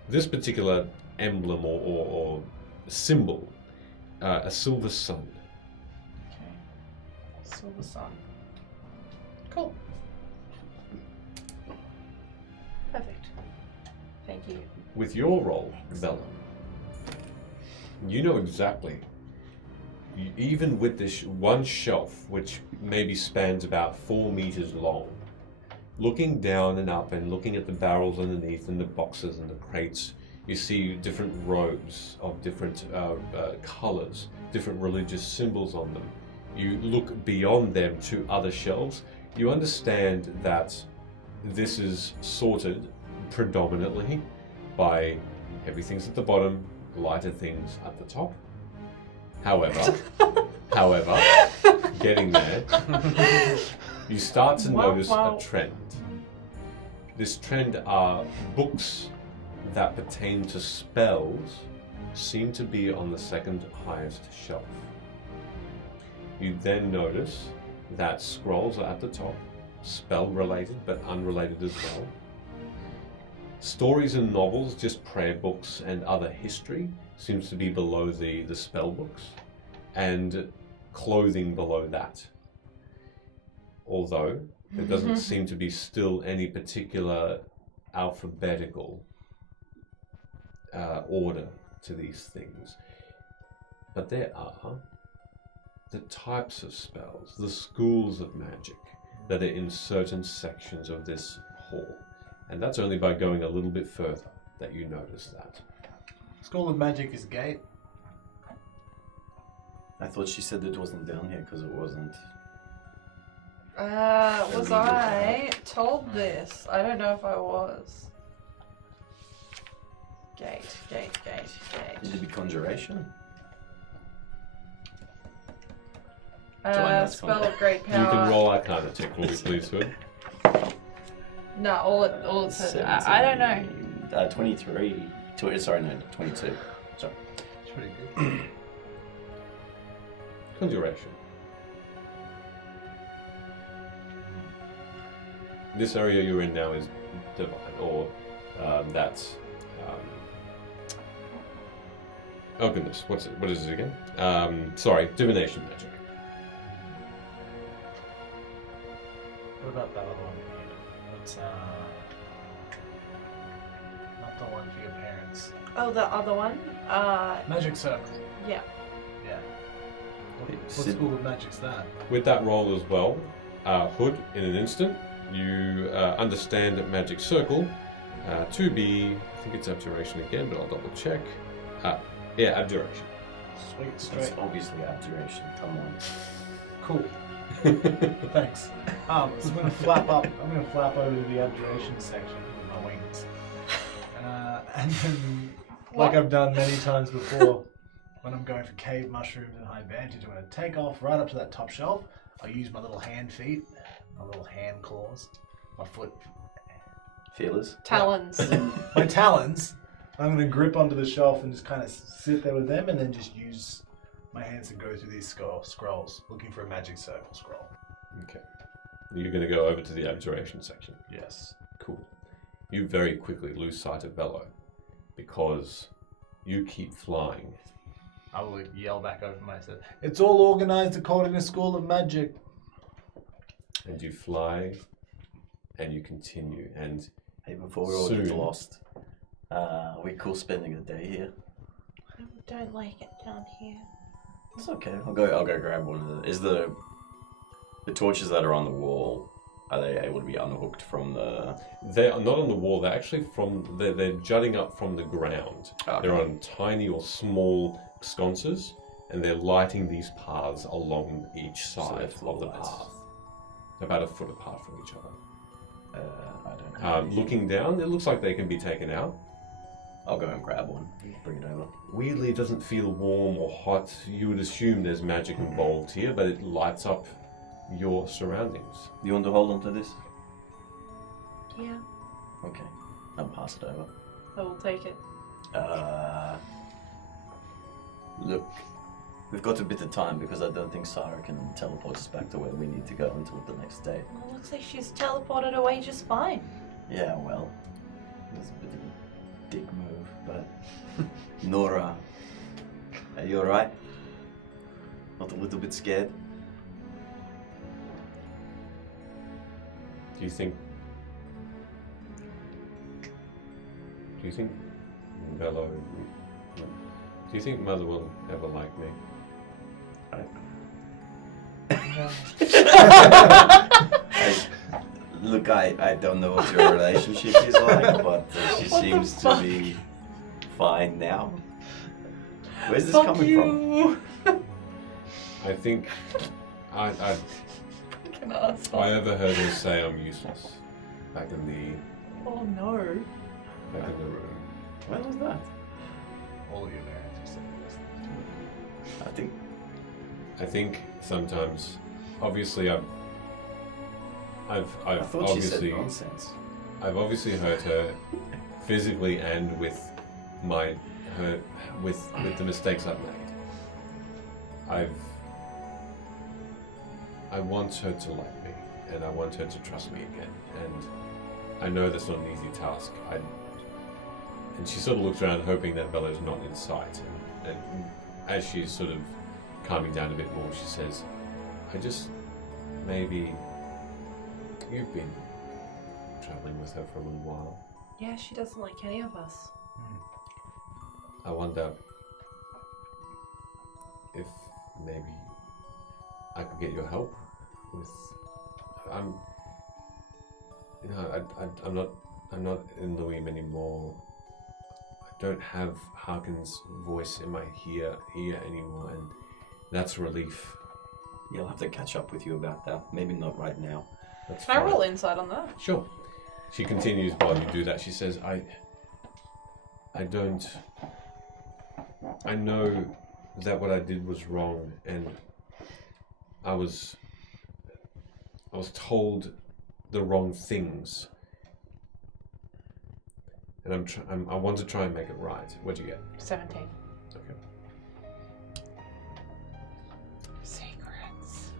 This particular emblem or symbol, a silver sun. Okay. Silver sun. Cool. Perfect. Thank you. With your role, Bella, you know exactly, even with this one shelf, which maybe spans about 4 meters long, looking down and up and looking at the barrels underneath and the boxes and the crates, you see different robes of different colors, different religious symbols on them. You look beyond them to other shelves. You understand that this is sorted predominantly by everything's at the bottom, lighter things at the top. However, getting there, you start to notice a trend. This trend are books that pertain to spells seem to be on the second highest shelf. You then notice that scrolls are at the top, spell related but unrelated as well. Stories and novels, just prayer books and other history, seems to be below the spell books, and clothing below that. Although there doesn't seem to be still any particular alphabetical order to these things. But there are the types of spells, the schools of magic that are in certain sections of this hall. And that's only by going a little bit further that you notice that. School of Magic is gate. I thought she said it wasn't down here because it wasn't. Was I told this? I don't know if I was. Gate. Did it be conjuration? Spell of great power. You can roll Arcana check for me, please, Hood. No, all it said. I don't know. 23. Sorry, no, 22. Sorry. It's pretty good. Conjuration. This area you're in now is divine, or that's. Oh goodness, what is it again? Sorry, divination magic. What about that other one here? What's not the one for your parents? Oh, the other one? Magic Circle. Yeah. Yeah. What school of magic's that? With that roll as well, Hood, in an instant, you understand Magic Circle to be, I think it's abjuration again, but I'll double check. Yeah, abjuration. Sweet, straight. It's obviously abjuration. Come on. Cool. Thanks. So I'm gonna flap up. I'm gonna flap over to the abjuration section with my wings, and then, like I've done many times before, when I'm going for cave mushrooms and high vantage, I'm gonna take off right up to that top shelf. I'll use my little hand feet, my little hand claws, my foot, Feelers. Talons. my talons. I'm gonna grip onto the shelf and just kind of sit there with them, and then just use my hands to go through these scrolls, looking for a magic circle scroll. Okay. You're going to go over to the abjuration section. Yes. Cool. You very quickly lose sight of Bello because you keep flying. I will yell back over myself. It's all organized according to School of Magic. And you fly and you continue. And Hey, before we all get soon- lost, are we cool spending a day here? I don't like it down here. It's okay. I'll go grab one of the. Is the torches that are on the wall? Are they able to be unhooked from the? they're not on the wall. They're actually they're jutting up from the ground. Okay. They're on tiny or small sconces, and they're lighting these paths along each So side they're of the floorlights. path, about a foot apart from each other. I don't know. Looking down, it looks like they can be taken out. I'll go and grab one. Bring it over. Weirdly, it doesn't feel warm or hot. You would assume there's magic involved here, but it lights up your surroundings. You want to hold on to this? Yeah. Okay. I'll pass it over. I will take it. Look, We've got a bit of time because I don't think Sara can teleport us back to where we need to go until the next day. Well, looks like she's teleported away just fine. Yeah, well, it's a bit of a dick move, but Nora, are you alright? Not a little bit scared? Do you think Bello? Do you think Mother will ever like me? Look, I don't know what your relationship is like, but she seems to be fine now. Where's this coming from? I think I Fucking asshole. I overheard her say I'm useless back in Oh no. the room. When was that? All your parents are saying this. I think I think sometimes, obviously, I've I thought she said obviously nonsense. I've obviously hurt her physically and with the mistakes I've made. I want her to like me, and I want her to trust me again. And I know that's not an easy task. And she sort of looks around, hoping that Bella's not in sight. And as she's sort of calming down a bit more, she says, "I just maybe you've been traveling with her for a little while. Yeah, she doesn't like any of us. I wonder if maybe I could get your help with. I'm not in Louis anymore. I don't have Harkin's voice in my ear anymore, and that's a relief. You'll have to catch up with you about that. Maybe not right now. That's Can I fine. roll insight on that? Sure. She continues while you do that. She says, I know that what I did was wrong, and I was told the wrong things, and I want to try and make it right. What'd you get? 17. Okay. Secrets.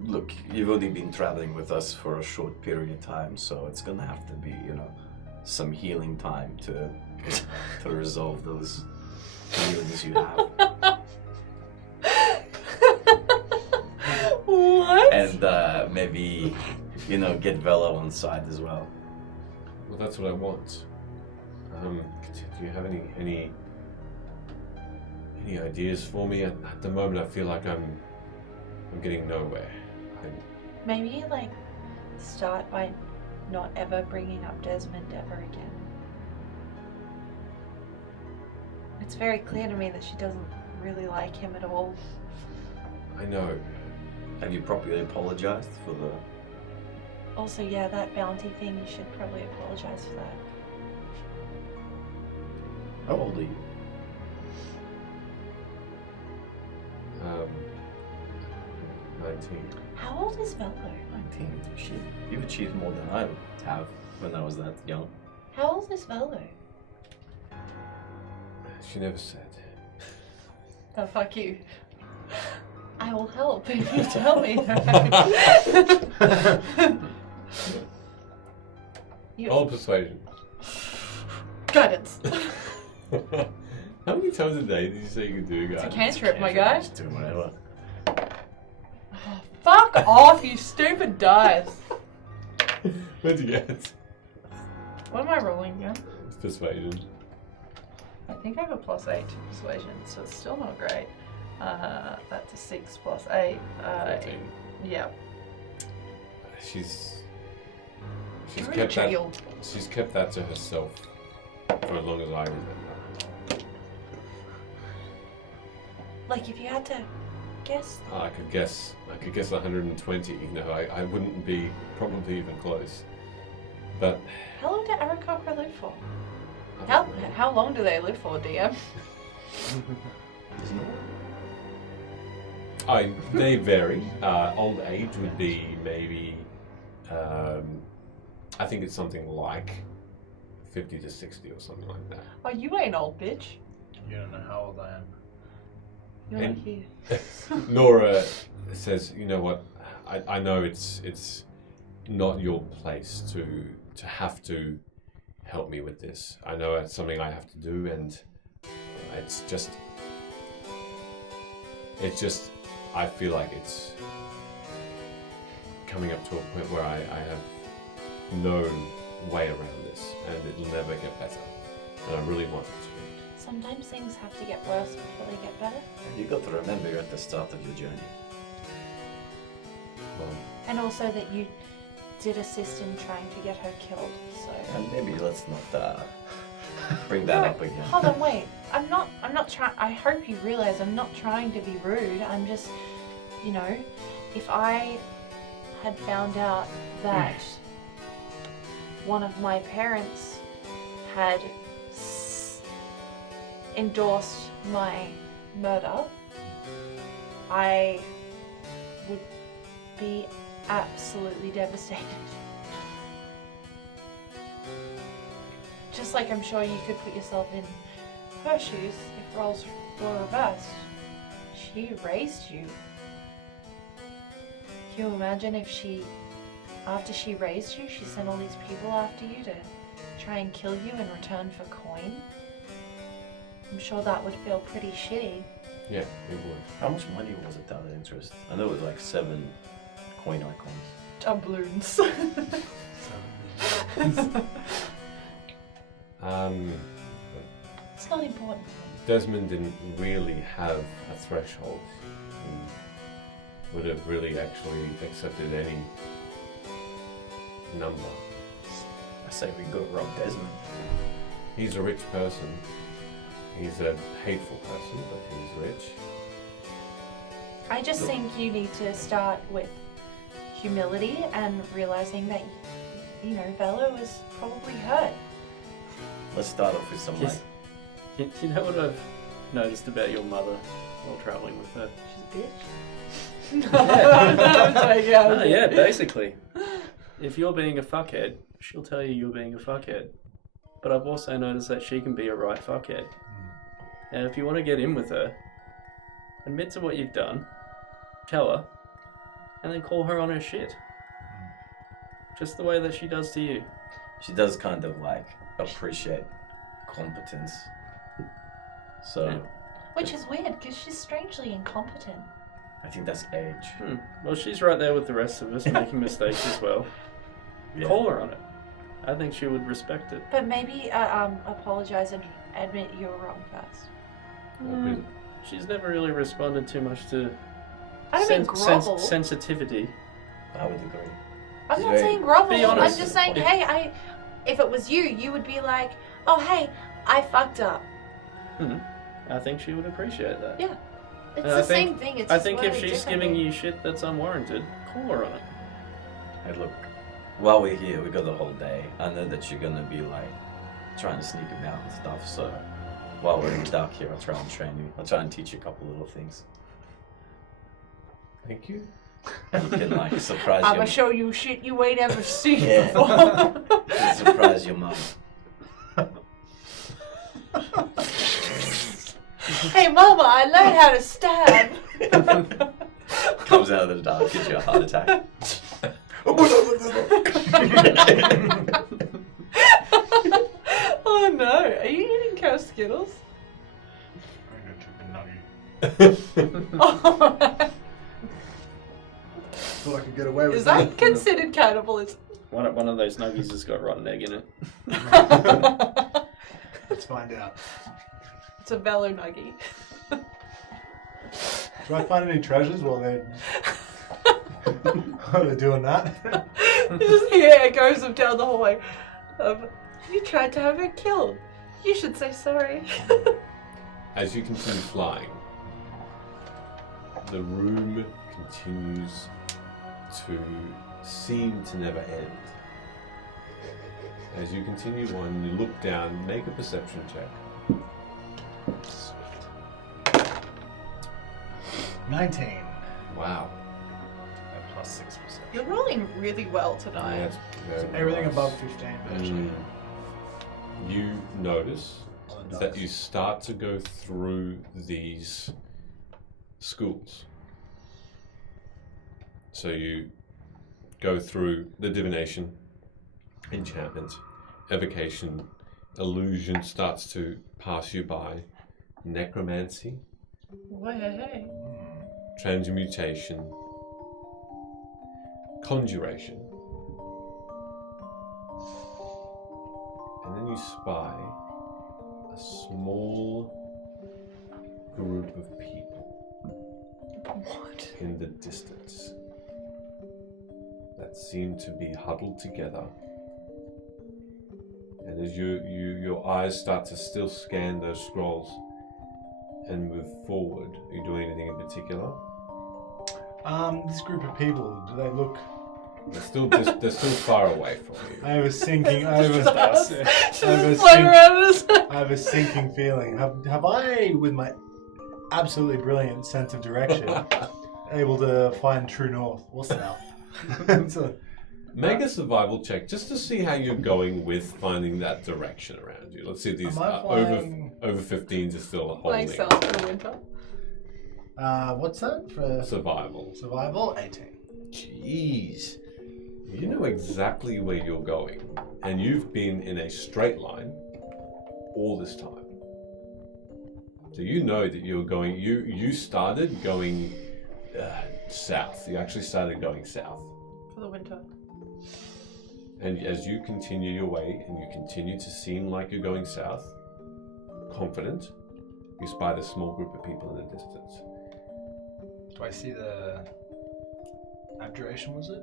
Look, you've only been traveling with us for a short period of time, so it's gonna have to be, some healing time to resolve those feelings you have. What? And maybe, get Velo on side as well. Well, that's what I want. Do you have any ideas for me? At the moment, I feel like I'm getting nowhere. Maybe, start by not ever bringing up Desmond ever again. It's very clear to me that she doesn't really like him at all. I know. Have you properly apologized for the... Also, yeah, that bounty thing, you should probably apologize for that. How old are you? 19. How old is Velo? 19. Shit. You've achieved more than I would have when I was that young. How old is Velo? She never said. Oh, fuck you. I will help if you tell me. All persuasion. Guidance. How many times a day did you say you could do, guys? It's a cantrip, my guy. Just do whatever. Fuck off, you stupid dice. What'd you get? What am I rolling again? It's persuasion. I think I have a +8 to persuasion, so it's still not great. That's a 6 + 8. 14. Yeah. She's You're a kept that. child. She's kept that to herself for as long as I remember. If you had to guess. I could guess 120. No, I wouldn't be probably even close. But How long did Aarakocra live for? I don't know. How long do they live for, DM? They vary. Old age would be maybe. I think it's something like 50 to 60 or something like that. Oh, you ain't old, bitch. You don't know how old I am. You're And- not here. Nora says, "You know what? I know it's not your place to have to help me with this. I know it's something I have to do, and it's just I feel like it's coming up to a point where I have no way around this, and it'll never get better. And I really want it to." Sometimes things have to get worse before they get better. You got to remember you're at the start of your journey. Well, And also that you did assist in trying to get her killed, so... And maybe let's not bring that up again. Hold on, wait. I'm not trying... I hope you realize I'm not trying to be rude. I'm just, you know, if I had found out that one of my parents had endorsed my murder, I would be absolutely devastated. Just like I'm sure you could put yourself in her shoes if roles were reversed. She raised you. Can you imagine if after she raised you, she sent all these people after you to try and kill you in return for coin? I'm sure that would feel pretty shitty. yeah, it would. How much money was it out of interest? I know it was like 7 coin icons. Doubloons. It's not important. Desmond didn't really have a threshold. He would have really actually accepted any number. I say we go rob Desmond. He's a rich person. He's a hateful person, but he's rich. I just think you need to start with humility and realizing that, you know, Velo was probably hurt. Let's start off with some Yes. You know what I've noticed about your mother while traveling with her? She's a bitch. No, yeah, basically. If you're being a fuckhead, she'll tell you you're being a fuckhead. But I've also noticed that she can be a right fuckhead. And if you want to get in with her, admit to what you've done, tell her, and then call her on her shit. Just the way that she does to you. She does kind of like appreciate competence. So Yeah. Which is weird because she's strangely incompetent. I think that's age. Well, she's right there with the rest of us, making mistakes as well. Yeah. Call her on it. I think she would respect it. But maybe apologize and admit you were wrong first. She's never really responded too much to I don't mean grovel. sensitivity. I would agree. I'm not Very- saying grovel. Be I'm honest. just saying, hey, if it was you, you would be like, oh, hey, I fucked up. I think she would appreciate that. Yeah. It's And the I same think- thing. It's I just think if worded she's differently. giving you shit that's unwarranted, call her on it. Hey, look, while we're here, we got the whole day. I know that you're gonna be like trying to sneak about and stuff. So while we're in the dark here, I'll try and train you. I'll try and teach you a couple little things. Thank you. You can like surprise I'm your gonna show you shit you ain't ever seen Yeah. before. you can surprise your mum. Hey, Mama, I learned how to stab. Comes out of the dark, gives you a heart attack. Oh no, are you eating cow Skittles? Oh, Thought I could get away with is that considered cannibalism? One of those nuggies has got rotten egg in it. Let's find out. It's a Velo nuggie. Do I find any treasures while they're doing that? You just hear echoes of down the hallway of, you tried to have her killed. You should say sorry. As you continue flying, the room continues to seem to never end. As you continue on, you look down, make a perception check. 19. Wow. And plus 6%. You're rolling really well tonight. That's very Everything nice. above 15, actually. You notice On the that dice. you start to go through these schools. So you go through the divination, enchantment, evocation, illusion starts to pass you by, necromancy, Way. transmutation, conjuration, and then you spy a small group of people What? in the distance that seem to be huddled together. And as your eyes start to still scan those scrolls and move forward, are you doing anything in particular? This group of people, do they look... They're still far away from you. I have a sinking... Just a floating around us. I have a sinking feeling. Have I, with my absolutely brilliant sense of direction, able to find true north or south? Make a survival check just to see how you're going with finding that direction around you. Let's see if these Am I flying- over 15s are still Playing holding. South for the winter. What's that for Survival. survival? 18. Jeez. You know exactly where you're going, and you've been in a straight line all this time. So you know that you're going. You started going south. You actually started going south. For the winter. And as you continue your way, and you continue to seem like you're going south, confident, you spy a small group of people in the distance. Do I see the abjuration, was it?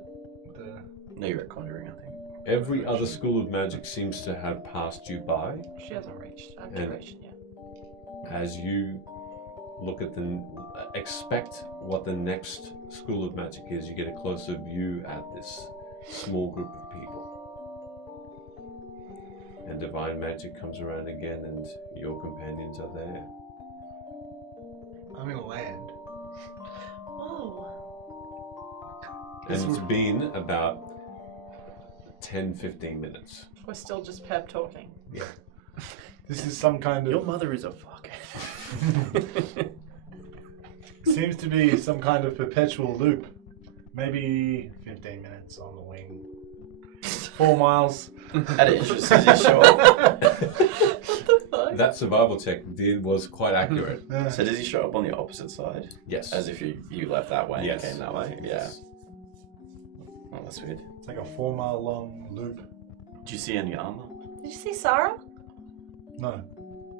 No, you're at conjuring, I think. Every other school of magic seems to have passed you by. She hasn't reached abjuration yet. As you look at expect what the next school of magic is, you get a closer view at this small group of people. And divine magic comes around again, and your companions are there. I'm gonna land. Oh. And it's been about 10-15 minutes. We're still just pep talking. Yeah. This is some kind Your of... mother is a fuckhead. Seems to be some kind of perpetual loop. Maybe 15 minutes on the wing. 4 miles. At an inch, does he show up? That survival check was quite accurate. So does he show up on the opposite side? Yes. As if you left that way Yes. and came that way? Yeah. Yes. Oh, that's weird. It's like a 4 mile long loop. Did you see any armor? Did you see Sara? No,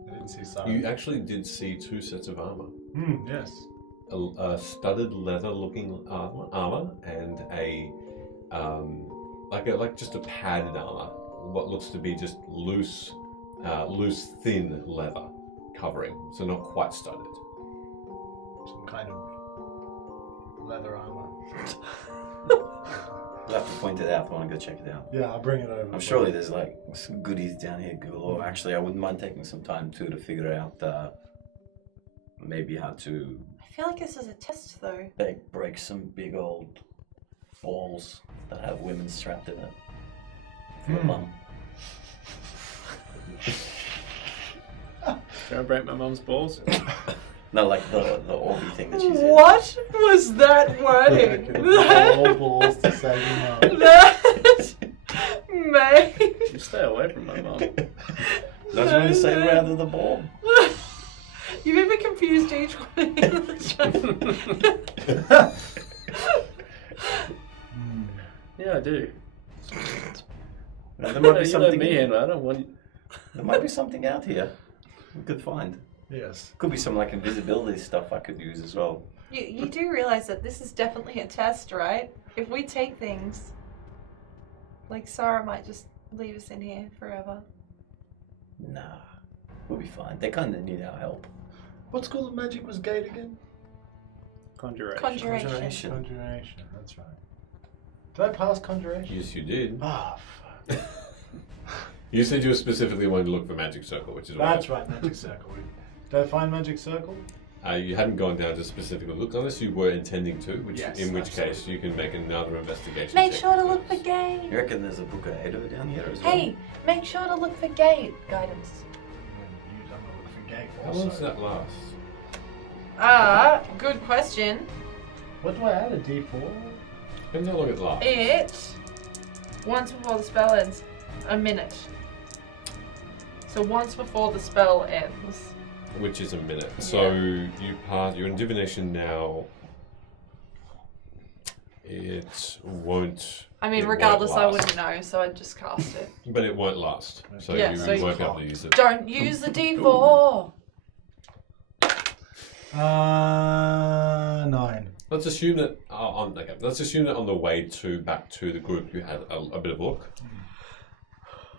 I didn't see Sara. You actually did see 2 sets of armor. Yes. A studded leather-looking armor and a like just a padded armor. What looks to be just loose, thin leather covering, so not quite studded. Some kind of leather armor. You'll have to point it out if I want to go check it out. Yeah, I'll bring it over. I'm surely there's like some goodies down here galore. Actually, I wouldn't mind taking some time too to figure out maybe how to I feel like this is a test though. break some big old balls that have women strapped in it. For your mum. Try and break my mum's balls. No, like the Orby thing that she's in. What was that wording? All balls to save your mum. That made You stay away from my mum. That's what you say rather the ball. You've even confused each one in the Yeah, I do. There might be You let something. me in. I don't want. There might be something out here we could find. Yes. Could be some like invisibility stuff I could use as well. You do realize that this is definitely a test, right? If we take things, like Sara might just leave us in here forever. Nah, we'll be fine. They kind of need our help. What school of magic was Gate again? Conjuration. Conjuration. Conjuration, that's right. Did I pass Conjuration? Yes, you did. Ah, fuck. You said you were specifically wanting to look for Magic Circle, which is That's right, Magic Circle. Did I find Magic Circle? You hadn't gone down to specifically look, unless you were intending to, which Yes, in which absolutely. case you can make another investigation. Make check sure to with look for this. Gate. You reckon there's a book of Edo down here as well? Hey, make sure to look for Gate. Guidance. You don't look for Gate How also. long does that last? Good question. What do I add? A D4? Depends how long it lasts. It, once before the spell ends, a minute. So once before the spell ends. Which is a minute. So you pass. You're in divination now. It won't. I mean, it won't regardless, I last. wouldn't know, so I'd just cast it. But it won't last. So Yeah, you so you won't be able to use it. Don't use the D4. 9. Let's assume that let's assume that on the way back to the group, you had a bit of a look.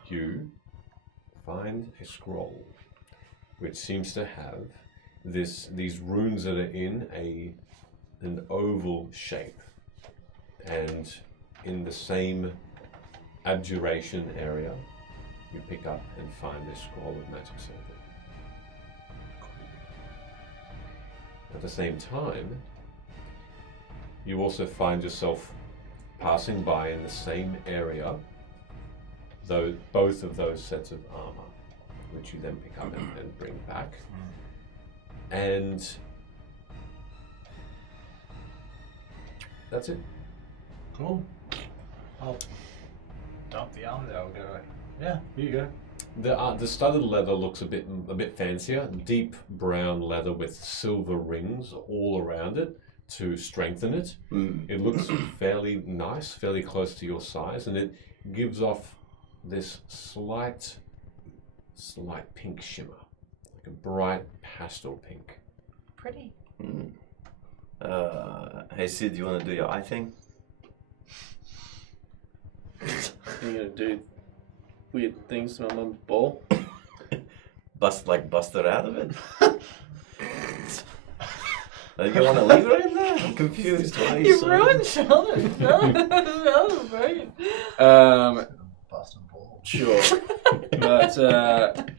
You find a scroll, which seems to have these runes that are in an oval shape, and in the same abjuration area, you pick up and find this scroll of magic circle. At the same time, you also find yourself passing by in the same area, though both of those sets of armor, which you then pick up and bring back. And that's it. Cool. I'll dump the armor there. I'll go, yeah, here you go. The studded leather looks a bit fancier, deep brown leather with silver rings all around it to strengthen it. It looks fairly nice, fairly close to your size, and it gives off this slight pink shimmer, like a bright pastel pink. Pretty. Hey Sid, you want to do your eye thing? You're gonna do weird things to my mum's ball? Bust her out of it? You want to leave her in there? I'm confused. What are you You saying? ruined Sheldon. Sheldon's brilliant. Boston ball. Sure. But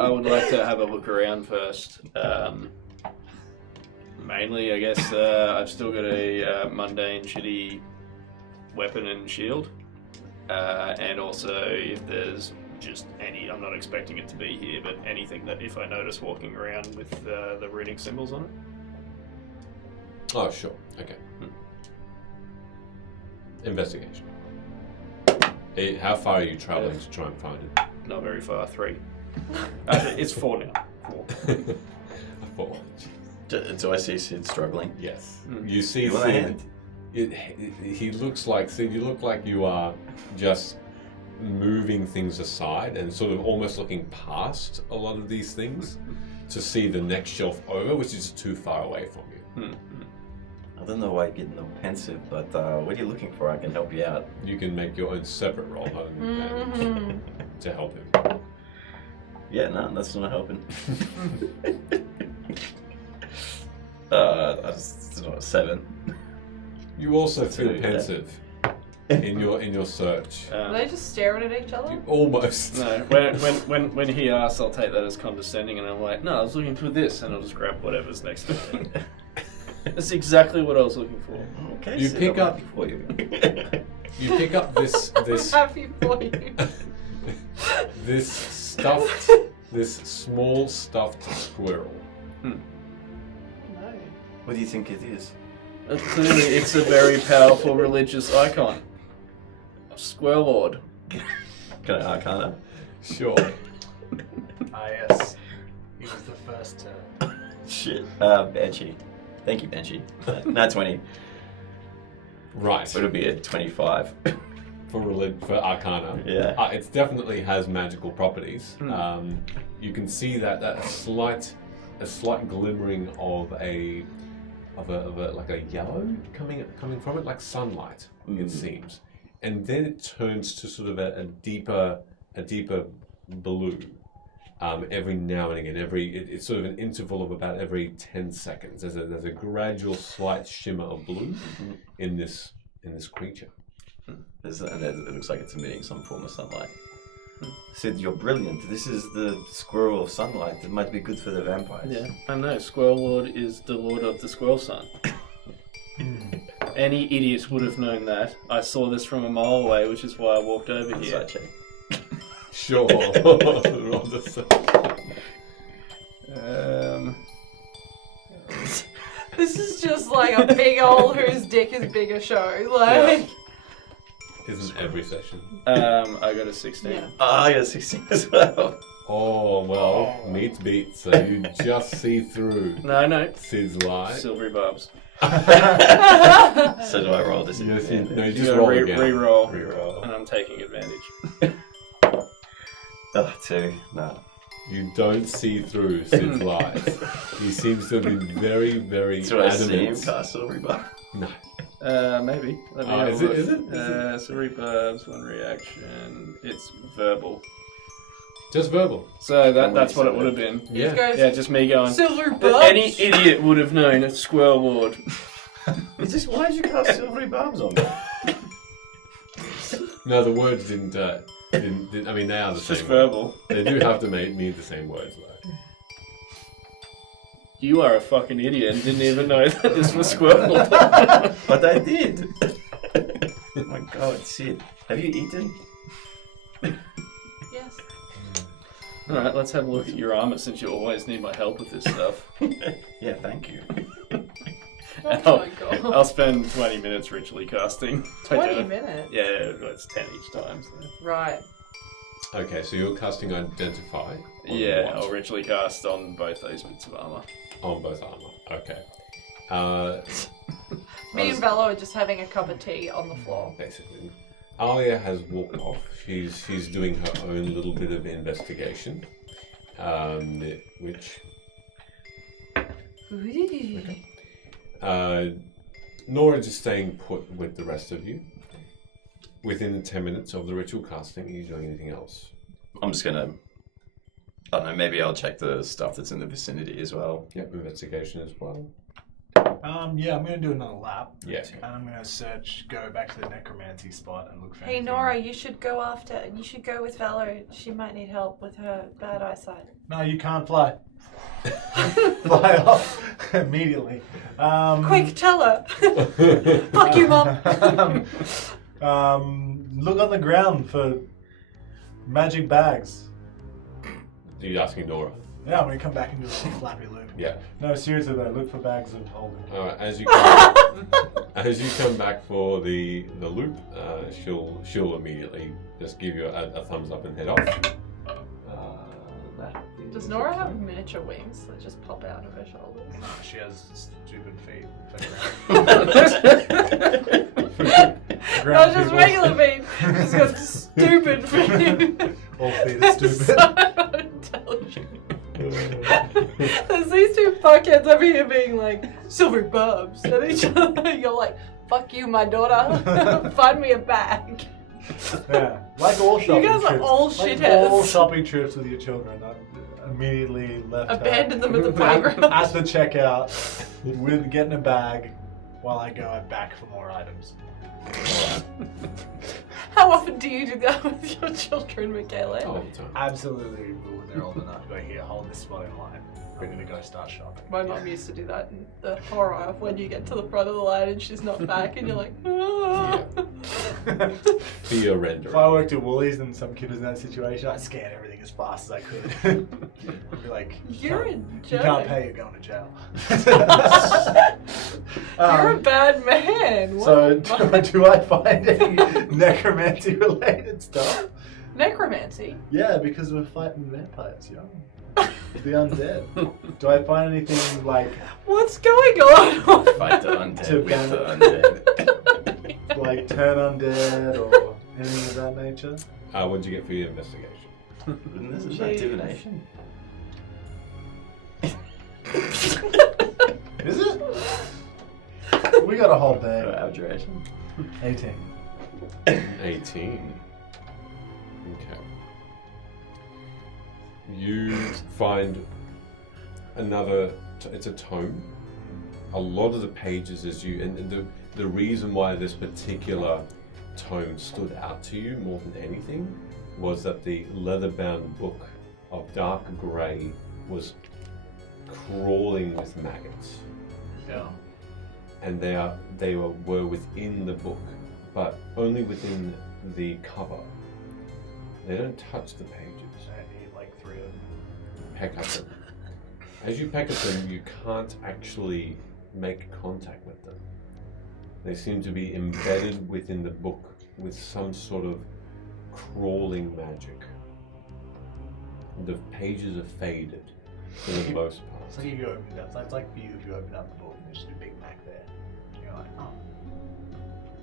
I would like to have a look around first. Mainly, I guess, I've still got a mundane, shitty weapon and shield. And also, if there's just any, I'm not expecting it to be here, but anything that if I notice walking around with the runic symbols on it. Oh, sure. Okay. Investigation. How far are you traveling to try and find it? Not very far, 3. Actually, it's 4 now. 4. 4. Do I see Sid struggling? Yes. Mm. You see You want a Sid. hand? He looks like Sid. You look like you are just moving things aside and sort of almost looking past a lot of these things to see the next shelf over, which is too far away from you. I don't know why you're getting all pensive, but what are you looking for? I can help you out. You can make your own separate roll, not an advantage, to help him. Yeah, no, that's not helping. That's not 7. You also feel 2, yeah. pensive in your search. Are they just staring at each other? Almost. No, when he asks, I'll take that as condescending, and I'm like, no, I was looking for this, and I'll just grab whatever's next to me. That's exactly what I was looking for. Okay, You Sid, pick I'm up- happy for you. You pick up this I'm happy for you. this small stuffed squirrel. No. What do you think it is? Clearly, it's a very powerful religious icon. Squirrel Lord. Can I Arcana? Sure. Yes. He was the first to... Shit. Banshee. Thank you, Banshee. Not 20. Right. It'll be a 25. For Arcana. Yeah. It definitely has magical properties. You can see that slight glimmering of a like a yellow coming from it, like sunlight. It seems, and then it turns to sort of a deeper blue. Every now and again, it's sort of an interval of about every 10 seconds. There's a gradual slight shimmer of blue in this creature. It looks like it's emitting some form of sunlight. Sid, you're brilliant. This is the squirrel of sunlight. It might be good for the vampires. Yeah, I know. Squirrel Lord is the lord of the squirrel sun. Any idiot would have known that. I saw this from a mile away, which is why I walked over here. Side check. Sure. Roll the The like a big old whose dick is bigger show. Like, Isn't every session? I got a 16. Yeah. Ah, I got 16 as well. Oh, well, meets beats, so you just see through No. Sid's lie. Silvery barbs. So do I roll this? Yes, you, no, you You just gotta roll again. re-roll. Reroll. And I'm taking advantage. Oh, 2. No. You don't see through Sid's lies. He seems to have been very, very Do I see him adamant. cast Silvery Bar? No. Maybe. Let me Oh, have a is it- look. is it? Silvery barbs, one reaction. It's verbal. Just verbal. So that's what it would have been. He Yeah. goes, Yeah, just me going. silver bugs. Any idiot would have known it's Squirrel Ward. It's just, why did you cast Silvery Barbs on me? No, the words didn't, I mean, they are the It's same just word. verbal. They do have to mean the same words, though. You are a fucking idiot and didn't even know that this was Squirrel. But I did. Oh my god, Sid. Have you eaten? Yes. Alright, let's have a look at your armor since you always need my help with this stuff. Yeah, thank you. Oh my god. I'll spend 20 minutes ritually casting. 20 minutes. Yeah, it's 10 each time. So. Right. Okay, so you're casting Identify. on Yeah, what? I'll ritually cast on both those bits of armor. On both armor. Okay. Me and Bella are just having a cup of tea on the floor. Basically, Alia has walked off. She's doing her own little bit of investigation, which Nora's just staying put with the rest of you. Within 10 minutes of the ritual casting, are you doing anything else? I'm just gonna, I don't know, maybe I'll check the stuff that's in the vicinity as well. Yep, investigation as well. Yeah, I'm gonna do another lap. Yeah. And I'm gonna go back to the necromancy spot and look for Hey anything. Nora, you should go with Valor. She might need help with her bad eyesight. No, you can't fly. Fly off immediately. Quick, tell her. Fuck you, Mum. Look on the ground for magic bags. Are you asking Nora? Yeah, I'm gonna come back and do a little flappy loop. Yeah. No, seriously though, look for bags of holding. All right. As you come back for the loop, she'll immediately just give you a thumbs up and head off. Does Nora have miniature wings that just pop out of her shoulders? No, she has stupid feet. No, just regular feet. She's got stupid feet. All feet are stupid. So intelligent. There's these two fuckheads over here being like silver bubs at each other. You're like, fuck you, my daughter. Find me a bag. Yeah, like all shopping You guys are trips. all like shitheads. all shopping trips with your children. I immediately left her Abandon them at the at playground. the checkout with getting a bag while I go back for more items. How often do you do that with your children, Michaela? All the time. Absolutely, when they're old enough. Go here, hold this spot in line. I'm gonna go start shopping. My mum used to do that, and the horror of when you get to the front of the line and she's not back, and you're like, ah. Fear If rendering. I worked at Woolies and some kid was in that situation, I'd scan everything as fast as I could. I'd be like, You're a you jerk. can't pay, you're going to jail. You're a bad man. What So, the fuck? do I find any necromancy related stuff? Necromancy. Yeah, because we're fighting vampires, yo. The undead. Do I find anything like What's going on? Fight the undead To with ban- the undead. turn undead or anything of that nature? What did you get for your investigation? Isn't that divination? Is it? We got a whole Or day. abjuration? 18. 18. Okay. You find another. It's a tome. A lot of the pages, and the reason why this particular tome stood out to you more than anything was that the leather-bound book of dark grey was crawling with maggots, Yeah. and they were within the book, but only within the cover. They don't touch the pages. I need like 3 of them. Peck at them. As you peck at them, you can't actually make contact with them. They seem to be embedded within the book with some sort of crawling magic. The pages are faded for the most part. It's like if you open it up. It's like for you if you open up the book and there's just a Big Mac there. And you're like, oh.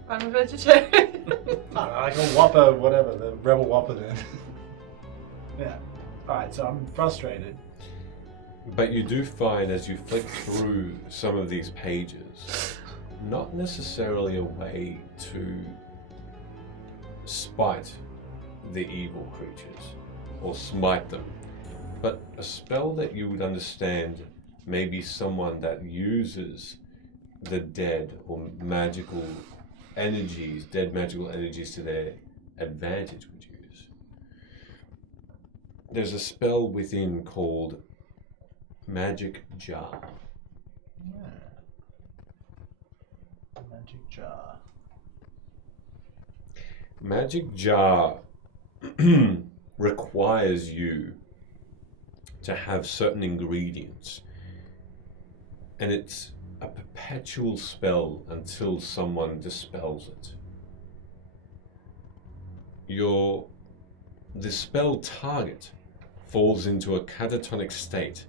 I'm a vegetarian. I don't know, like a Whopper, whatever, the Rebel Whopper then. Yeah. Alright, so I'm frustrated. But you do find as you flick through some of these pages, not necessarily a way to spite the evil creatures or smite them, but a spell that you would understand maybe someone that uses the dead or magical energies, dead magical energies to their advantage would use. There's a spell within called Magic Jar. Yeah. Magic jar. Magic Jar requires you to have certain ingredients, and it's a perpetual spell until someone dispels it. The spell target falls into a catatonic state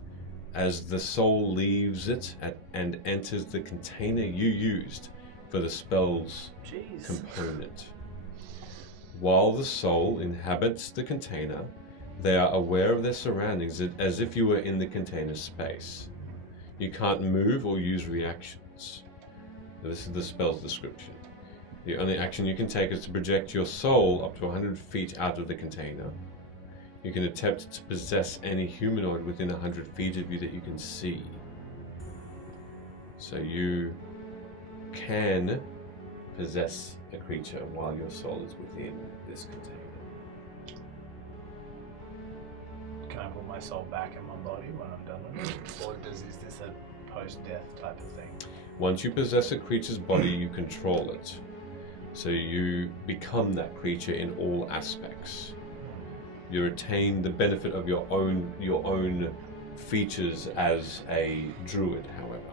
as the soul leaves it and enters the container you used for the spell's component. While the soul inhabits the container, they are aware of their surroundings as if you were in the container space. You can't move or use reactions. This is the spell's description. The only action you can take is to project your soul up to 100 feet out of the container. You can attempt to possess any humanoid within 100 feet of you that you can see. So you can possess a creature while your soul is within this container. Can I put my soul back in my body when I'm done with it? Or is this a post-death type of thing? Once you possess a creature's body, you control it. So you become that creature in all aspects. You retain the benefit of your own features as a druid, however.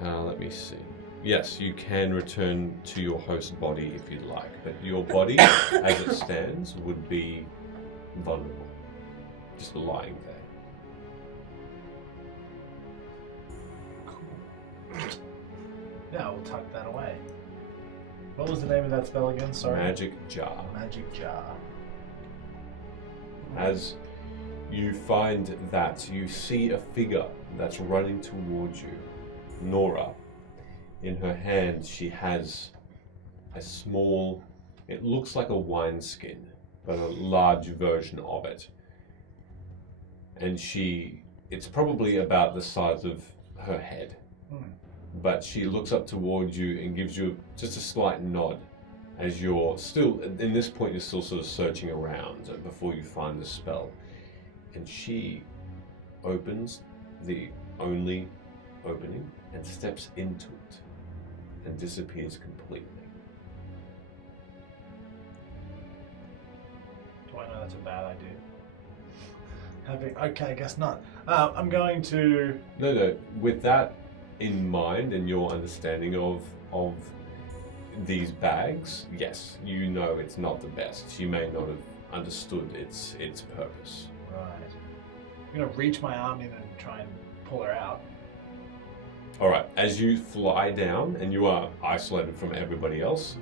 Let me see. Yes, you can return to your host body if you'd like, but your body, as it stands, would be vulnerable, just lying there. Yeah, we'll tuck that away. What was the name of that spell again? Sorry. Magic Jar. Magic jar. As you find that, you see a figure that's running towards you. Nora. In her hand, she has a small, it looks like a wineskin, but a large version of it. And it's probably about the size of her head. But she looks up towards you and gives you just a slight nod as you're still, in this point, you're still sort of searching around before you find the spell. And she opens the only opening and steps into it and disappears completely. Do I know that's a bad idea? Okay, I guess not. I'm going to... No, with that in mind and your understanding of these bags, yes, you know it's not the best. She may not have understood its purpose. Right. I'm going to reach my arm in and try and pull her out. Alright, as you fly down and you are isolated from everybody else,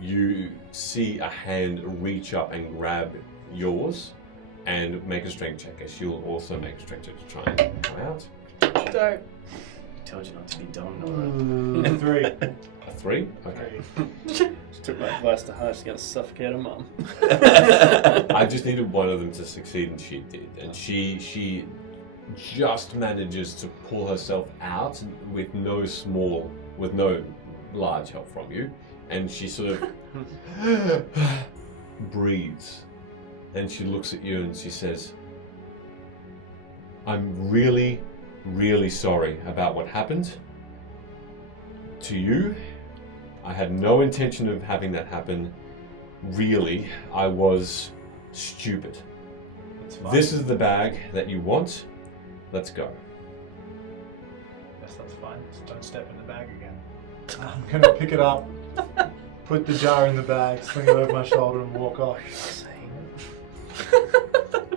you see a hand reach up and grab yours and make a strength check, as she'll also make a strength check to try and come out. Don't. Told you not to be dumb, Nora. 3. A 3? Okay. Just took my advice to heart. She's gonna suffocate her mum. I just needed one of them to succeed, and she did. And she just manages to pull herself out with no large help from you. And she sort of breathes. And she looks at you and she says, I'm really, really sorry about what happened to you. I had no intention of having that happen. Really, I was stupid. This is the bag that you want. Let's go. Yes, that's fine. Just don't step in the bag again. I'm gonna pick it up, put the jar in the bag, sling it over my shoulder, and walk off.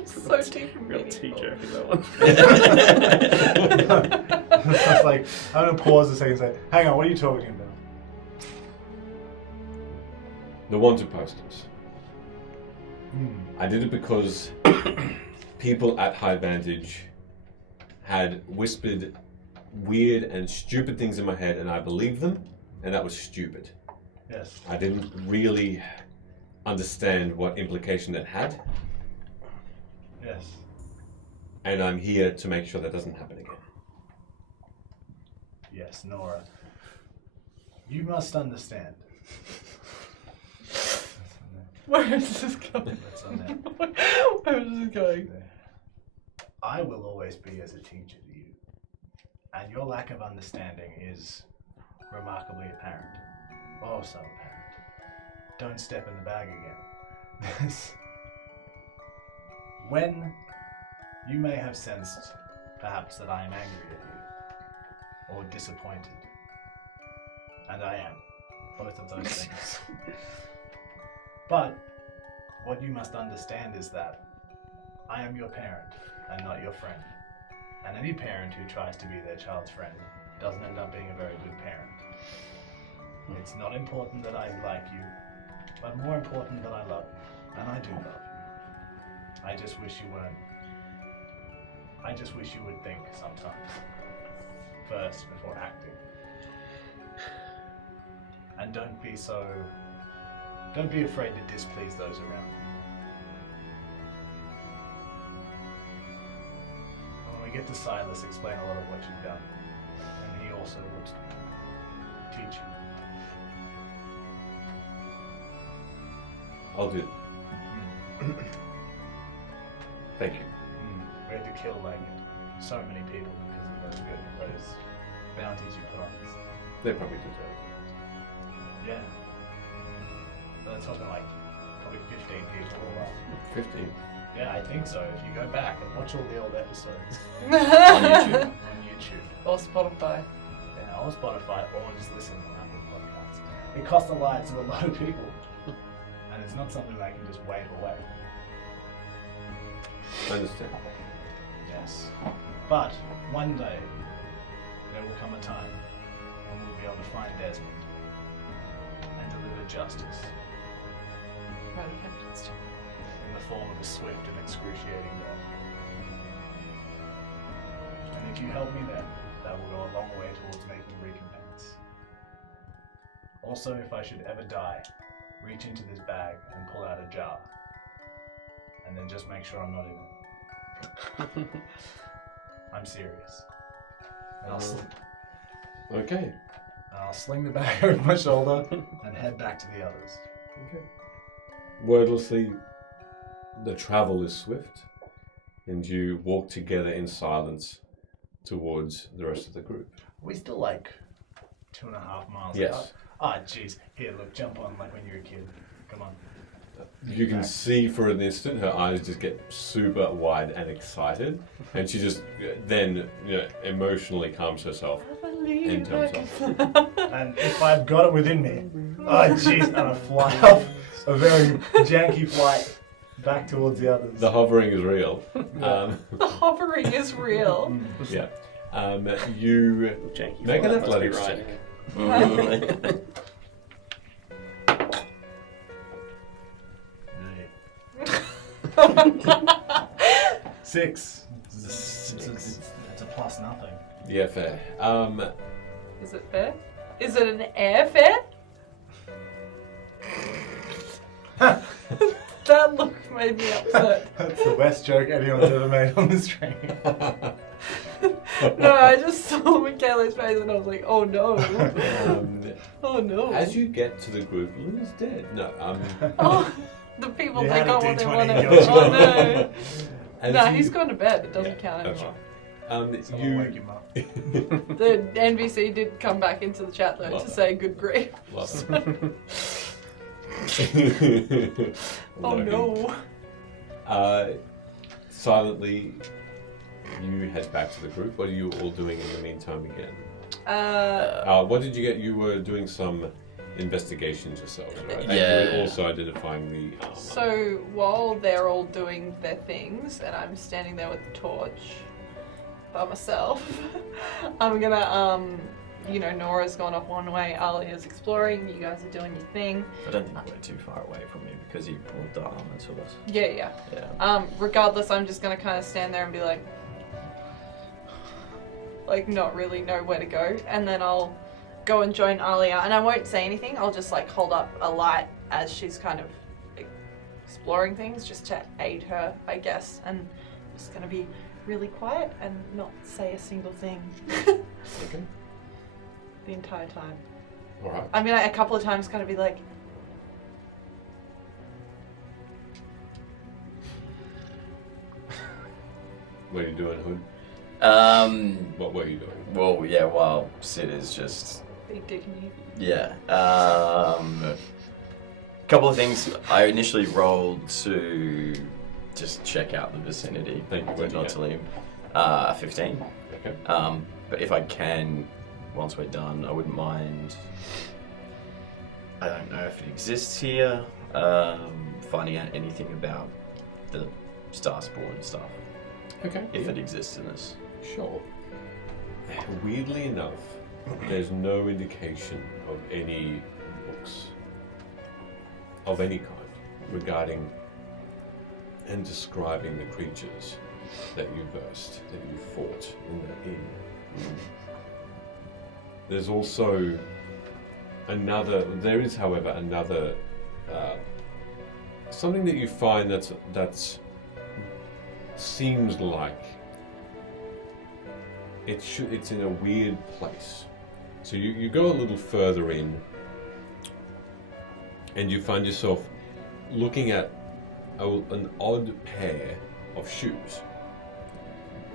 So deep and Real meaningful. teacher in that one. It's just like, I'm gonna pause a second and say, hang on, what are you talking about? The wanted posters. Hmm. I did it because people at High Vantage had whispered weird and stupid things in my head, and I believed them, and that was stupid. Yes. I didn't really understand what implication that had, Yes. and I'm here to make sure that doesn't happen again. Yes, Nora. You must understand. Where is this going? That's on there. Where is this going? I will always be as a teacher to you, and your lack of understanding is remarkably apparent. Oh, so apparent. Don't step in the bag again. When you may have sensed, perhaps, that I am angry at you, or disappointed, and I am, both of those things. But what you must understand is that I am your parent and not your friend. And any parent who tries to be their child's friend doesn't end up being a very good parent. It's not important that I like you, but more important that I love you. And I do love you. I just wish you weren't. I just wish you would think sometimes. First, before acting. And don't be afraid to displease those around you. And when we get to Silas, explain a lot of what you've done. And he also will teach you. I'll do it. Thank you. We had to kill like so many people because of those bounties you put on us. They probably deserve it. Yeah. But that's talking like probably 15 people all up. 15. Yeah, I think so. If you go back and watch all the old episodes On YouTube. on YouTube. Or Spotify. Yeah, or Spotify, or just listen to Apple Podcasts. It costs the lives of a lot of people. And it's not something that I can just wave away. I understand. Yes. But one day, there will come a time when we'll be able to find Desmond and deliver justice in the form of a swift and excruciating death. And if you help me then, that will go a long way towards making recompense. Also, if I should ever die, reach into this bag and pull out a jar. And then just make sure I'm not in it. I'm serious. And Okay. I'll sling the bag over my shoulder and head back to the others. Okay. Wordlessly, the travel is swift, and you walk together in silence towards the rest of the group. Are we still like 2.5 miles Yes. out? Ah, jeez. Here, look, jump on like when you're a kid. Come on. You can see for an instant her eyes just get super wide and excited, and she just then emotionally calms herself and turns off. And if I've got it within me, oh jeez, and I fly off a very janky flight back towards the others. The hovering is real. The hovering is real. Yeah. You Janky make an flight must be athletics right. check. 6. It's a plus nothing. Yeah, fair. Is it fair? Is it an airfare? That look made me upset. That's the best joke anyone's ever made on the stream. No, I just saw Michaela's face and I was like, oh no. Oh no. As you get to the group, Luna's dead. No. Oh, the people You they had got a what they D20 wanted. in your Oh no. As No, you- he's gone to bed. It doesn't Yeah, count that's anymore. Someone wake him up. The NBC did come back into the chat though Love to that. say good grief. Love Oh no. Silently, you head back to the group. What are you all doing in the meantime again? What did you get? You were doing some investigations yourselves, right? Yeah. And you were also identifying the armor. So while they're all doing their things and I'm standing there with the torch by myself, I'm gonna, Nora's gone off one way, Alia's exploring, you guys are doing your thing. I don't think we're too far away from you because you brought the armor to us. Yeah. Yeah. Regardless, I'm just gonna kind of stand there and be like not really know where to go, and then I'll go and join Alia, and I won't say anything. I'll just like hold up a light as she's kind of exploring things, just to aid her, I guess. And I'm just gonna be really quiet and not say a single thing Okay. the entire time. All right. I mean, a couple of times, kind of be like, What are you doing, Hood? What were you doing? Well, yeah, while Sid is just... big dick in you. Yeah. Couple of things. I initially rolled to just check out the vicinity. Thank you, Not yeah. to leave. 15. Okay. But if I can, once we're done, I wouldn't mind... I don't know if it exists here. Finding out anything about the Starspawn stuff. Okay. If it exists in this. Sure. Weirdly enough, there's no indication of any books of any kind regarding and describing the creatures that you versed, that you fought in the inn. There's also there is, however, another something that you find that's seems like it's in a weird place. So you go a little further in and you find yourself looking at an odd pair of shoes.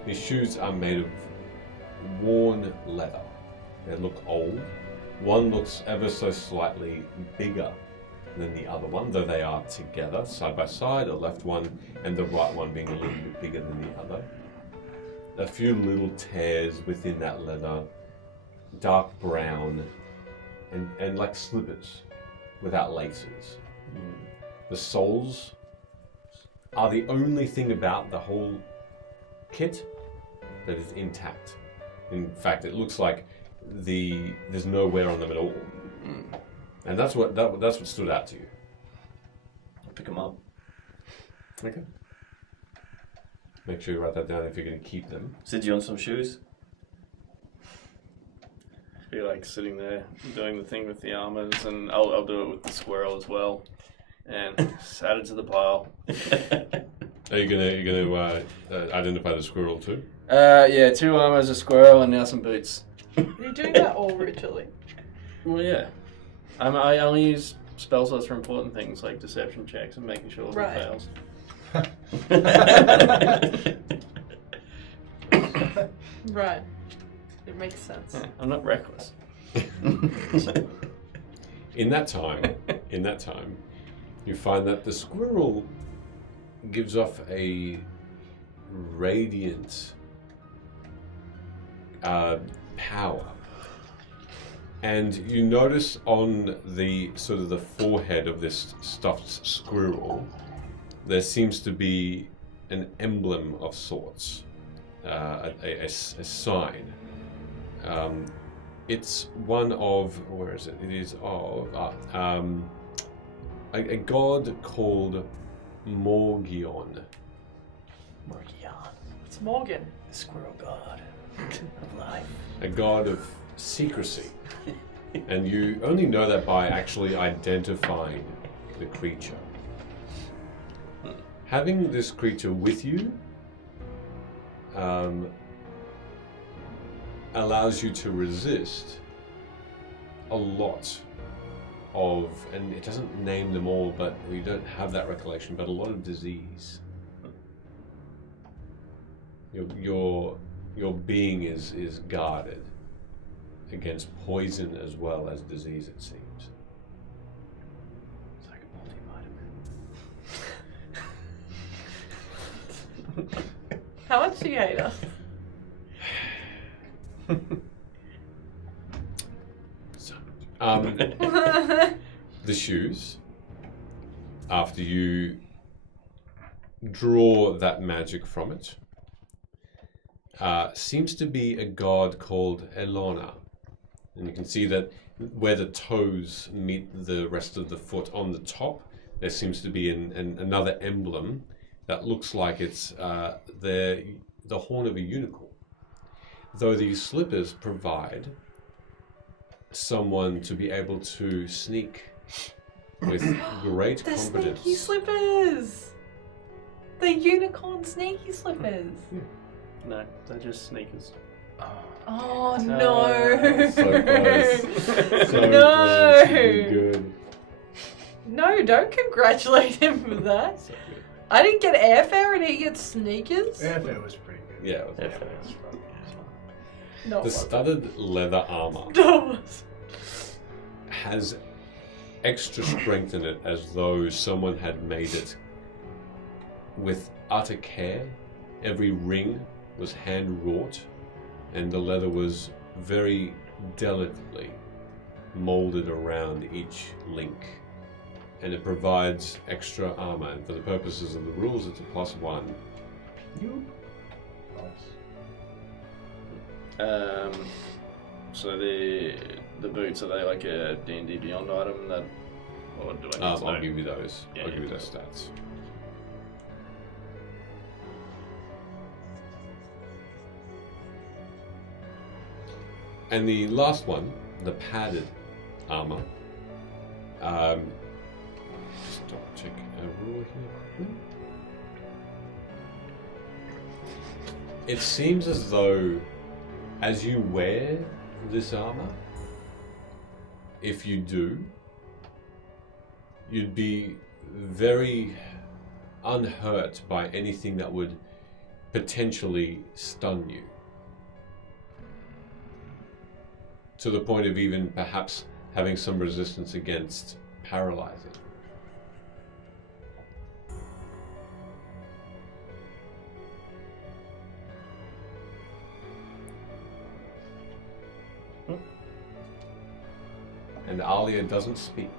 These shoes are made of worn leather. They look old. One looks ever so slightly bigger than the other one, though they are together, side by side, the left one and the right one being a little bit bigger than the other. A few little tears within that leather, dark brown, and like slippers without laces. The soles are the only thing about the whole kit that is intact. In fact, it looks like there's no wear on them at all. And that's what stood out to you. I'll pick them up. Okay. Make sure you write that down if you're going to keep them. Sid, you want some shoes? I feel like sitting there doing the thing with the armors, and I'll do it with the squirrel as well, and just add it to the pile. Are you gonna identify the squirrel too? Yeah, 2 armors, a squirrel, and now some boots. Are you doing that all ritually? Well, yeah. I only use spell slots for important things like deception checks and making sure Right. it fails. Right. It makes sense. Yeah, I'm not reckless. In that time, you find that the squirrel gives off a radiant power. And you notice on the sort of the forehead of this stuffed squirrel, there seems to be an emblem of sorts, a sign. It's one of, where is it? It is of a god called Morgion. Morgion, It's Morgan. the squirrel god of life. A god of secrecy. And you only know that by actually identifying the creature. Having this creature with you allows you to resist a lot of, and it doesn't name them all, but we don't have that recollection, but a lot of disease. Your being is guarded against poison as well as disease, it seems. It's like a multivitamin. How much do you hate us? The shoes, after you draw that magic from it, seems to be a god called Elona. And you can see that where the toes meet the rest of the foot on the top, there seems to be another emblem that looks like it's the horn of a unicorn. Though these slippers provide someone to be able to sneak with great The confidence. sneaky slippers! The unicorn sneaky slippers! No, they're just sneakers. Oh no! So close. So No. close. You did good. No, don't congratulate him for that. So good. I didn't get airfare and he gets sneakers? Airfare was pretty good. Yeah, it was Yeah. good. No, The studded leather armor no. has extra strength in it, as though someone had made it with utter care. Every ring was hand wrought, and the leather was very delicately molded around each link. And it provides extra armor, and for the purposes of the rules, it's a +1. So the boots, are they like a D&D Beyond item that, or do I need to I'll know? give you those. Yeah, I'll give you yeah. those stats. And the last one, the padded armor. Just double check a rule here. It seems as though, as you wear this armor, if you do, you'd be very unhurt by anything that would potentially stun you. To the point of even perhaps having some resistance against paralyzing. And Alia doesn't speak,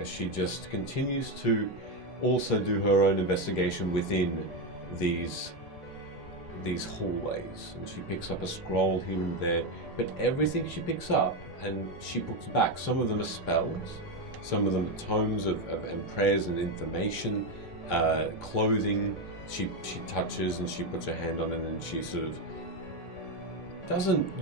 as she just continues to also do her own investigation within these hallways. And she picks up a scroll here and there, but everything she picks up and she puts back, some of them are spells, some of them are tomes of and prayers and information, clothing. She touches and she puts her hand on it, and she sort of doesn't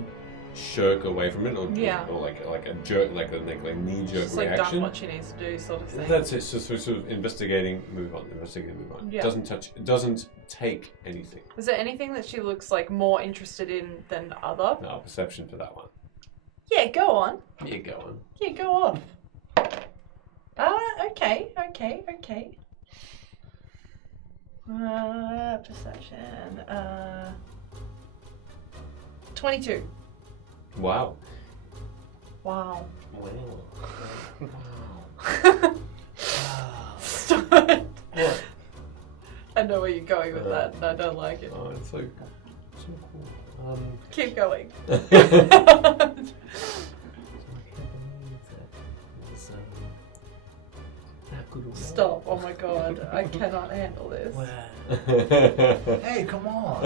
shirk away from it, or like a jerk, like a knee-jerk Just like reaction. done what she needs to do, sort of thing. That's it. So sort of investigating, move on. Investigating, move on. Yeah. Doesn't touch. Doesn't take anything. Is there anything that she looks like more interested in than the other? No perception for that one. Yeah, go on. You go on. Yeah, go off. Okay. Perception. 22. Wow. Wow. Wow. Stop. What? I know where you're going with that, and I don't like it. Oh, it's so cool. Keep going. Stop. Oh my god. I cannot handle this. Hey, come on!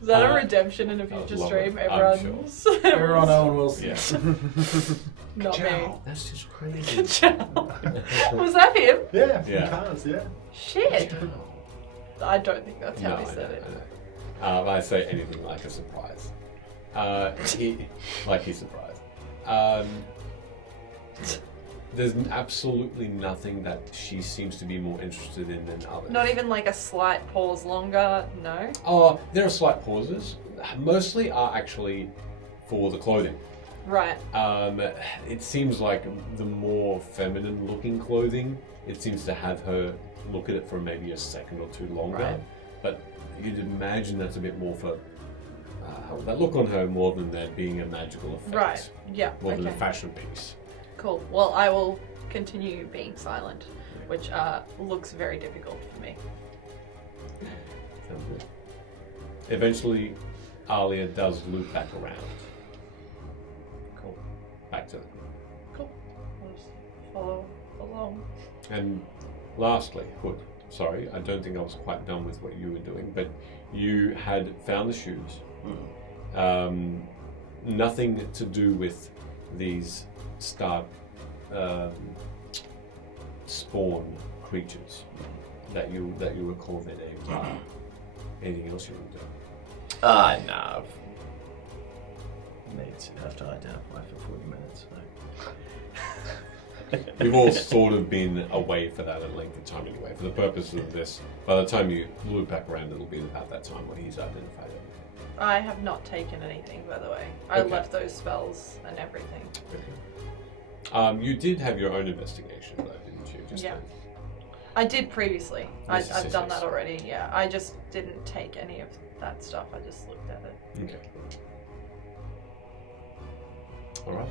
Is that a redemption in a future love stream? it. I'm Everyone's... Everyone, Owen Wilson. Yeah. Not me. That's just crazy. Good job. Was that him? Yeah, Yeah. cars, yeah. Shit. I don't think that's how No, he I said know, it. I know. I say anything like a surprise. He's surprised. There's absolutely nothing that she seems to be more interested in than others. Not even like a slight pause longer, no? Oh, there are slight pauses. Mostly are actually for the clothing. Right. It seems like the more feminine looking clothing, it seems to have her look at it for maybe a second or two longer. Right. But you'd imagine that's a bit more for that look on her more than there being a magical effect. Right. Yeah. More than a Okay. fashion piece. Cool. Well, I will continue being silent, which looks very difficult for me. And eventually, Alia does loop back around. Cool. Back to. Cool. We'll just follow along. And lastly, Hood. Sorry, I don't think I was quite done with what you were doing, but you had found the shoes. Nothing to do with these spawn creatures that you recall their names are. Anything else you want to do? Nah. Mates have to identify for 40 minutes. So. We've all sort of been away for that at length of time anyway. For the purposes of this, by the time you loop back around, it'll be about that time when he's identified it. I have not taken anything, by the way. I Okay. left those spells and everything. Okay. You did have your own investigation, though, didn't you? Just Yeah. then? I did previously. Yes, I've yes, done yes. that already, yeah. I just didn't take any of that stuff. I just looked at it. Okay. All right.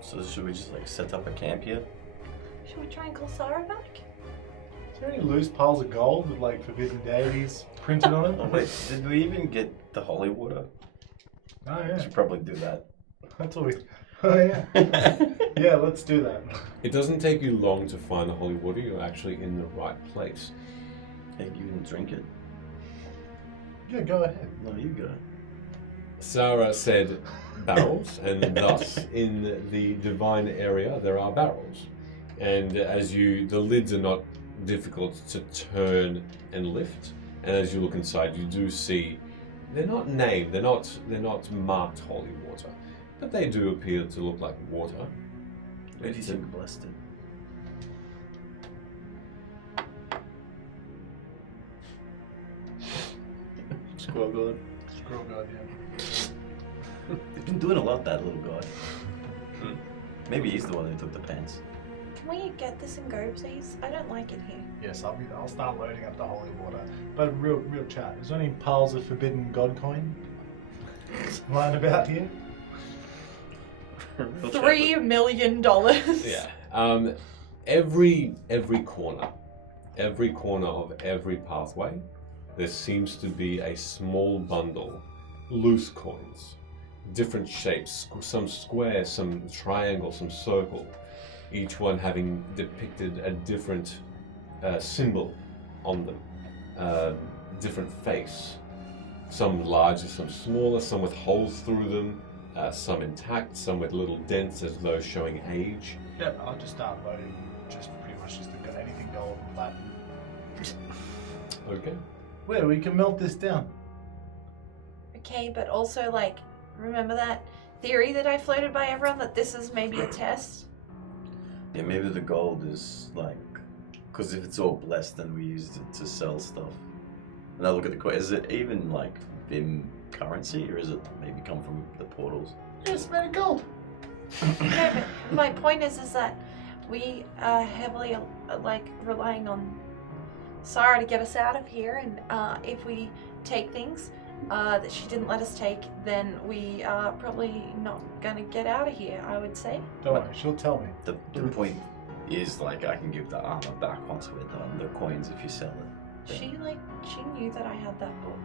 So should we just like set up a camp here? Should we try and call Sara back? Is there any loose piles of gold with like forbidden deities printed on it? Oh wait, did we even get the holy water? Oh We yeah, should probably do that. that's what we. Oh yeah. Yeah, let's do that. It doesn't take you long to find the holy water. You're actually in the right place. Hey, you can drink it. Yeah, go ahead. No, you go. Sara said barrels, and thus in the divine area there are barrels. And the lids are not difficult to turn and lift. And as you look inside, you do see they're not named, they're not marked holy water, but they do appear to look like water. Where do you think blessed it? Squirrel God. Scroll god, yeah. He's been doing a lot, that little guy. Maybe he's the one who took the pants. Can we get this and go, please? I don't like it here. Yes, I'll start loading up the holy water. But real chat. Is there any piles of forbidden god coin lying about here? $3 million. Yeah. Every corner of every pathway, there seems to be a small bundle, loose coins, different shapes, some square, some triangle, some circle, each one having depicted a different symbol on them, different face. Some larger, some smaller, some with holes through them, some intact, some with little dents as though showing age. Yep, I'll just start loading. Just pretty much just got anything gold and Latin. Okay. Where we can melt this down. Okay, but also, like, remember that theory that I floated by everyone that this is maybe a test? Yeah, maybe the gold is like, because if it's all blessed, then we used it to sell stuff. Now look at the coin. Is it even like Vim currency, or is it maybe come from the portals? Yes, made of gold. No, but my point is that we are heavily, like, relying on Sara to get us out of here, and if we take things that she didn't let us take, then we are probably not gonna get out of here, I would say. Don't worry, she'll tell me. The point is like I can give the armor back once we're done. The coins if you sell it. She knew that I had that book.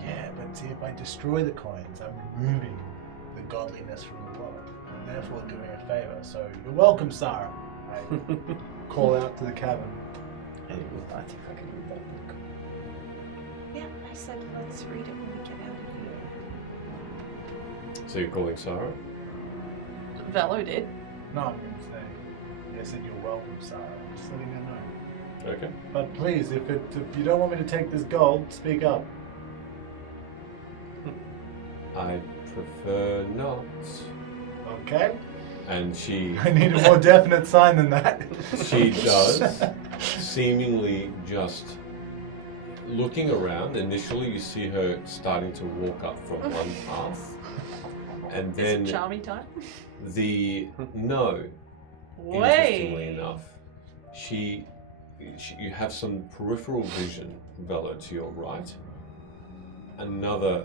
Yeah, but see, if I destroy the coins, I'm removing the godliness from the world, and therefore doing a favor. So you're welcome, Sara. I call out to the cabin. Hey, well, I think I can read that book. Yeah, I said let's read it when we get out of here. So you're calling Sara? Velo did. No, I'm going to say, I said you're welcome, Sara. I'm just letting her know. Okay. But please, if you don't want me to take this gold, speak up. I prefer not. Okay? And she I need a more definite sign than that. She does, seemingly just looking around. Initially, you see her starting to walk up from one path, and Is then it charming time? no. Interestingly enough, you have some peripheral vision, Velo, to your right. Another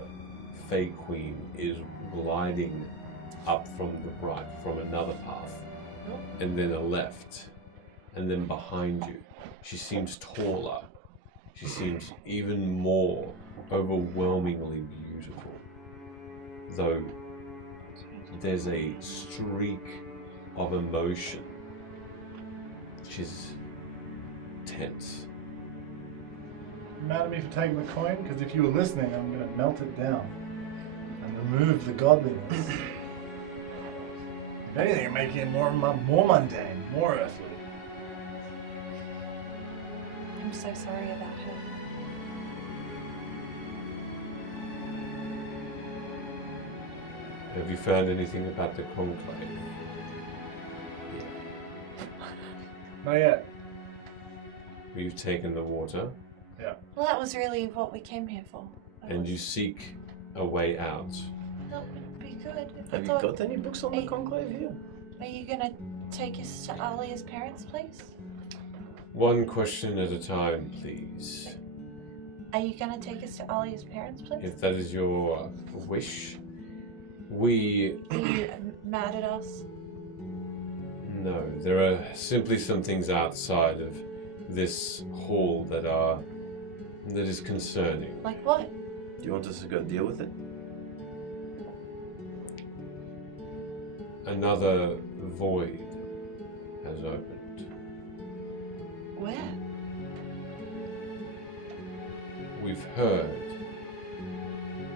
Fey Queen is gliding up from the right, from another path, and then a left, and then behind you. She seems taller She seems even more overwhelmingly beautiful. Though there's a streak of emotion. She's tense. Mad at me for taking the coin? Because if you were listening, I'm going to melt it down and remove the godliness. If anything, it'll make it more mundane, more earthly. I'm so sorry about her. Have you found anything about the conclave? Not yet. You've taken the water, Well, that was really what we came here for. and you seek a way out. That would be good. Have you got any books on the Hey. conclave here? Are you gonna take us to Alia's parents' place? One question at a time, please. Are you gonna take us to Alia's parents' place? If that is your wish, we... Are you mad at us? No, there are simply some things outside of this hall that is concerning. Like what? Do you want us to go deal with it? Another void has opened. Where? We've heard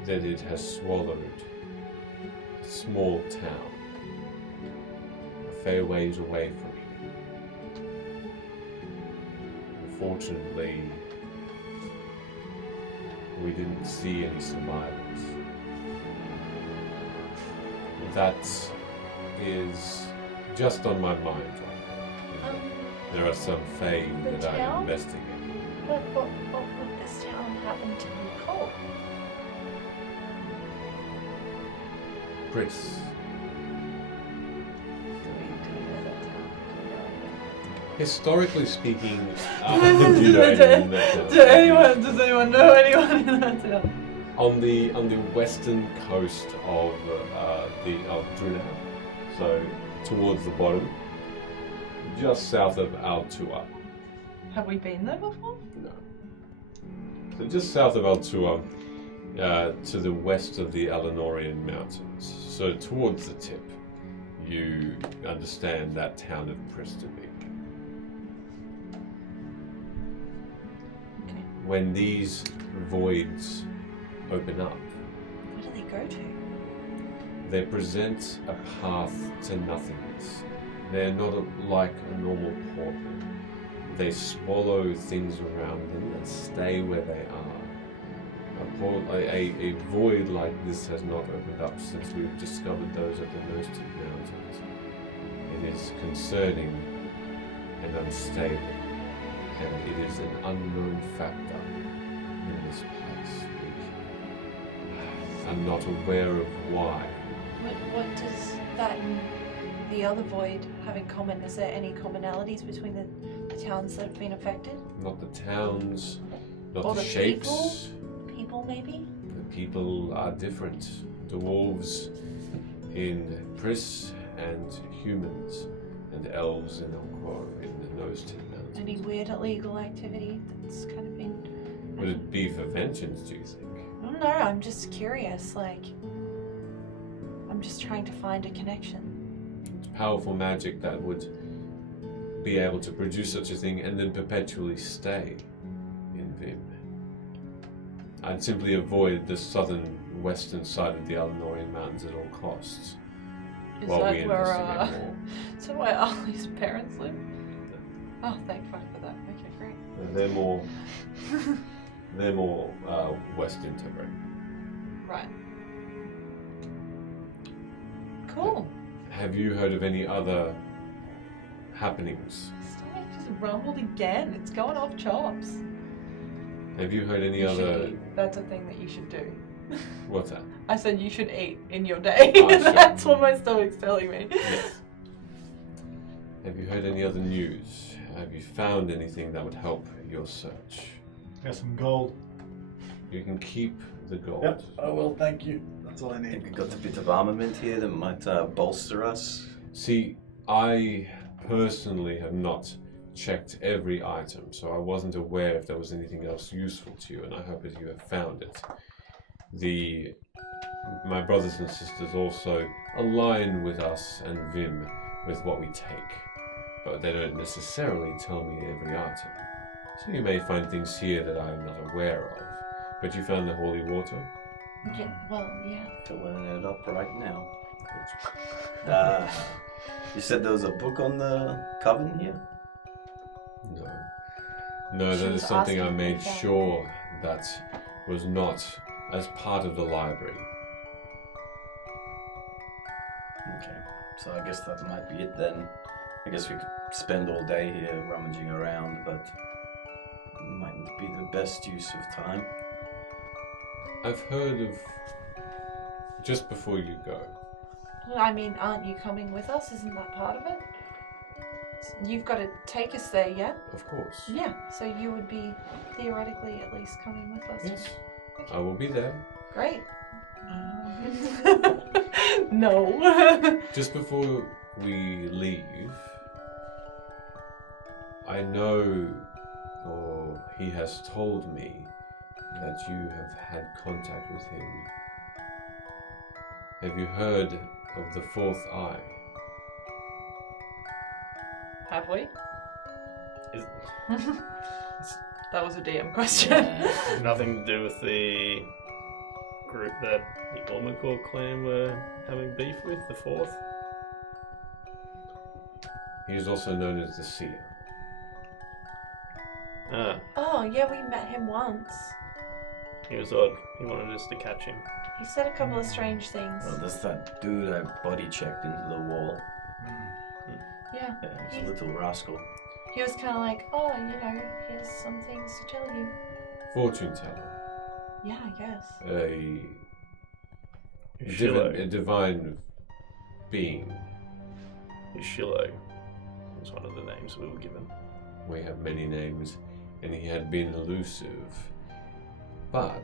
that it has swallowed a small town a fair ways away from you. Unfortunately, we didn't see any survivors. That is just on my mind right now. There are some Fae The that I'm town? investigating. What would this town happen to be called? Chris, historically speaking, you know anyone in that town? Does anyone know anyone in that town? On the western coast of Druna, so towards the bottom, just south of Altua. Have we been there before? No. So just south of Altua, to the west of the Elenorian Mountains. So towards the tip, you understand that town of Pristaby. Okay. When these voids open up, Where do they go to? they present a path to nothingness. They're not like a normal portal. They swallow things around them and stay where they are. A void like this has not opened up since we've discovered those at the Nosted Mountains. It is concerning and unstable, and it is an unknown factor in this place. I'm not aware of why. What does that and the other void have in common? Is there any commonalities between the towns that have been affected? Not the towns, not Or the the shapes. People, maybe? The people are different. Dwarves in Pris and humans, and elves in Elcor in the Nosted Mountains. Any weird illegal activity that's kind of been... Would it be for vengeance, do you think? I don't know, I'm just curious, like... I'm just trying to find a connection. It's powerful magic that would be able to produce such a thing and then perpetually stay in Vim. I'd simply avoid the southern western side of the Elenorian Mountains at all costs. Is while we that where investigate more. is that where Ali's parents live? Oh, thank fuck for that. Okay, great. They're more west Interbreak. Right. Cool. Have you heard of any other happenings? Stomach just rumbled again. It's going off chops. Have you heard any You should other? eat. That's a thing that you should do. What's that? I said you should eat in your day. Oh, sure. That's what my stomach's telling me. Yes. Have you heard any other news? Have you found anything that would help your search? Got some gold. You can keep the gold. Yep, I will, thank you. That's all I I think need. we got a bit of armament here that might bolster us. See, I personally have not checked every item, so I wasn't aware if there was anything else useful to you, and I hope that you have found it. My brothers and sisters also align with us and Vim with what we take, but they don't necessarily tell me every item. So you may find things here that I am not aware of. But you found the holy water? Yeah, well, yeah. Filling it up right now. You said there was a book on the coven here? No. No, She that was is something I asking made for that. sure that was not as part of the library. Okay, so I guess that might be it then. I guess we could spend all day here rummaging around, but it mightn't be the best use of time. I've heard of... Just before you go, I mean, aren't you coming with us? Isn't that part of it? You've got to take us there, yeah? of course. Yeah, so you would be theoretically at least coming with us. Yes, I will be there. Great. No. Just before we leave, I know, or he has told me, that you have had contact with him. Have you heard of the fourth eye? Have we? Is- That was a DM question. Yeah. Nothing to do with the group that the Ormacore clan were having beef with, the fourth? He is also known as the Seer. Ah, Oh, yeah, we met him once. he was odd. He wanted us to catch him. He said a couple of strange things. Well, that's that dude I body checked into the wall. Yeah. Yeah, he's a little rascal. He was kind of like, oh, here's some things to tell you. Fortune teller. Yeah, I guess. Shillo. A divine being. Shillo was one of the names we were given. We have many names, and he had been elusive. But,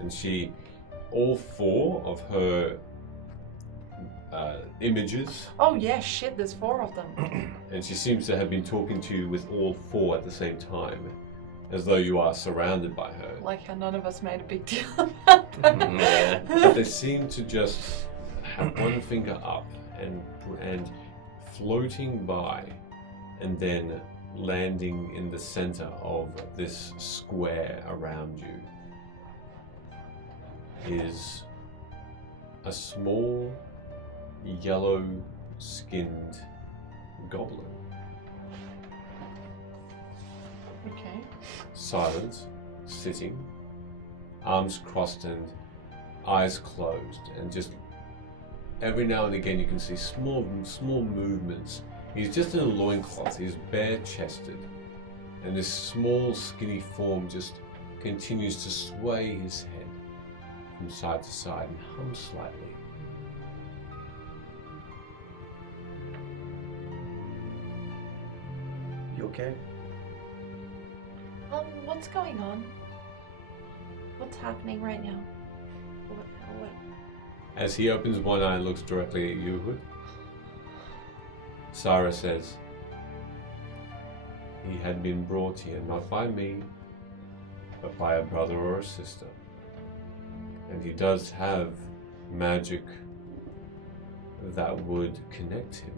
and she, all four of her images, Oh yeah, shit, there's 4 of them. and she seems to have been talking to you with all 4 at the same time, as though you are surrounded by her. Like how none of us made a big deal about that. Yeah. But they seem to just have one finger up and floating by, and then landing in the center of this square around you is a small yellow-skinned goblin. Okay. Silent, sitting, arms crossed and eyes closed, and just every now and again you can see small movements. He's just in a loincloth, he's bare-chested, and this small skinny form just continues to sway his head from side to side and hum slightly. You okay? What's going on? What's happening right now? What? As he opens one eye and looks directly at you, Hood, Sara says, he had been brought here not by me, but by a brother or a sister. And he does have magic that would connect him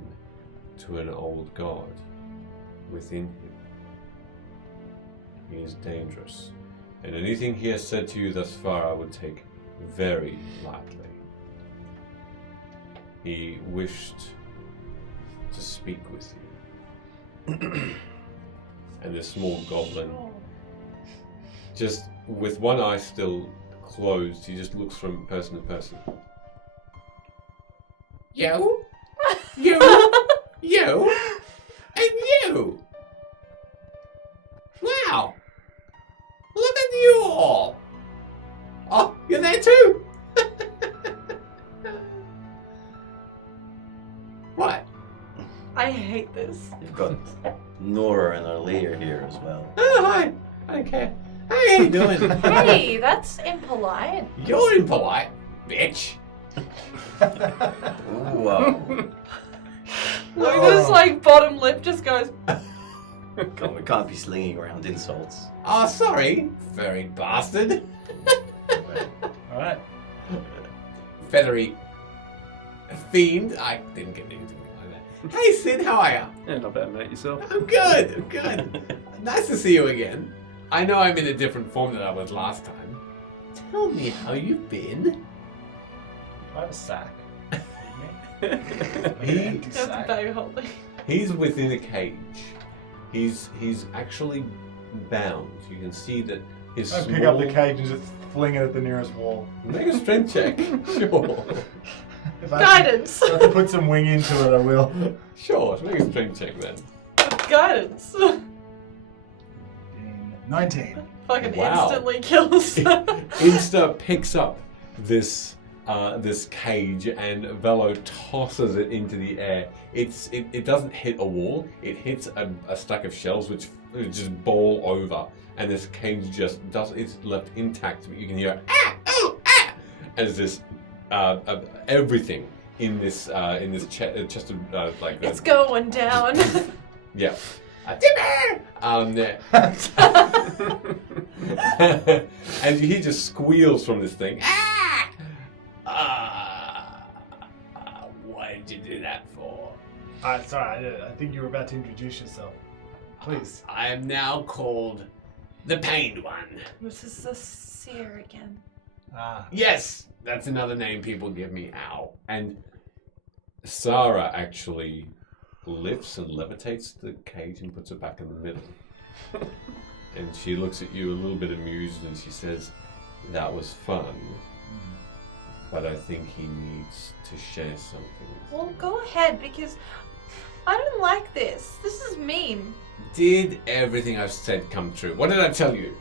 to an old god within him. He is dangerous, and anything he has said to you thus far I would take very lightly. He wished to speak with you. And the small goblin, just with one eye still closed, he just looks from person to person. You? You? You? And you? Wow! Look at you all! Oh, you're there too? What? I hate this. You've got Nora and Alia here as well. Oh, hi. I don't care. Hey, how you doing? Hey, that's impolite. You're impolite, bitch. Whoa. Look, this like bottom lip just goes. We can't be slinging around insults. Oh, sorry, furry bastard. Alright. Feathery fiend. I didn't get anything like that. Hey, Sid, how are ya? Yeah, not bad, mate. Yourself? I'm good. I'm good. Nice to see you again. I know I'm in a different form than I was last time. Tell me how you've been. Do I have a sack? He- Empty That's a sack. bag holder. He's within a cage. He's actually bound. You can see that his I small... pick up the cage and just fling it at the nearest wall. Make a strength check. Sure. If I have to- Guidance. if I have to put some wing into it, I will. Sure. Make a strength check then. Guidance. 19. Fucking Wow. instantly kills. Insta picks up this cage and Velo tosses it into the air. It doesn't hit a wall. It hits a stack of shells which just bowl over, and this cage just does. It's left intact, but you can hear as this everything in this chest of like It's going down. yeah. And he just squeals from this thing. What did you do that for? Sorry, I think you were about to introduce yourself. Please. I am now called the Pained One. This is the seer again. Yes, that's another name people give me. Ow. And Sara actually lifts and levitates the cage and puts it back in the middle. And she looks at you a little bit amused and she says, "That was fun, but I think he needs to share something with Well, you." go ahead because I don't like this. This is mean. Did everything I've said come true? What did I tell you?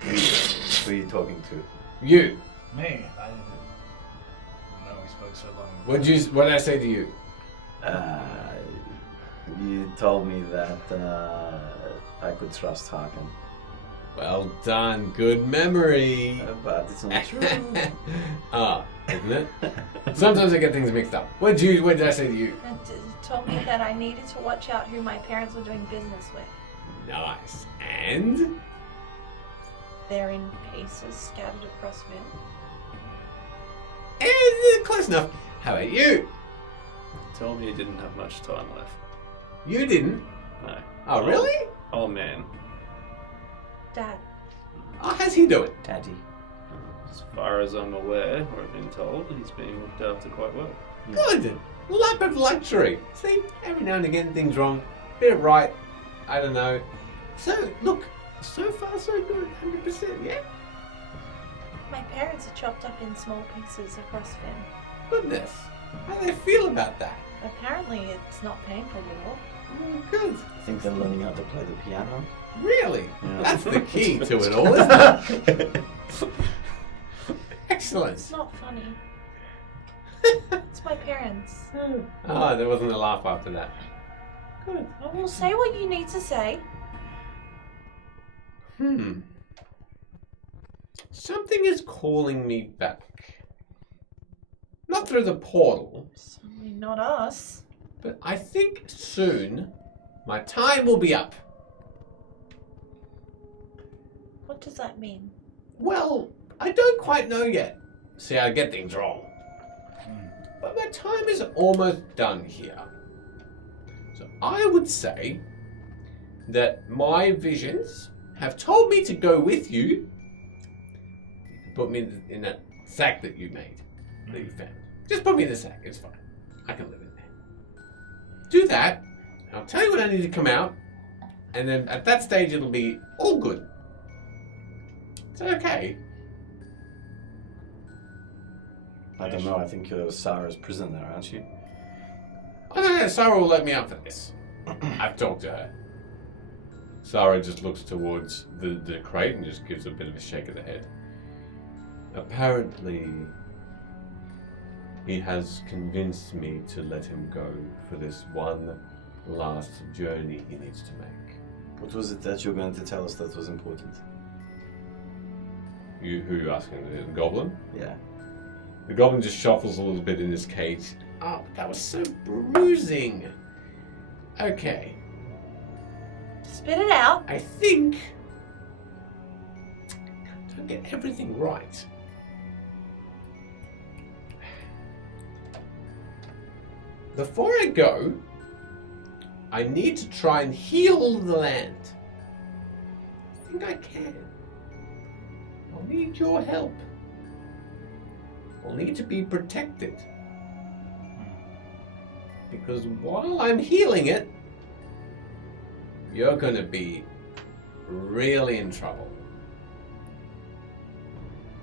Who are you talking to? You. Me? I didn't know we spoke so long. What did I say to you? You told me that I could trust Hakan. Well done. Good memory. But it's not true. Isn't it? Sometimes I get things mixed up. What did I say to you? And told me that I needed to watch out who my parents were doing business with. Nice. And? They're in pieces scattered across Vim. Close enough. How about you? Told me he didn't have much time left. You didn't? No. Oh, really? Oh man. Dad. Oh, how's he doing? Daddy. As far as I'm aware, or I've been told, he's being looked after quite well. Good. Lap of luxury. See, every now and again things wrong. Bit of right. I don't know. So, look, so far so good. 100%, yeah? My parents are chopped up in small pieces across Vim. Goodness. How do they feel about that? Apparently it's not painful at all. Oh, good. I think they're learning how to play the piano. Really? Yeah. That's the key to it all, isn't it? Excellent. It's not funny. It's my parents. Oh, there wasn't a laugh after that. Good. Well, say what you need to say. Something is calling me back. Not through the portal, Certainly not us. but I think soon my time will be up. What does that mean? Well, I don't quite know yet. See, I get things wrong. But my time is almost done here. So I would say that my visions have told me to go with you. Put me in that sack that you made, that you found. Just put me in the sack, it's fine. I can live in there. Do that, and I'll tell you when I need to come out, and then at that stage it'll be all good. Is that okay? I don't know, I think you're Sarah's prisoner, aren't you? Oh no, Sara will let me out for this. I've talked to her. Sara just looks towards the crate and just gives a bit of a shake of the head. Apparently, he has convinced me to let him go for this one last journey he needs to make. What was it that you're going to tell us that was important? Who are you asking? The goblin? Yeah. The goblin just shuffles a little bit in his cage. Oh, that was so bruising. Okay. Spit it out. I think don't get everything right. Before I go, I need to try and heal the land. I think I can. I'll need your help. I'll need to be protected. Because while I'm healing it, you're going to be really in trouble.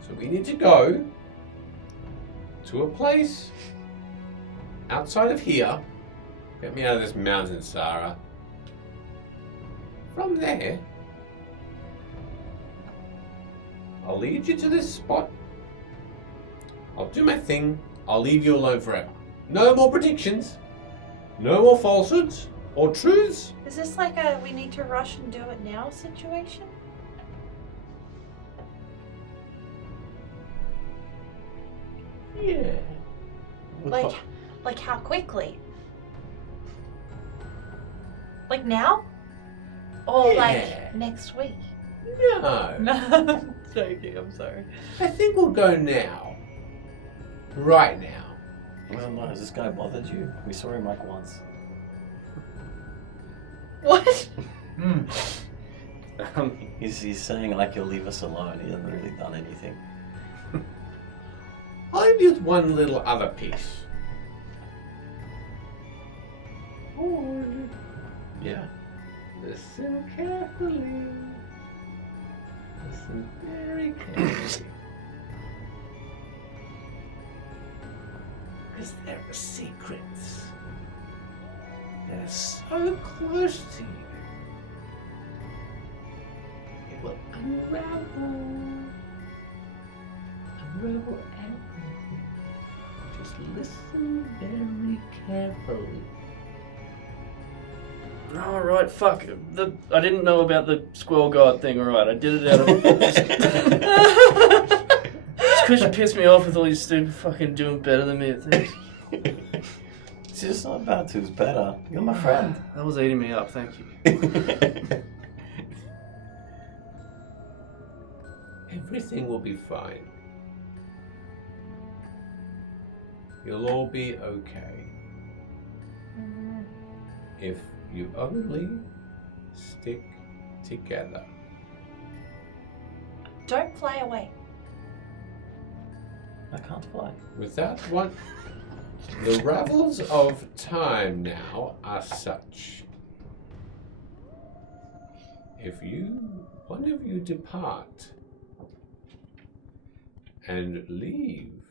So we need to go to a place outside of here. Get me out of this mountain, Sara. From there, I'll lead you to this spot. I'll do my thing. I'll leave you alone forever. No more predictions. No more falsehoods or truths. Is this like a we need to rush and do it now situation? Yeah. Like how quickly? Like now? Or Yeah. like next week? No. No, joking. I'm sorry. I think we'll go now. Right now. Well, no, has this guy bothered you? We saw him like once. What? He's saying like he'll leave us alone. He hasn't really done anything. I'll leave you with one little other piece. Oh, Yeah. listen carefully. Listen very carefully. Because there are secrets. They're so close to you. It will unravel. Unravel everything. Just listen very carefully. All right, fuck. I didn't know about the squirrel god thing. All right, I did it out of just because you pissed me off with all your stupid fucking doing better than me at things. It's just not about who's better. You're my friend. That was eating me up. Thank you. Everything will be fine. You'll all be okay. If you only stick together. Don't fly away. I can't fly. With that one, the ravels of time now are such. If one of you depart and leave,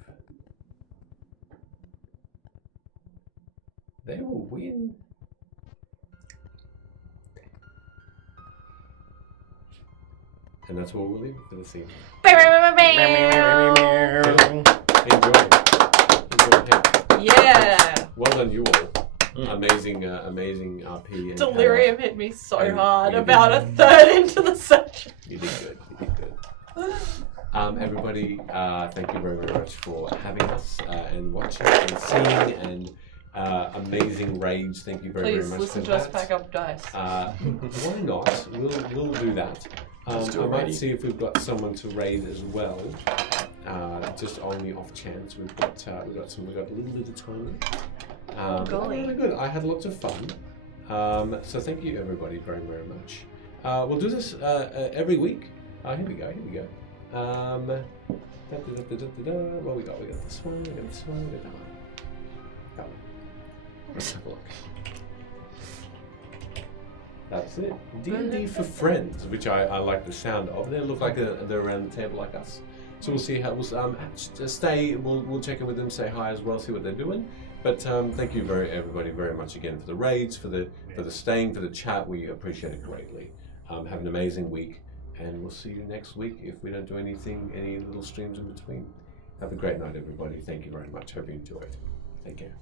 they will win. And that's what we'll leave for this evening. Enjoy. Yeah. Well done, you all. Amazing RP. And Delirium hit me so And hard you about did. a third into the session. You did good. You did good. Everybody, thank you very, very much for having us and watching and seeing and amazing raids. Thank you very, Please very much listen for to us that. pack up dice. Why not? We'll do that. Let's do I a might raid. see if we've got someone to raid as well. Just on the off chance we've got a little bit of time. golly. Really good. I had lots of fun. So thank you everybody very, very much. We'll do this every week. Here we go. What we got? We got this one. We got this one. We got that one. That one. Let's have a look. That's it. D&D for friends, which I like the sound of. They look like they're around the table like us. So we'll see how we'll stay. We'll check in with them, say hi as well, see what they're doing. But thank you everybody very much again for the raids, for the staying, for the chat. We appreciate it greatly. Have an amazing week, and we'll see you next week if we don't do any little streams in between. Have a great night, everybody. Thank you very much. Hope you enjoyed. Take care.